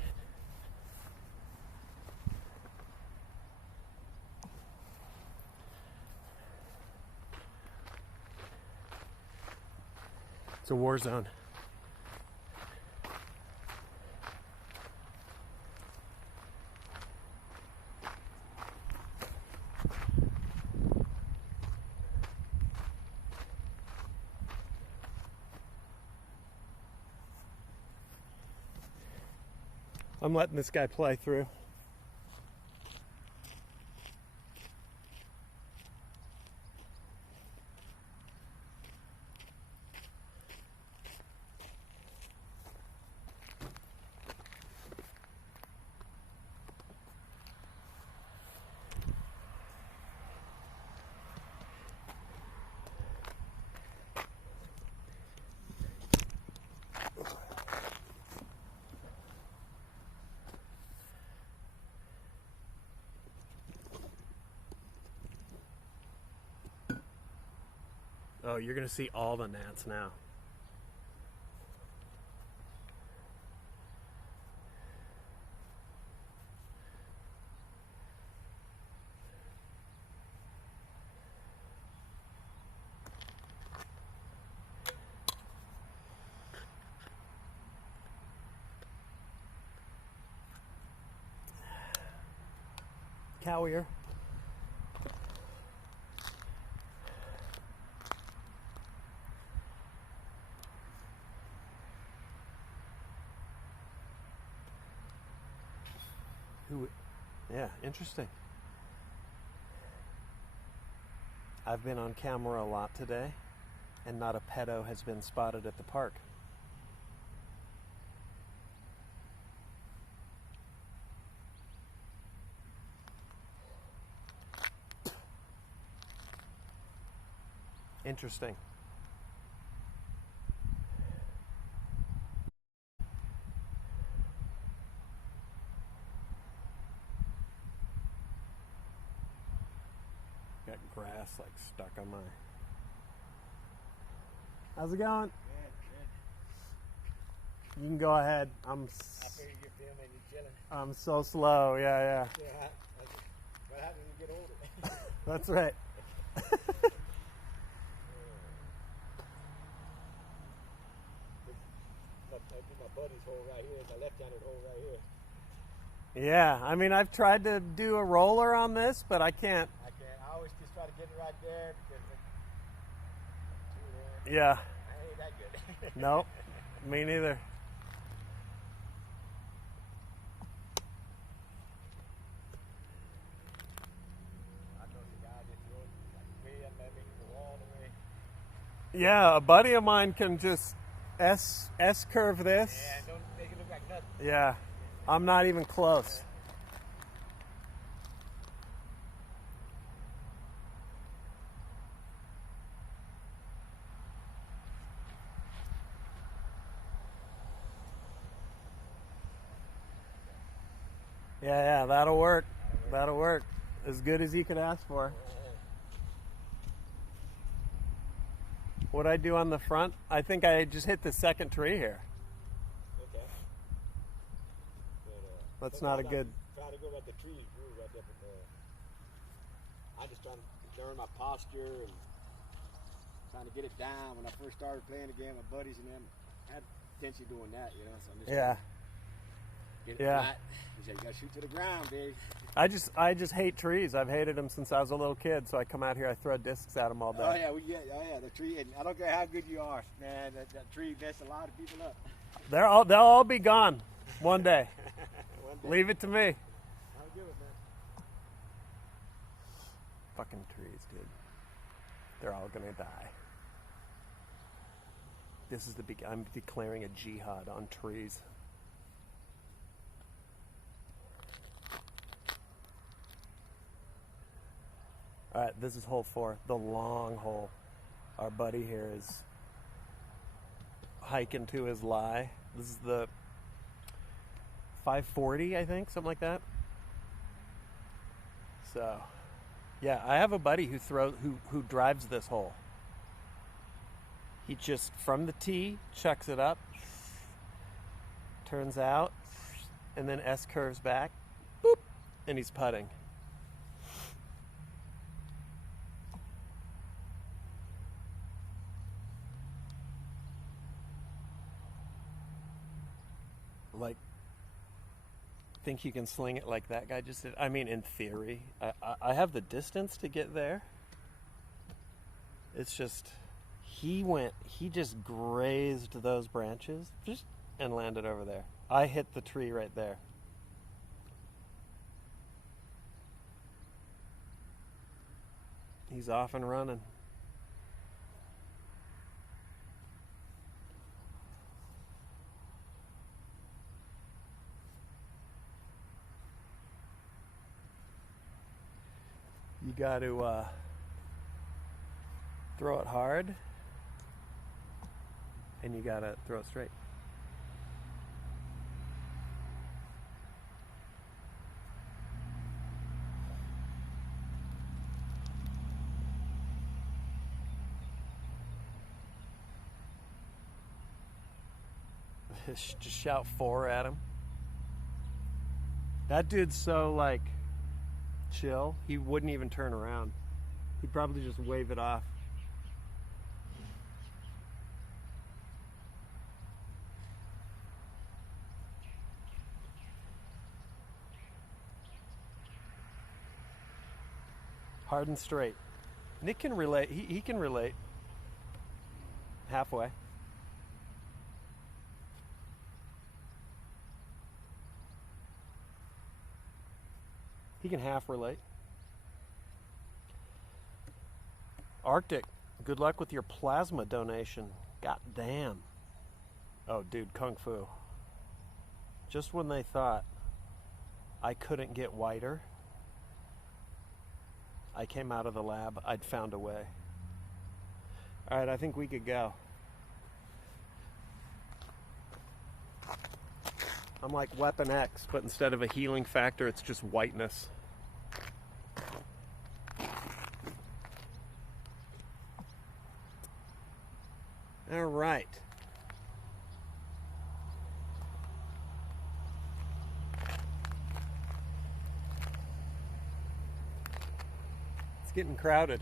It's a war zone. I'm letting this guy play through. Oh, you're gonna see all the gnats now. Cowier. Yeah, interesting. I've been on camera a lot today, and not a pedo has been spotted at the park. Interesting. Got grass like stuck on my... How's it going? Good. You can go ahead. I figured you're filming, you're chilling. I'm so slow. Yeah. What happens when you get older? That's right. My buddy's hole right here, my left-handed hole right here. Yeah, I mean, I've tried to do a roller on this, but I can't. I always just try to get it right there because Yeah. I ain't ain't that good. Nope, me neither. I know the guy that goes like way up at me, go all the way. Yeah, a buddy of mine can just S curve this. Yeah, don't make it look like nothing. Yeah, I'm not even close. Yeah, that'll work. That'll work. As good as you could ask for. What'd I do on the front? I think I just hit the second tree here. Okay. But, That's not a good... Trying to go at the trees grew right there, but I'm just trying to learn my posture and trying to get it down. When I first started playing again, my buddies and them had potentially doing that, you know. So I'm just Yeah. get it flat. He said, you gotta shoot to the ground, big. I just hate trees. I've hated them since I was a little kid. So I come out here, I throw discs at them all day. Oh yeah, the tree. And I don't care how good you are, man. That tree messed a lot of people up. They'll all be gone one day. One day. Leave it to me. I'll do it, man. Fucking trees, dude. They're all gonna die. This is I'm declaring a jihad on trees. All right, this is hole 4, the long hole. Our buddy here is hiking to his lie. This is the 540, I think, something like that. So, yeah, I have a buddy who drives this hole. He just from the tee chucks it up, turns out, and then S curves back, boop, and he's putting. Like, think you can sling it like that guy just did? I mean, in theory. I have the distance to get there. It's just, he just grazed those branches and landed over there. I hit the tree right there. He's off and running. You got to throw it hard, and you got to throw it straight. Just shout 4 at him. That dude's so, like, chill, he wouldn't even turn around. He'd probably just wave it off. Hard and straight. Nick can relate. He can relate. Halfway. He can half relate. Arctic, good luck with your plasma donation. God damn. Oh, dude, Kung Fu. Just when they thought I couldn't get whiter, I came out of the lab. I'd found a way. All right, I think we could go. I'm like Weapon X, but instead of a healing factor, it's just whiteness. All right. It's getting crowded.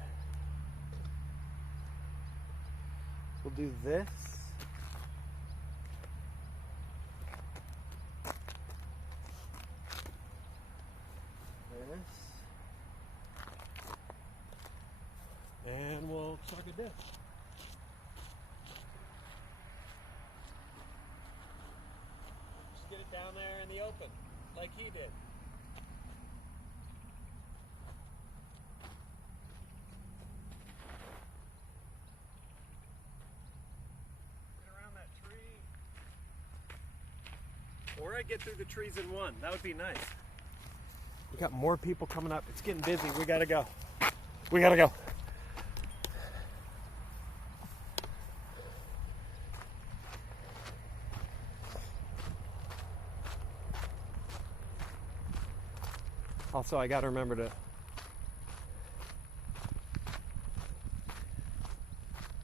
We'll do this. And we'll suck a disc. down there in the open, like he did. Get around that tree. Or I get through the trees in one. That would be nice. We got more people coming up. It's getting busy. We gotta go. We gotta go. Also, I gotta remember to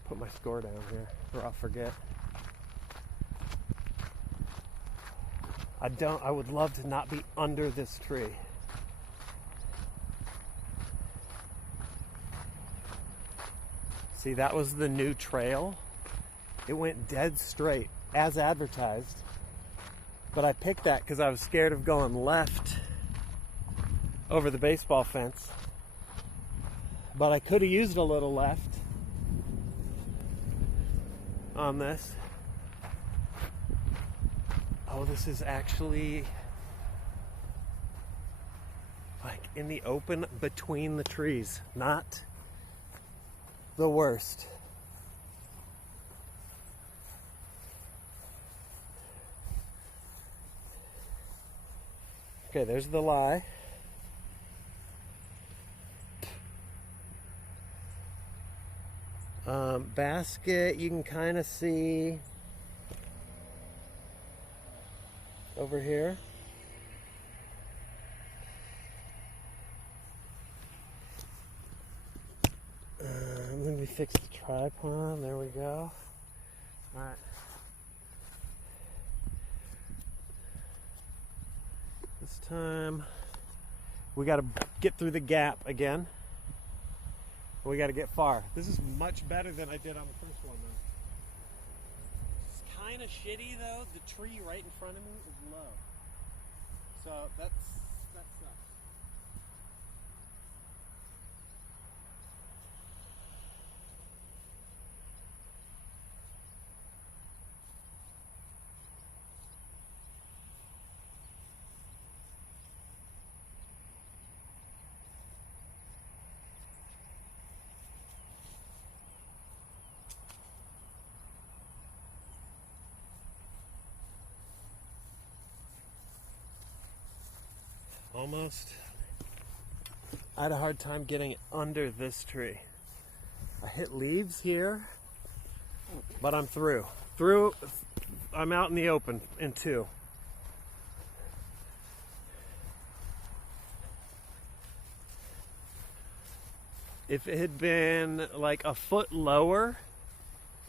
put my score down here, or I'll forget. I would love to not be under this tree. See, that was the new trail. It went dead straight, as advertised. But I picked that because I was scared of going left over the baseball fence. But I could have used a little left on this. Oh, this is actually like in the open between the trees. Not the worst. Okay, there's the lie. Basket, you can kind of see over here. Let me fix the tripod. There we go. All right. This time we got to get through the gap again. We got to get far. This is much better than I did on the first one, though. It's kind of shitty, though. The tree right in front of me is low. So that sucks. Almost. I had a hard time getting under this tree. I hit leaves here, but I'm through. I'm out in the open in two. If it had been like a foot lower,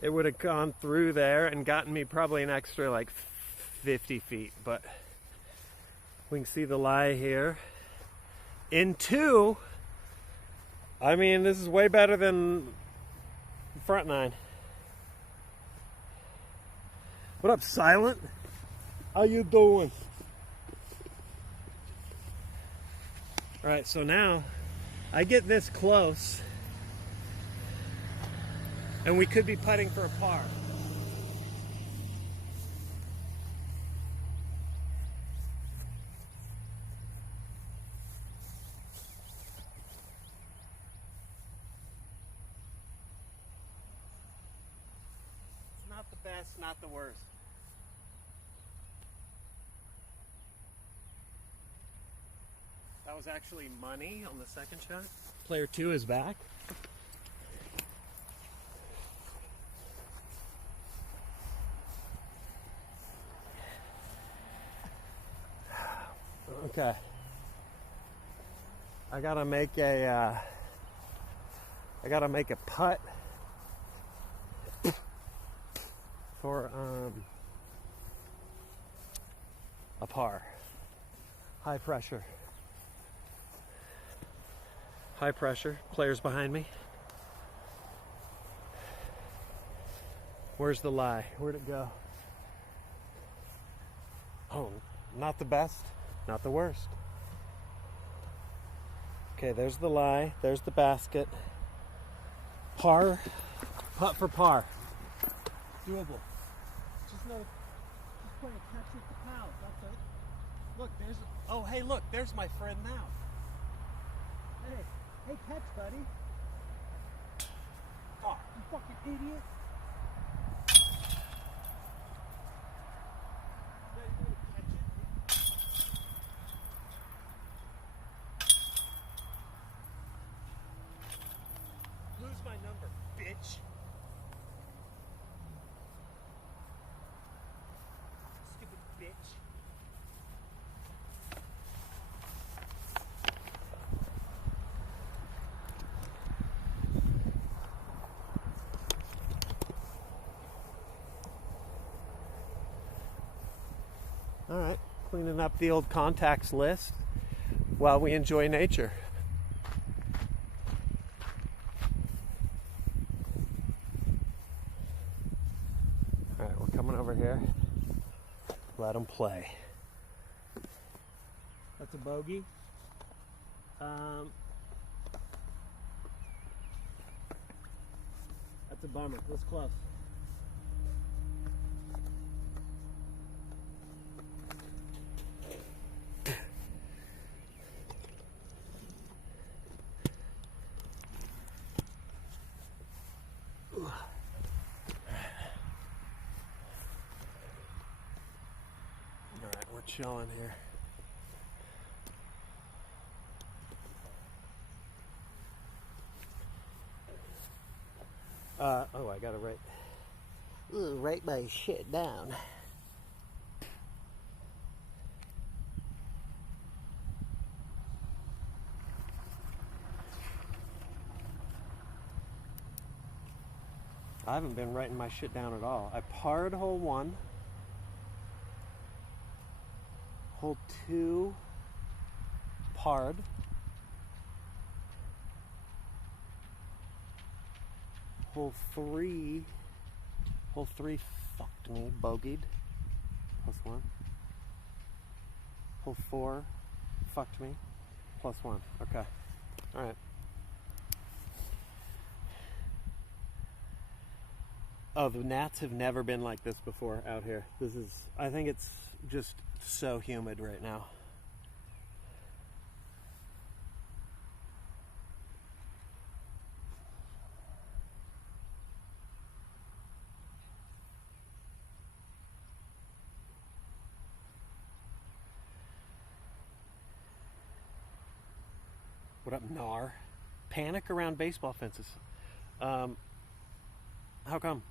it would have gone through there and gotten me probably an extra like 50 feet, but we can see the lie here. In two, I mean, this is way better than front nine. What up, Silent? How you doing? All right, so now I get this close and we could be putting for a par. Not the best, not the worst. That was actually money on the second shot. Player 2 is back. Okay. I gotta make a putt for a par. High pressure. High pressure. Players behind me. Where's the lie? Where'd it go? Oh, not the best, not the worst. Okay, there's the lie. There's the basket. Par. Putt for par. Doable. Just play a catch with the pals. That's it. Look, there's. Oh, hey, look, there's my friend now. Hey, catch, buddy. Oh, you fucking idiot. Lose my number, bitch. Stupid bitch. All right, cleaning up the old contacts list while we enjoy nature. All right, we're coming over here. Let them play. That's a bogey. That's a bummer. That's close. Alright, we're chilling here. I gotta write my shit down. I haven't been writing my shit down at all. I parred hole 1. Hole 2, parred. Hole 3 fucked me, bogeyed, +1. Hole 4 fucked me, +1. Okay, all right. Oh, the gnats have never been like this before out here. I think it's just so humid right now. What up, Nar? Panic around baseball fences. How come?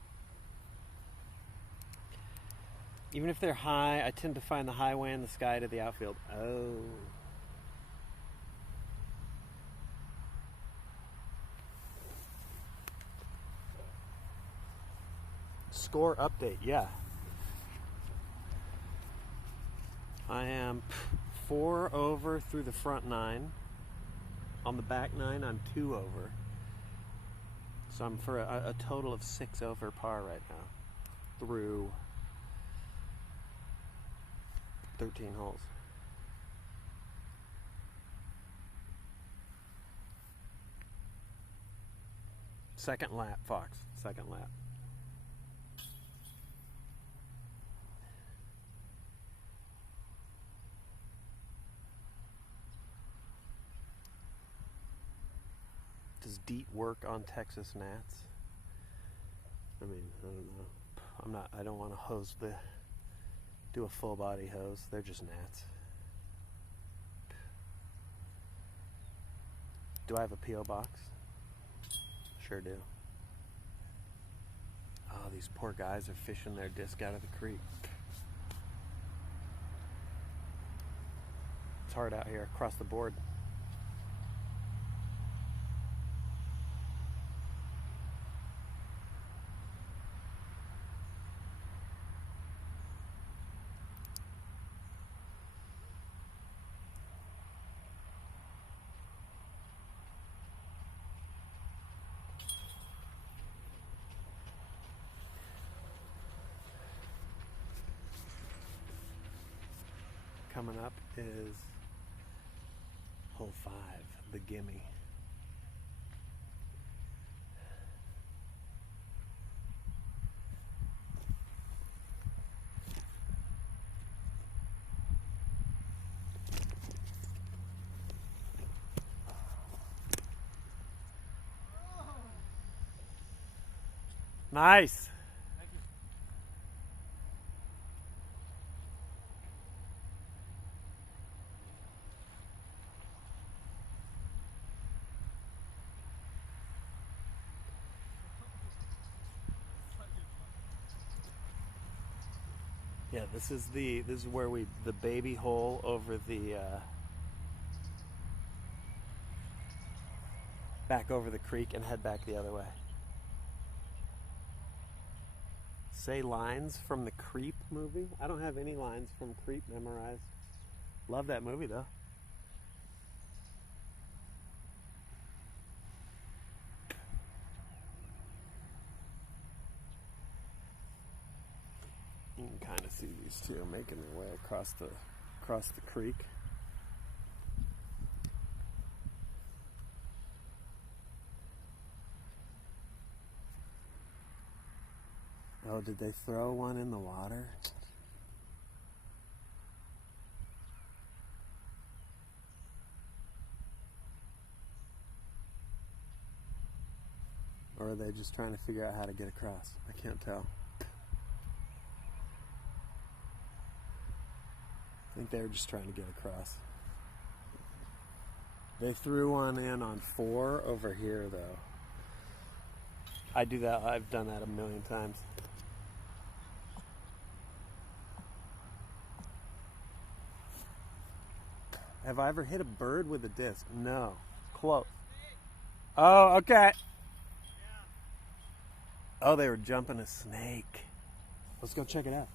Even if they're high, I tend to find the highway in the sky to the outfield. Oh. Score update, yeah. I am 4 over through the front 9. On the back 9, I'm 2 over. So I'm for a total of 6 over par right now through 13 holes. Second lap, Fox. Second lap. Does DEET work on Texas gnats? I mean, I don't know. I don't want to do a full body hose. They're just gnats. Do I have a P.O. box? Sure do. Oh, these poor guys are fishing their disc out of the creek. It's hard out here across the board. Coming up is hole 5, the gimme. Nice. Thank you. Yeah, this is where the baby hole over the back over the creek and head back the other way. Say lines from the Creep movie. I don't have any lines from Creep memorized. Love that movie though. You can kind of see these two making their way across the creek. Oh, did they throw one in the water? Or are they just trying to figure out how to get across? I can't tell. I think they were just trying to get across. They threw one in on 4 over here, though. I do that. I've done that a million times. Have I ever hit a bird with a disc? No. Close. Oh, okay. Oh, they were jumping a snake. Let's go check it out.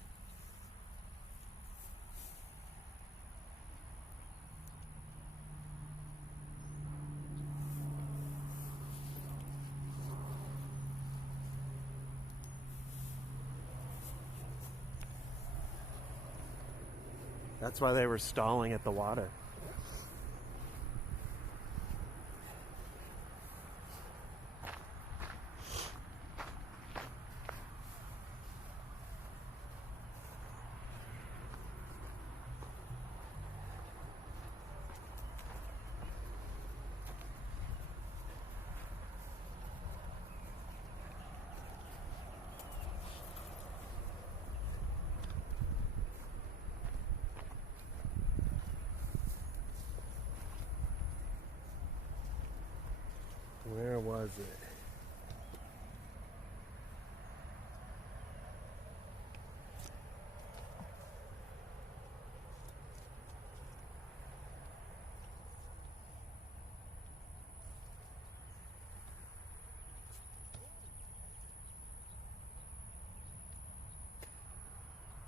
That's why they were stalling at the water. Where was it?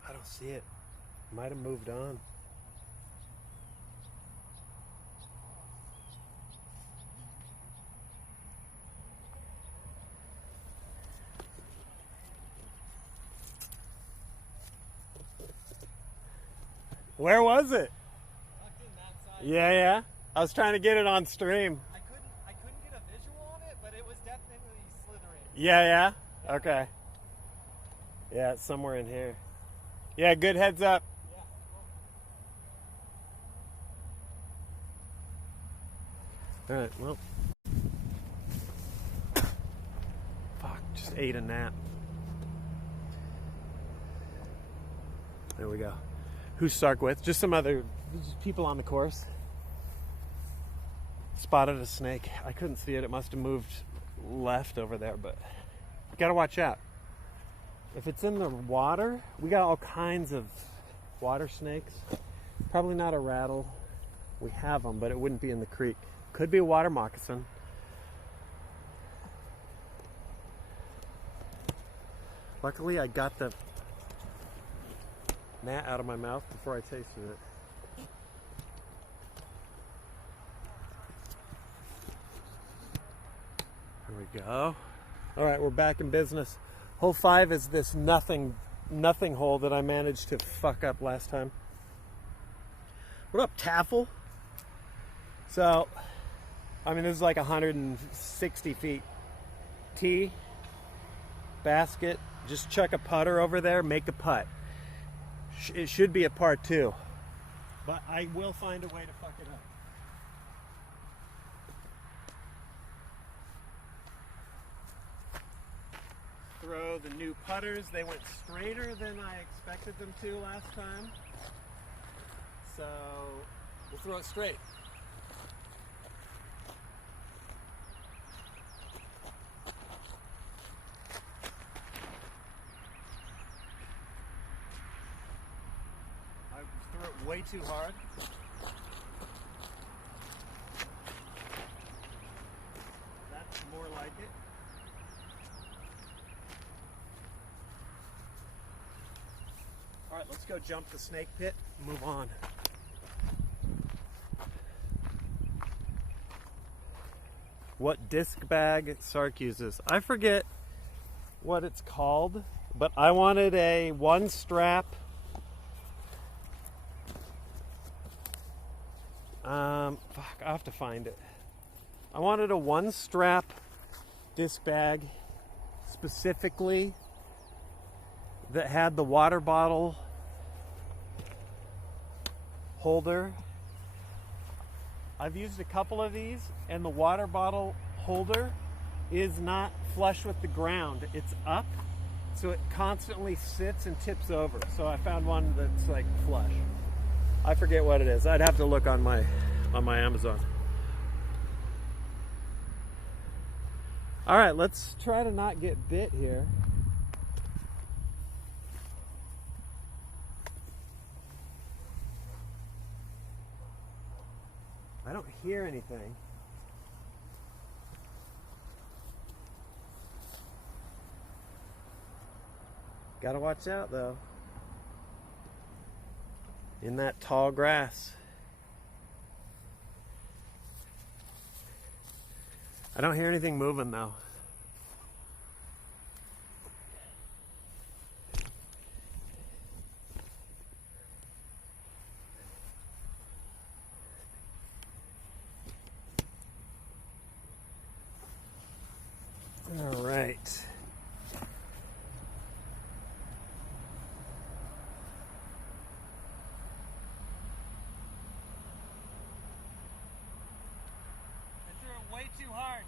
I don't see it. Might have moved on. Where was it? Tucked in that side. Yeah, yeah. I was trying to get it on stream. I couldn't get a visual on it, but it was definitely slithering. Yeah, yeah. Okay. Yeah, it's somewhere in here. Yeah, good heads up. Yeah. All right, well. Fuck, just ate a gnat. There we go. Who's Sark with? Just some other just people on the course. Spotted a snake. I couldn't see it. It must have moved left over there, but gotta watch out. If it's in the water, we got all kinds of water snakes. Probably not a rattle. We have them, but it wouldn't be in the creek. Could be a water moccasin. Luckily, I got the gnat out of my mouth before I tasted it. There we go. All right, we're back in business. Hole 5 is this nothing hole that I managed to fuck up last time. What up, Taffel? So, I mean, this is like 160 feet. Tee, basket, just chuck a putter over there, make a putt. It should be a par 2, but I will find a way to fuck it up. throw the new putters. They went straighter than I expected them to last time. So we'll throw it straight. I threw it way too hard. That's more like it. All right, let's go jump the snake pit and move on. What disc bag Sark uses? I forget what it's called, but I wanted a one strap fuck, I have to find it. I wanted a one strap disc bag specifically that had the water bottle holder. I've used a couple of these, and the water bottle holder is not flush with the ground. It's up, so it constantly sits and tips over. So I found one that's like flush. I forget what it is. I'd have to look on my Amazon. All right, let's try to not get bit here. I don't hear anything. Gotta watch out though. In that tall grass. I don't hear anything moving though. All right. I threw it way too hard.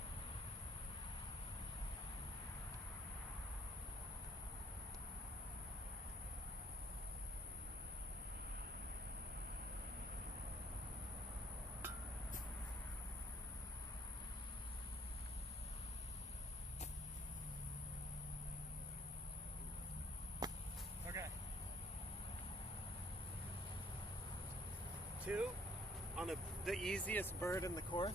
Okay. 2 on the easiest bird in the course.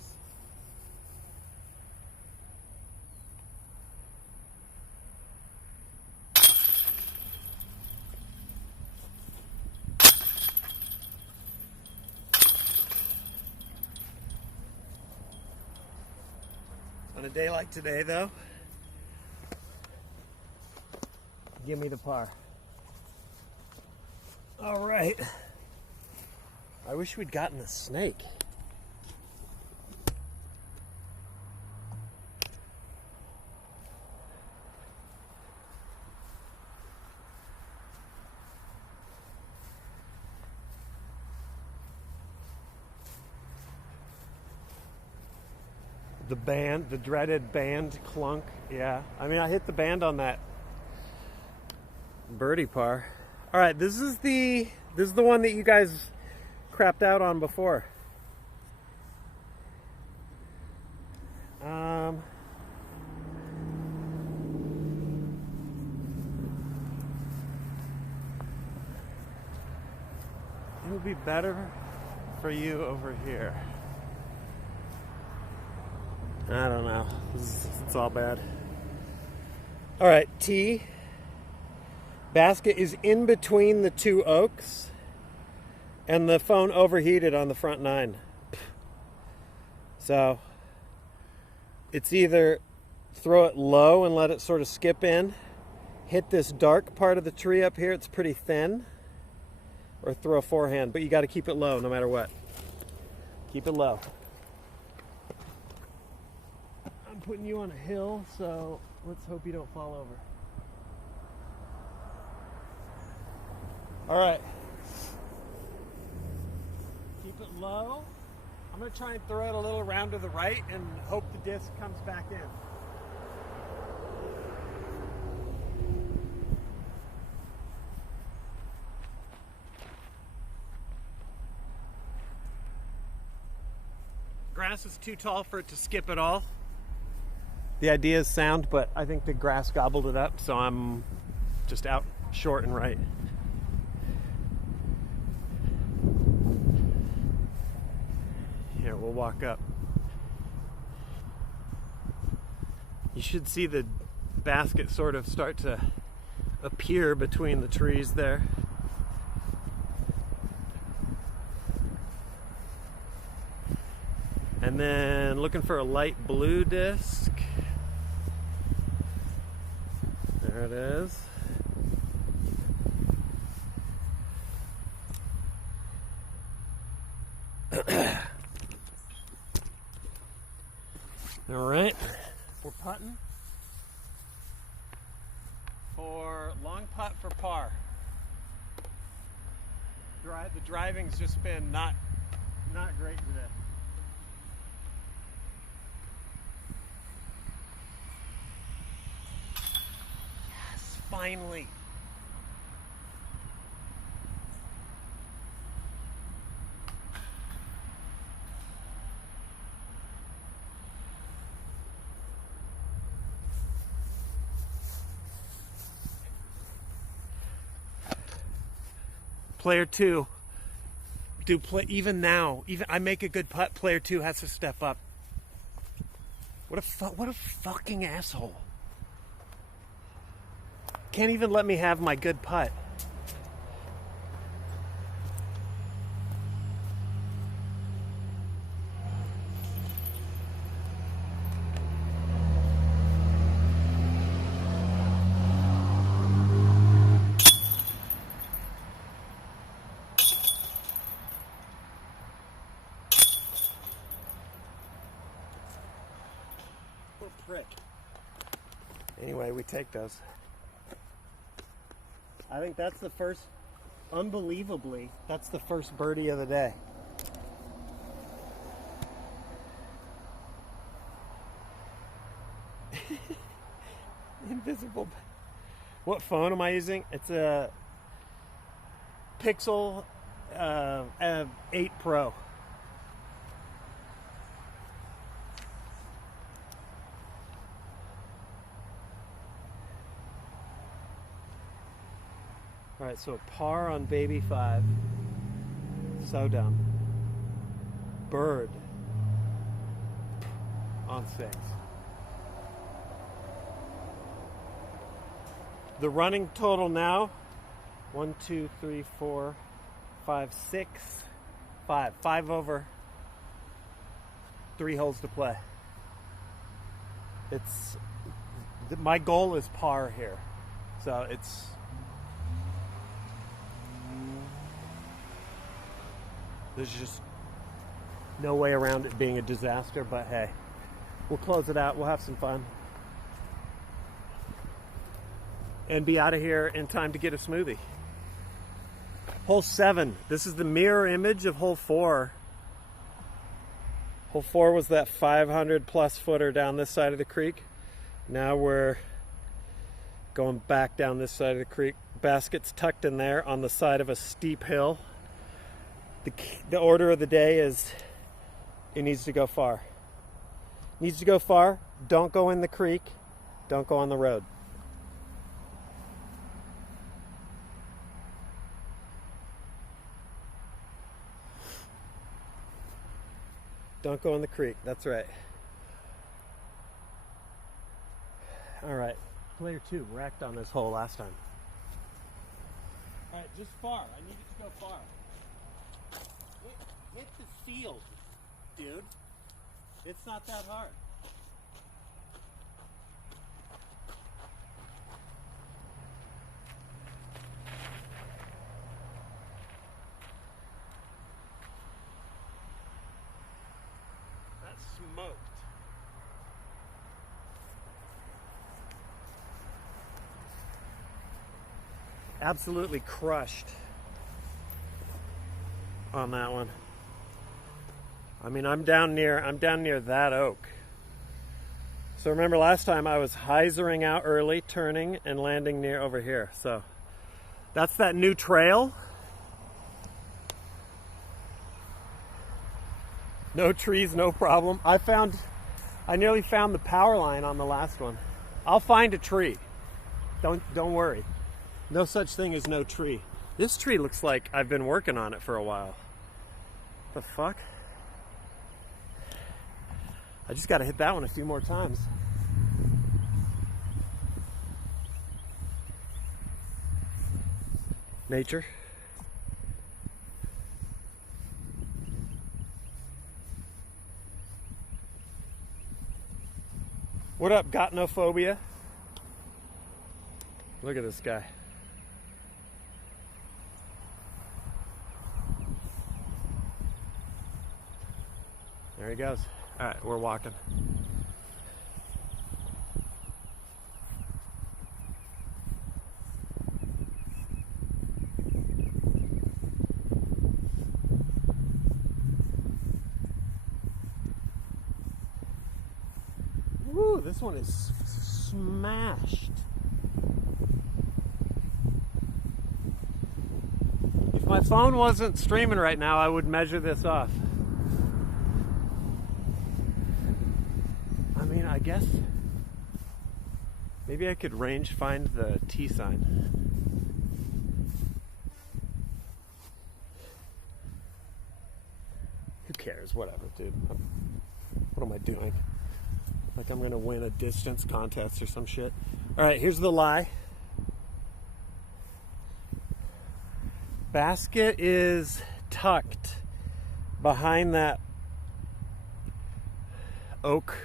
On a day like today though, give me the par. All right. I wish we'd gotten the snake. The band, the dreaded band clunk. Yeah, I mean, I hit the band on that birdie par. All right, this is the one that you guys crapped out on before. It would be better for you over here. I don't know. It's all bad. All right, tee. Basket is in between the two oaks, and the phone overheated on the front 9. So it's either throw it low and let it sort of skip in, hit this dark part of the tree up here, it's pretty thin, or throw a forehand, but you got to keep it low no matter what. Keep it low. I'm putting you on a hill, so let's hope you don't fall over. All right. Keep it low. I'm going to try and throw it a little round to the right and hope the disc comes back in. grass is too tall for it to skip at all. The idea is sound, but I think the grass gobbled it up, so I'm just out short and right. Here, we'll walk up. You should see the basket sort of start to appear between the trees there. And then looking for a light blue disc. There it is. All right, we're putting for long putt for par. The driving's just been not great today. Yes, finally. Player two, even now, even I make a good putt, player two has to step up. What a fucking asshole. Can't even let me have my good putt. Prick. Anyway, we take those. I think that's the first, unbelievably, that's the first birdie of the day. Invisible. What phone am I using? It's a Pixel 8 Pro. All right, so par on baby 5. So dumb. Bird on 6. The running total now, 1, 2, 3, 4, 5, 6, 5. 5 over. 3 holes to play. My goal is par here. So there's just no way around it being a disaster, but hey, we'll close it out. We'll have some fun. And be out of here in time to get a smoothie. Hole 7. This is the mirror image of hole 4. Hole 4 was that 500 plus footer down this side of the creek. Now we're going back down this side of the creek. Basket's tucked in there on the side of a steep hill. The order of the day is it needs to go far. Needs to go far. Don't go in the creek. Don't go on the road. Don't go in the creek. That's right. All right. Player 2 wrecked on this hole last time. All right, just far. I need it to go far. Hit the field, dude. It's not that hard. That's smoked. Absolutely crushed on that one. I mean, I'm down near that oak. So remember last time I was hyzering out early, turning and landing near over here. So that's that new trail. No trees, no problem. I nearly found the power line on the last one. I'll find a tree. Don't worry. No such thing as no tree. This tree looks like I've been working on it for a while. The fuck? I just got to hit that one a few more times. Nature. What up, gotnophobia? Look at this guy. There he goes. All right, we're walking. Woo, this one is smashed. If my phone wasn't streaming right now, I would measure this off. I mean, I guess maybe I could range find the T sign. Who cares? Whatever, dude. What am I doing? Like I'm gonna win a distance contest or some shit. All right, here's the lie. Basket is tucked behind that oak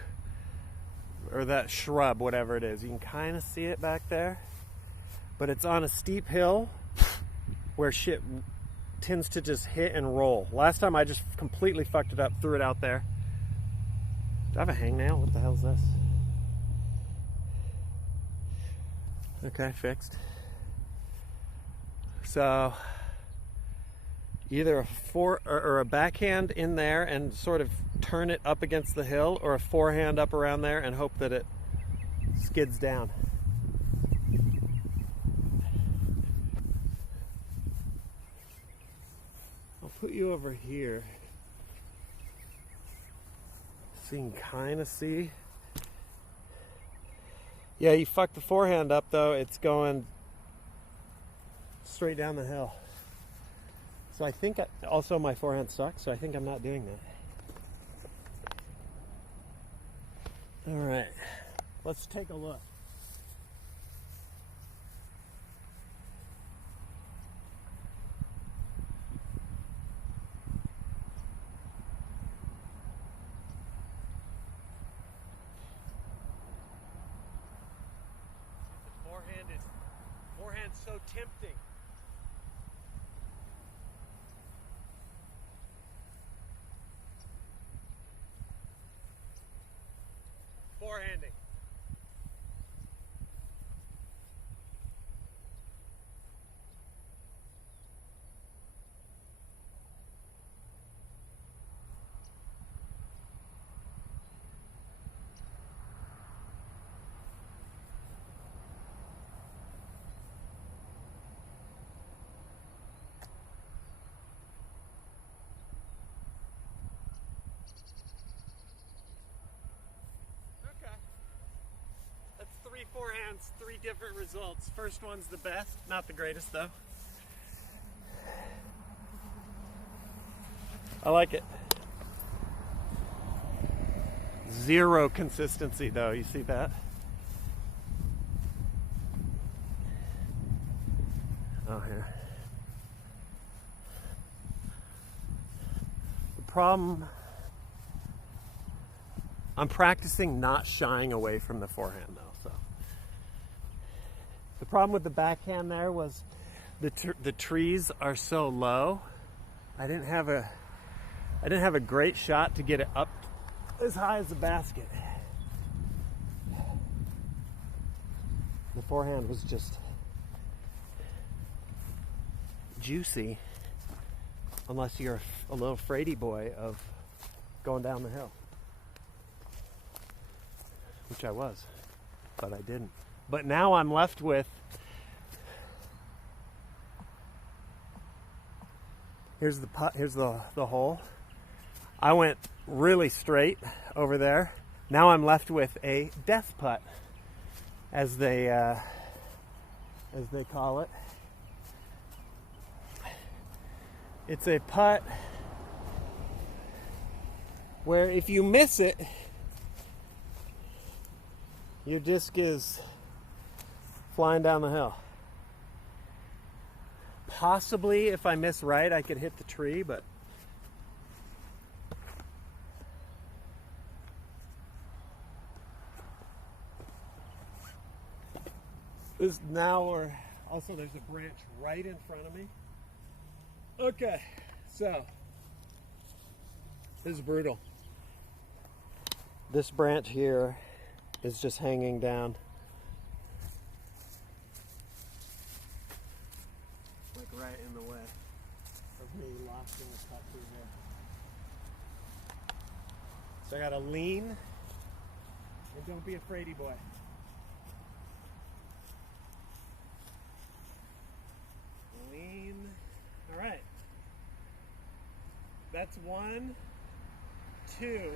or that shrub, whatever it is. You can kind of see it back there, but it's on a steep hill where shit tends to just hit and roll. Last time I just completely fucked it up, threw it out there. Do I have a hangnail? What the hell is this? Okay, fixed. So either a backhand in there and sort of turn it up against the hill, or a forehand up around there and hope that it skids down. I'll put you over here so you can kind of see. Yeah, you fucked the forehand up though. It's going straight down the hill. So I think also my forehand sucks, so I think I'm not doing that. All right, let's take a look. Forehand's so tempting. Forehanding. Three forehands, three different results. First one's the best, not the greatest though. I like it. Zero consistency though, you see that? Oh, here. The problem, I'm practicing not shying away from the forehand though. So the problem with the backhand there was the trees are so low. I didn't have a great shot to get it up as high as the basket. The forehand was just juicy, unless you're a little fraidy boy of going down the hill, which I was, but I didn't. But now I'm left with, here's the hole. I went really straight over there. Now I'm left with a death putt, as they call it. It's a putt where if you miss it, your disc is flying down the hill. Possibly, if I miss right, I could hit the tree, but this now, or also there's a branch right in front of me. Okay, so this is brutal. This branch here is just hanging down. Like right in the way of me lofting the cut through here. So I gotta lean, and don't be a fraidy boy. Lean. All right. That's 1, 2.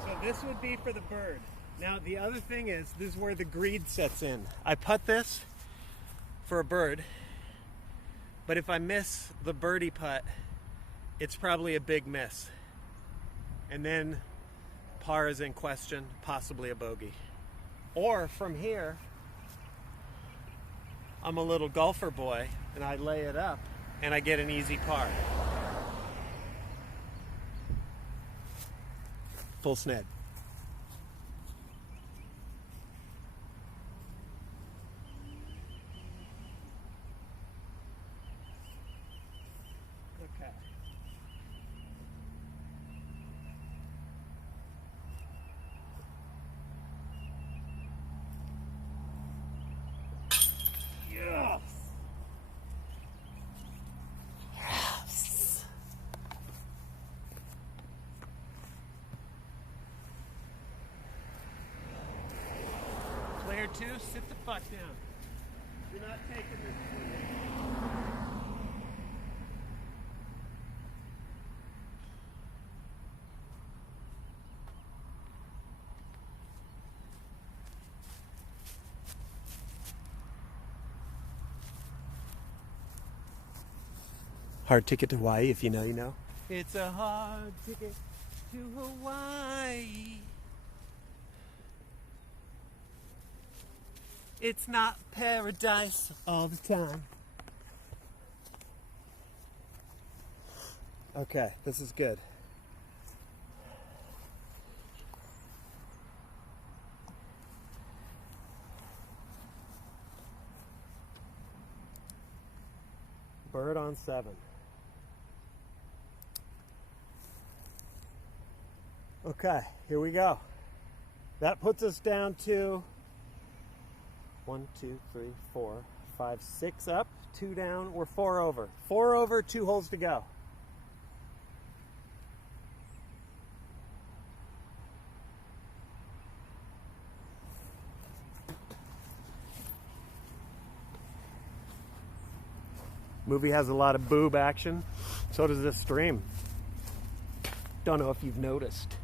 So this would be for the bird. Now the other thing is, this is where the greed sets in. I putt this for a bird, but if I miss the birdie putt, it's probably a big miss. And then par is in question, possibly a bogey. Or from here, I'm a little golfer boy and I lay it up and I get an easy par. Full sned. Okay. Yes. Yes. Player 2, sit the fuck down. You're not taking this swing. Hard ticket to Hawaii, if you know, you know. It's a hard ticket to Hawaii. It's not paradise all the time. Okay, this is good. Bird on 7. Okay, here we go. That puts us down to 1, 2, 3, 4, 5, 6 up, 2 down. We're 4 over. 4 over, 2 holes to go. Movie has a lot of boob action. So does this stream. Don't know if you've noticed.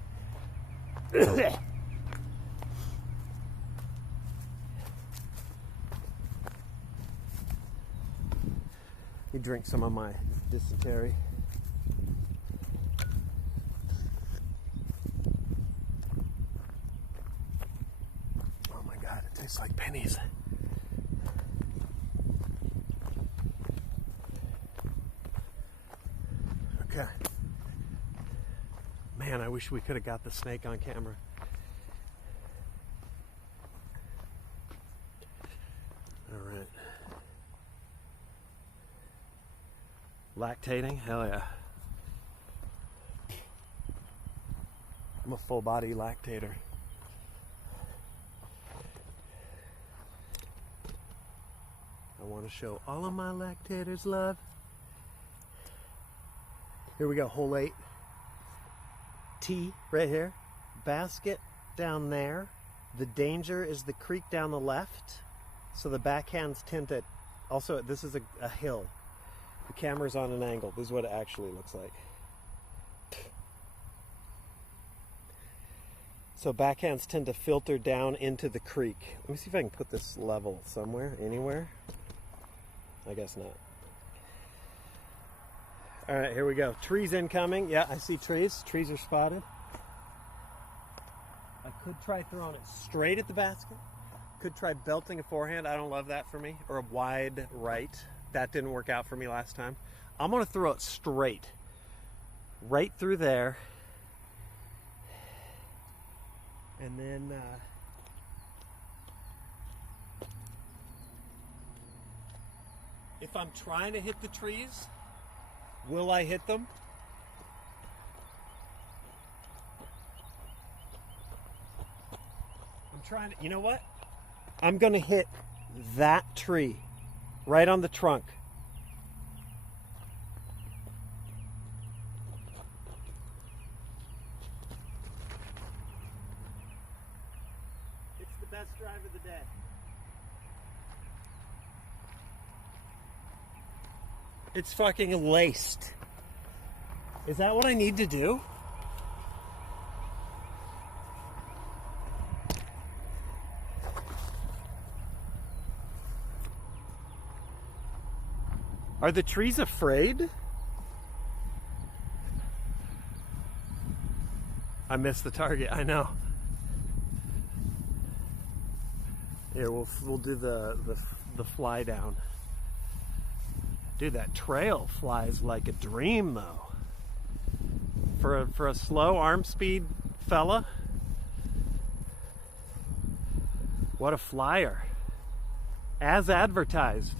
You drink some of my dysentery. Oh my God, it tastes like pennies. Okay. Man, I wish we could have got the snake on camera. All right. Lactating? Hell yeah. I'm a full body lactator. I want to show all of my lactators love. Here we go, hole 8. Tee right here. Basket down there. The danger is the creek down the left. So the backhand's tinted. Also, this is a hill. The camera's on an angle. This is what it actually looks like. So backhands tend to filter down into the creek. Let me see if I can put this level somewhere, anywhere. I guess not. All right, here we go. Trees incoming. Yeah, I see trees. Trees are spotted. I could try throwing it straight at the basket. Could try belting a forehand. I don't love that for me. Or a wide right. That didn't work out for me last time. I'm going to throw it straight. Right through there. And then if I'm trying to hit the trees, will I hit them? I'm trying to, you know what? I'm going to hit that tree right on the trunk. It's the best drive of the day. It's fucking laced. Is that what I need to do? Are the trees afraid? I missed the target, I know. Here, we'll do the fly down. Dude, that trail flies like a dream, though. For a slow arm speed fella, what a flyer. As advertised.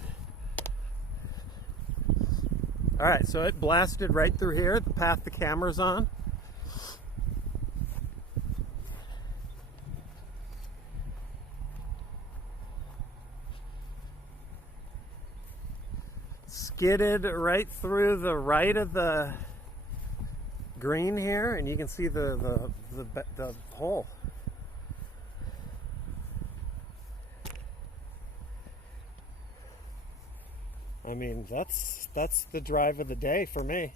All right, so it blasted right through here, the path the camera's on. Skidded right through the right of the green here, and you can see the hole. I mean, that's the drive of the day for me.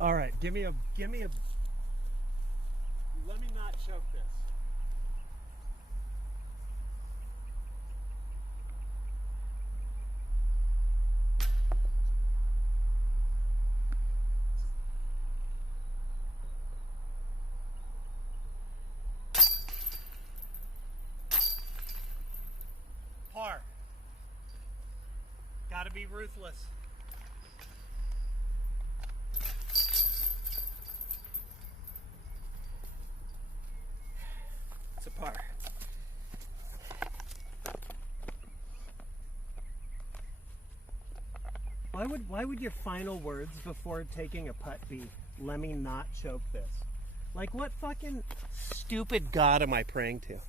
All right, give me a let me not choke this. Par. Gotta be ruthless. It's a par. Why would your final words before taking a putt be, "Let me not choke this"? Like, what fucking stupid god am I praying to?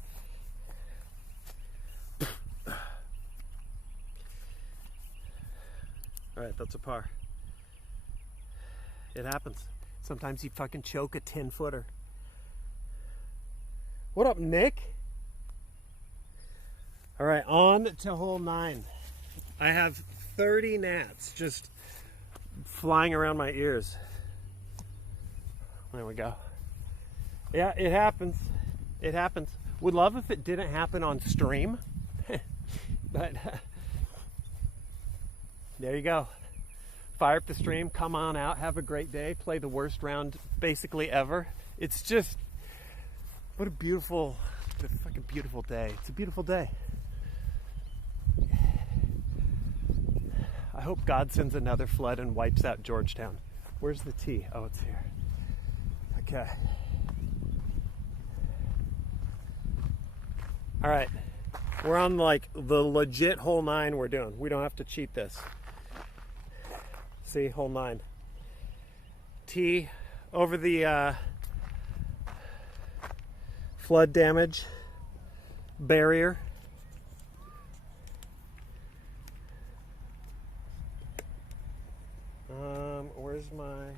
All right, that's a par. It happens. Sometimes you fucking choke a 10-footer. What up, Nick? All right, on to hole 9. I have 30 gnats just flying around my ears. There we go. Yeah, it happens. It happens. Would love if it didn't happen on stream. But there you go. Fire up the stream, come on out, have a great day, play the worst round basically ever. It's just, what a fucking beautiful day. It's a beautiful day. I hope God sends another flood and wipes out Georgetown. Where's the tee? Oh, it's here. Okay. All right. We're on like the legit hole 9 we're doing. We don't have to cheat this. See, hole 9. Tee over the flood damage barrier. Where's my...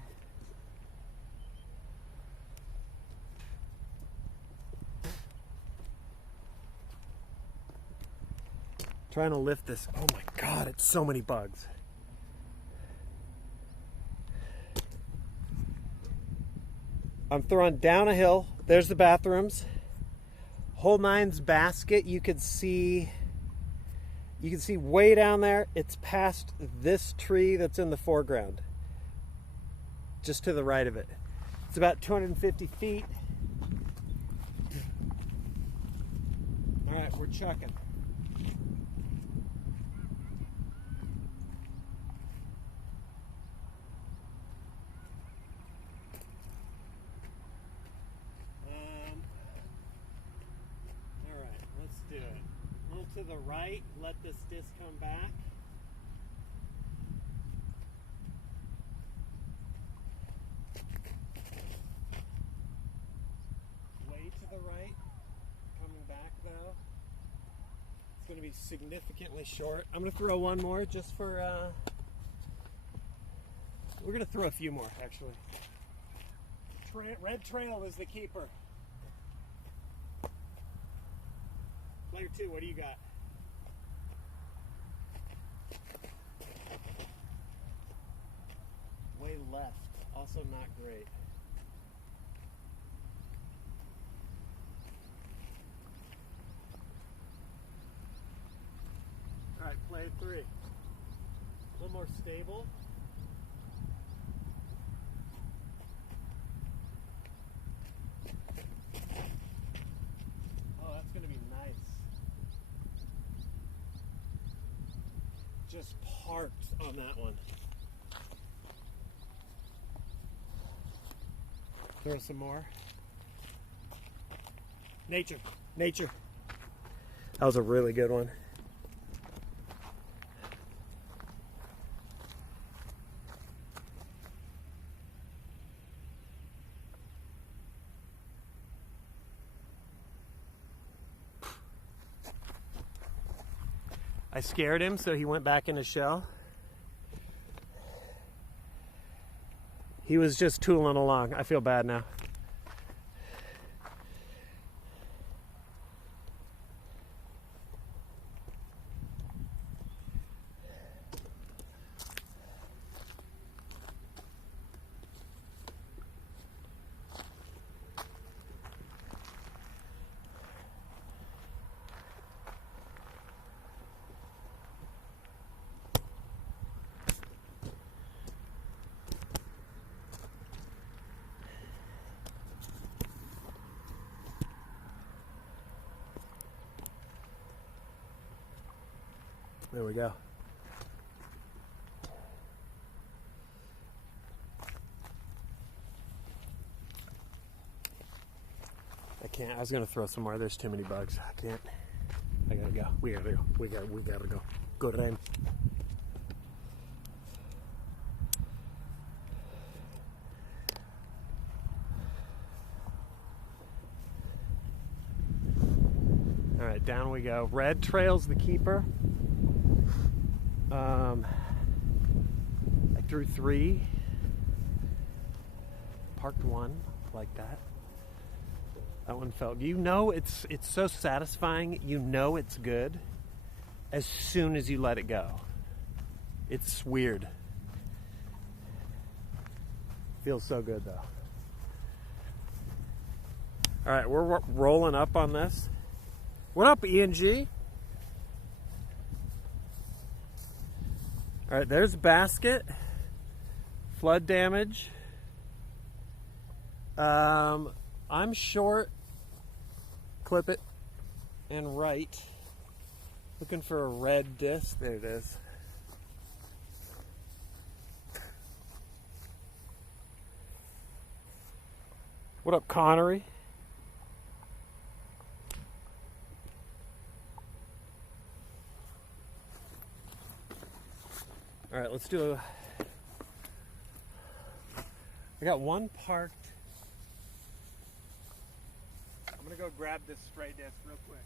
Trying to lift this. Oh my God, it's so many bugs. I'm throwing down a hill. There's the bathrooms. Hole 9's basket, you could see way down there. It's past this tree that's in the foreground. Just to the right of it. It's about 250 feet. All right, we're chucking. All right, let's do it. A little to the right, let this disc come back. Way to the right, coming back though. It's going to be significantly short. I'm going to throw one more just for, we're going to throw a few more actually. Red Trail is the keeper. Player 2, what do you got? Way left, also not great. All right, player 3. A little more stable. Oh, that's going to be nice. Just parked on that one. Throw some more. Nature. Nature. That was a really good one. I scared him, so he went back in his shell. He was just tooling along. I feel bad now. There we go. I can't. I was gonna throw some more. There's too many bugs. I can't. I gotta go. We gotta go. We gotta go. Go Rain. All right, down we go. Red Trail's the keeper. I threw 3, parked 1, like that. That one felt. You know, it's so satisfying. You know it's good as soon as you let it go. It's weird. Feels so good though. All right, we're rolling up on this. What up, E&G? All right, there's basket. Flood damage. I'm short. Clip it. And right. Looking for a red disc. There it is. What up, Connery? All right, let's do I got one parked. I'm gonna go grab this stray disc real quick.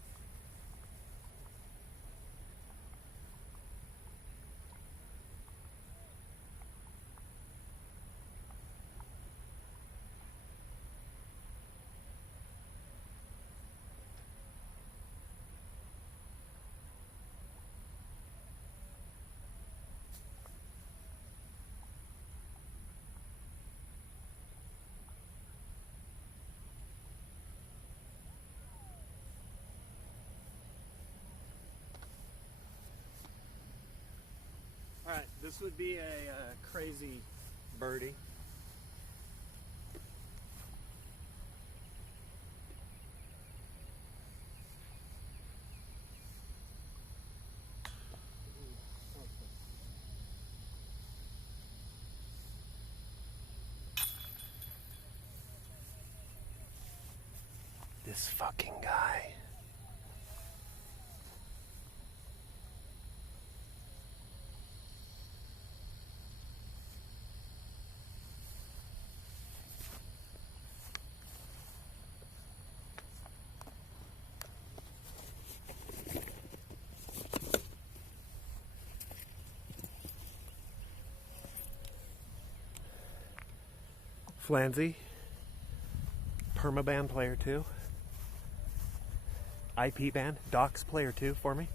Alright, this would be a crazy birdie. This fucking guy. Flanzy, permaband player 2. IP band, Docs player 2 for me.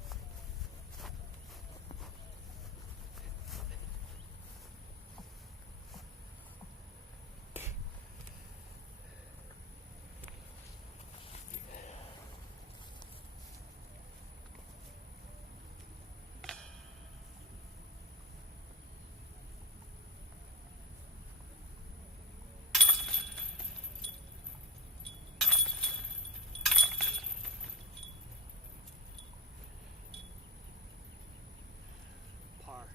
Par.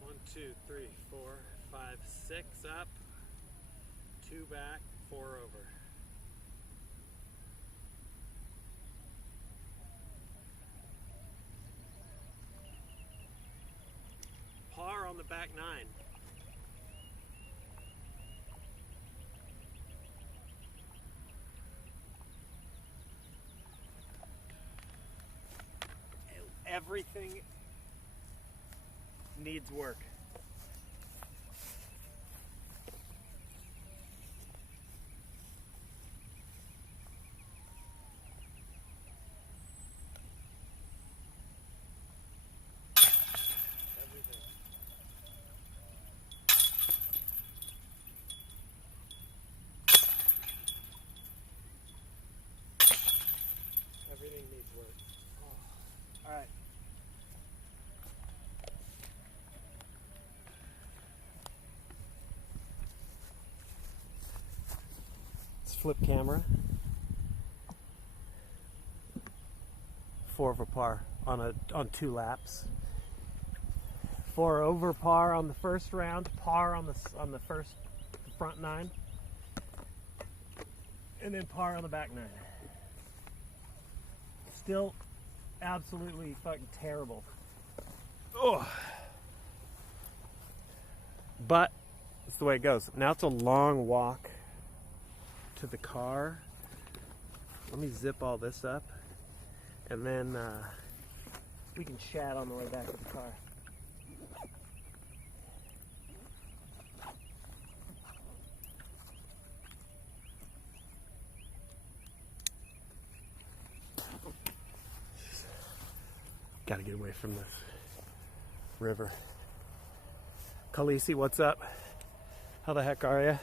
One, two, three, 4, 5, 6 up, 2 back, 4 over. Par on the back 9. Everything needs work. Everything. Everything needs work. Oh. All right. Flip camera. 4 over par on 2 laps. 4 over par on the first round, par on the front 9, and then par on the back 9. Still absolutely fucking terrible. Ugh. But that's the way it goes. Now it's a long walk to the car. Let me zip all this up, and then we can chat on the way back to the car. Gotta get away from this river. Khaleesi, what's up? How the heck are you?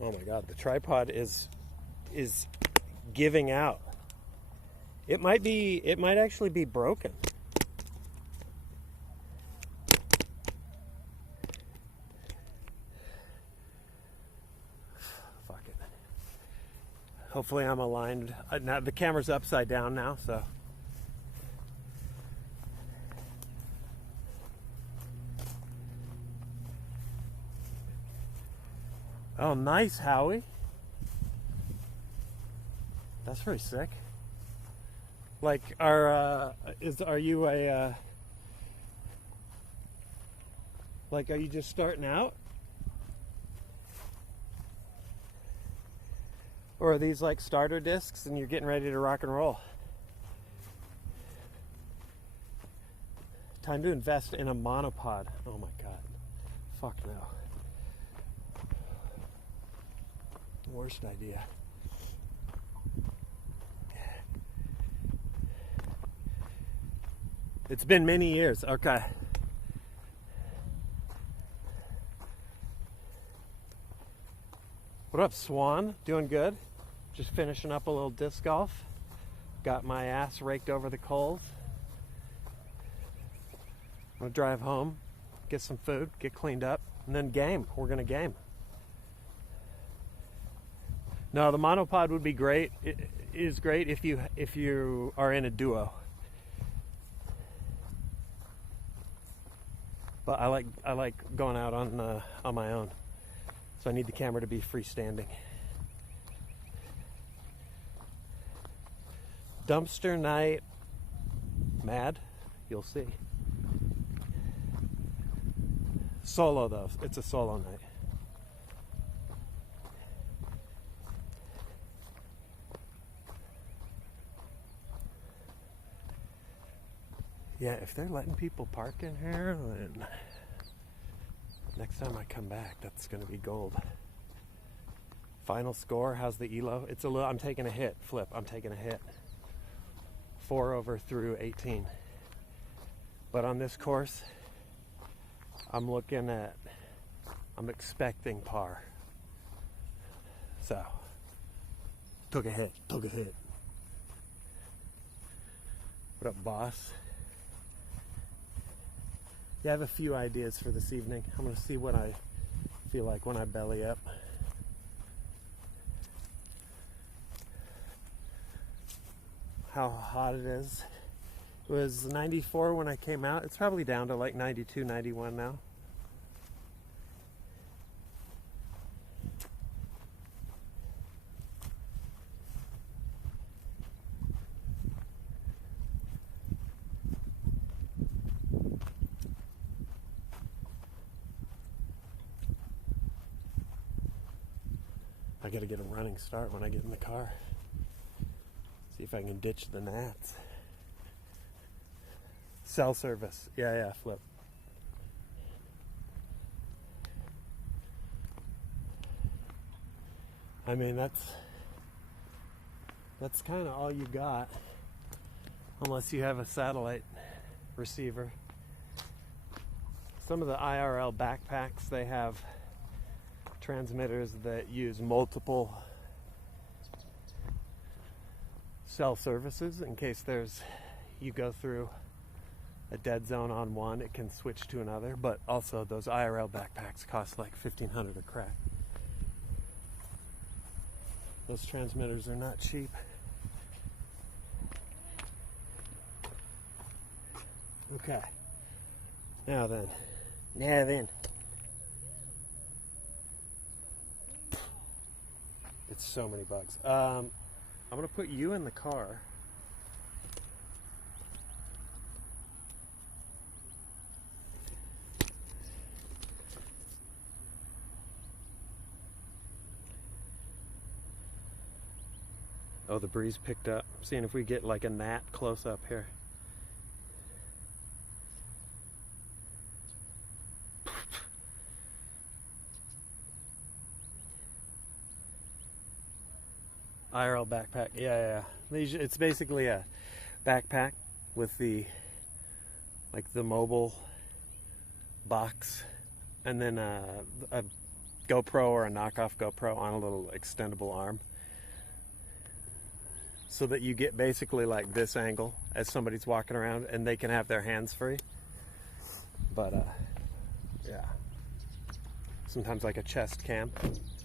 Oh my god, the tripod is giving out. It might actually be broken. Fuck it. Hopefully I'm aligned. Now the camera's upside down now, so. Oh, nice, Howie. That's very sick. Like, are you a like, are you just starting out, or are these like starter discs and you're getting ready to rock and roll? Time to invest in a monopod. Oh my god. Fuck no. worst idea. It's been many years. Okay. What up, Swan? Doing good? Just finishing up a little disc golf. Got my ass raked over the coals. I'm gonna drive home, get some food, get cleaned up, and then game. We're gonna game. No, the monopod would be great. It is great if you are in a duo. But I like going out on my own. So I need the camera to be freestanding. Dumpster night. Mad? You'll see. Solo though. It's a solo night. Yeah, if they're letting people park in here, then next time I come back, that's going to be gold. Final score, how's the ELO? It's a little, I'm taking a hit, Flip, I'm taking a hit. 4 over through 18. But on this course, I'm expecting par. So, took a hit. What up, boss? Yeah, I have a few ideas for this evening. I'm going to see what I feel like when I belly up. How hot it is. It was 94 when I came out. It's probably down to like 92, 91 now. I gotta get a running start when I get in the car. See if I can ditch the gnats. Cell service. Yeah, Flip. I mean, that's kind of all you got, unless you have a satellite receiver. Some of the IRL backpacks, they have transmitters that use multiple cell services in case you go through a dead zone on one, it can switch to another. But also those IRL backpacks cost like $1,500 a crack. Those transmitters are not cheap. Okay. Now then. It's so many bugs. I'm going to put you in the car. Oh, the breeze picked up. Seeing if we get like a gnat close up here. IRL backpack. Yeah. It's basically a backpack with the mobile box, and then a GoPro or a knockoff GoPro on a little extendable arm, so that you get basically like this angle as somebody's walking around, and they can have their hands free. But yeah, sometimes like a chest cam.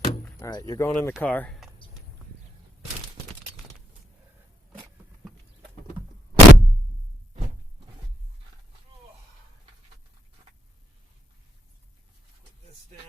All right, you're going in the car. Down.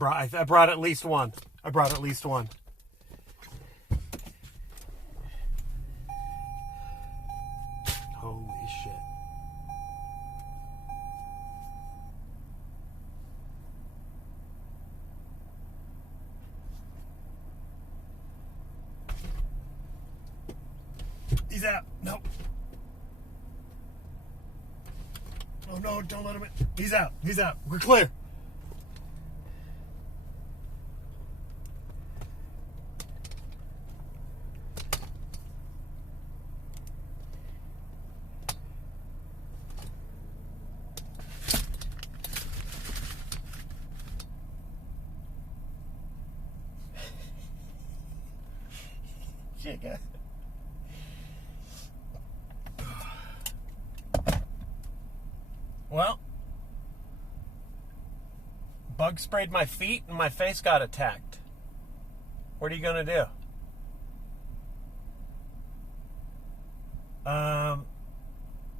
I brought at least one. I brought at least one. Holy shit. He's out. No. Oh no, don't let him in. He's out. He's out. We're clear. Shit, guys. Well, bug sprayed my feet and my face got attacked. What are you gonna do?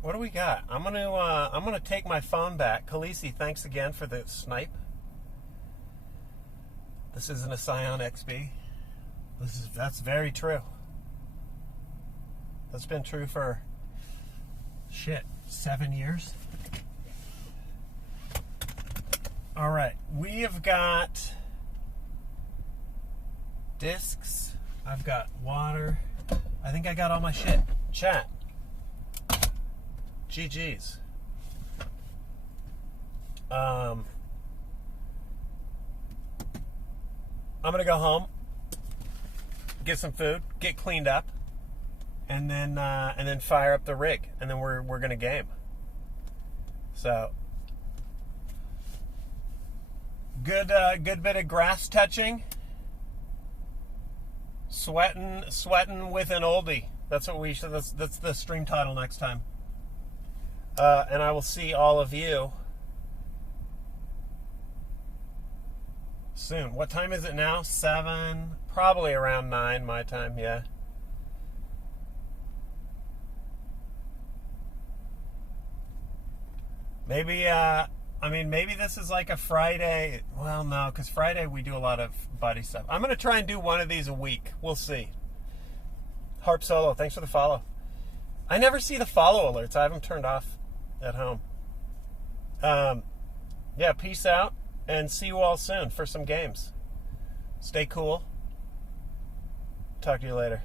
What do we got? I'm gonna take my phone back. Khaleesi, thanks again for the snipe. This isn't a Scion XB. That's very true. That's been true for 7 years. All right, we have got discs. I've got water. I think I got all my shit. Chat. GG's. I'm gonna go home, get some food, get cleaned up, and then fire up the rig, and then we're gonna game. So good bit of grass touching, sweating with an oldie. That's what we should. That's the stream title next time. And I will see all of you soon. What time is it now? 7, probably around 9 my time. Yeah. Maybe. Maybe this is like a Friday. Well, no, because Friday we do a lot of body stuff. I'm going to try and do one of these a week. We'll see. Harp Solo, thanks for the follow. I never see the follow alerts. I have them turned off at home. Yeah, peace out, and see you all soon for some games. Stay cool. Talk to you later.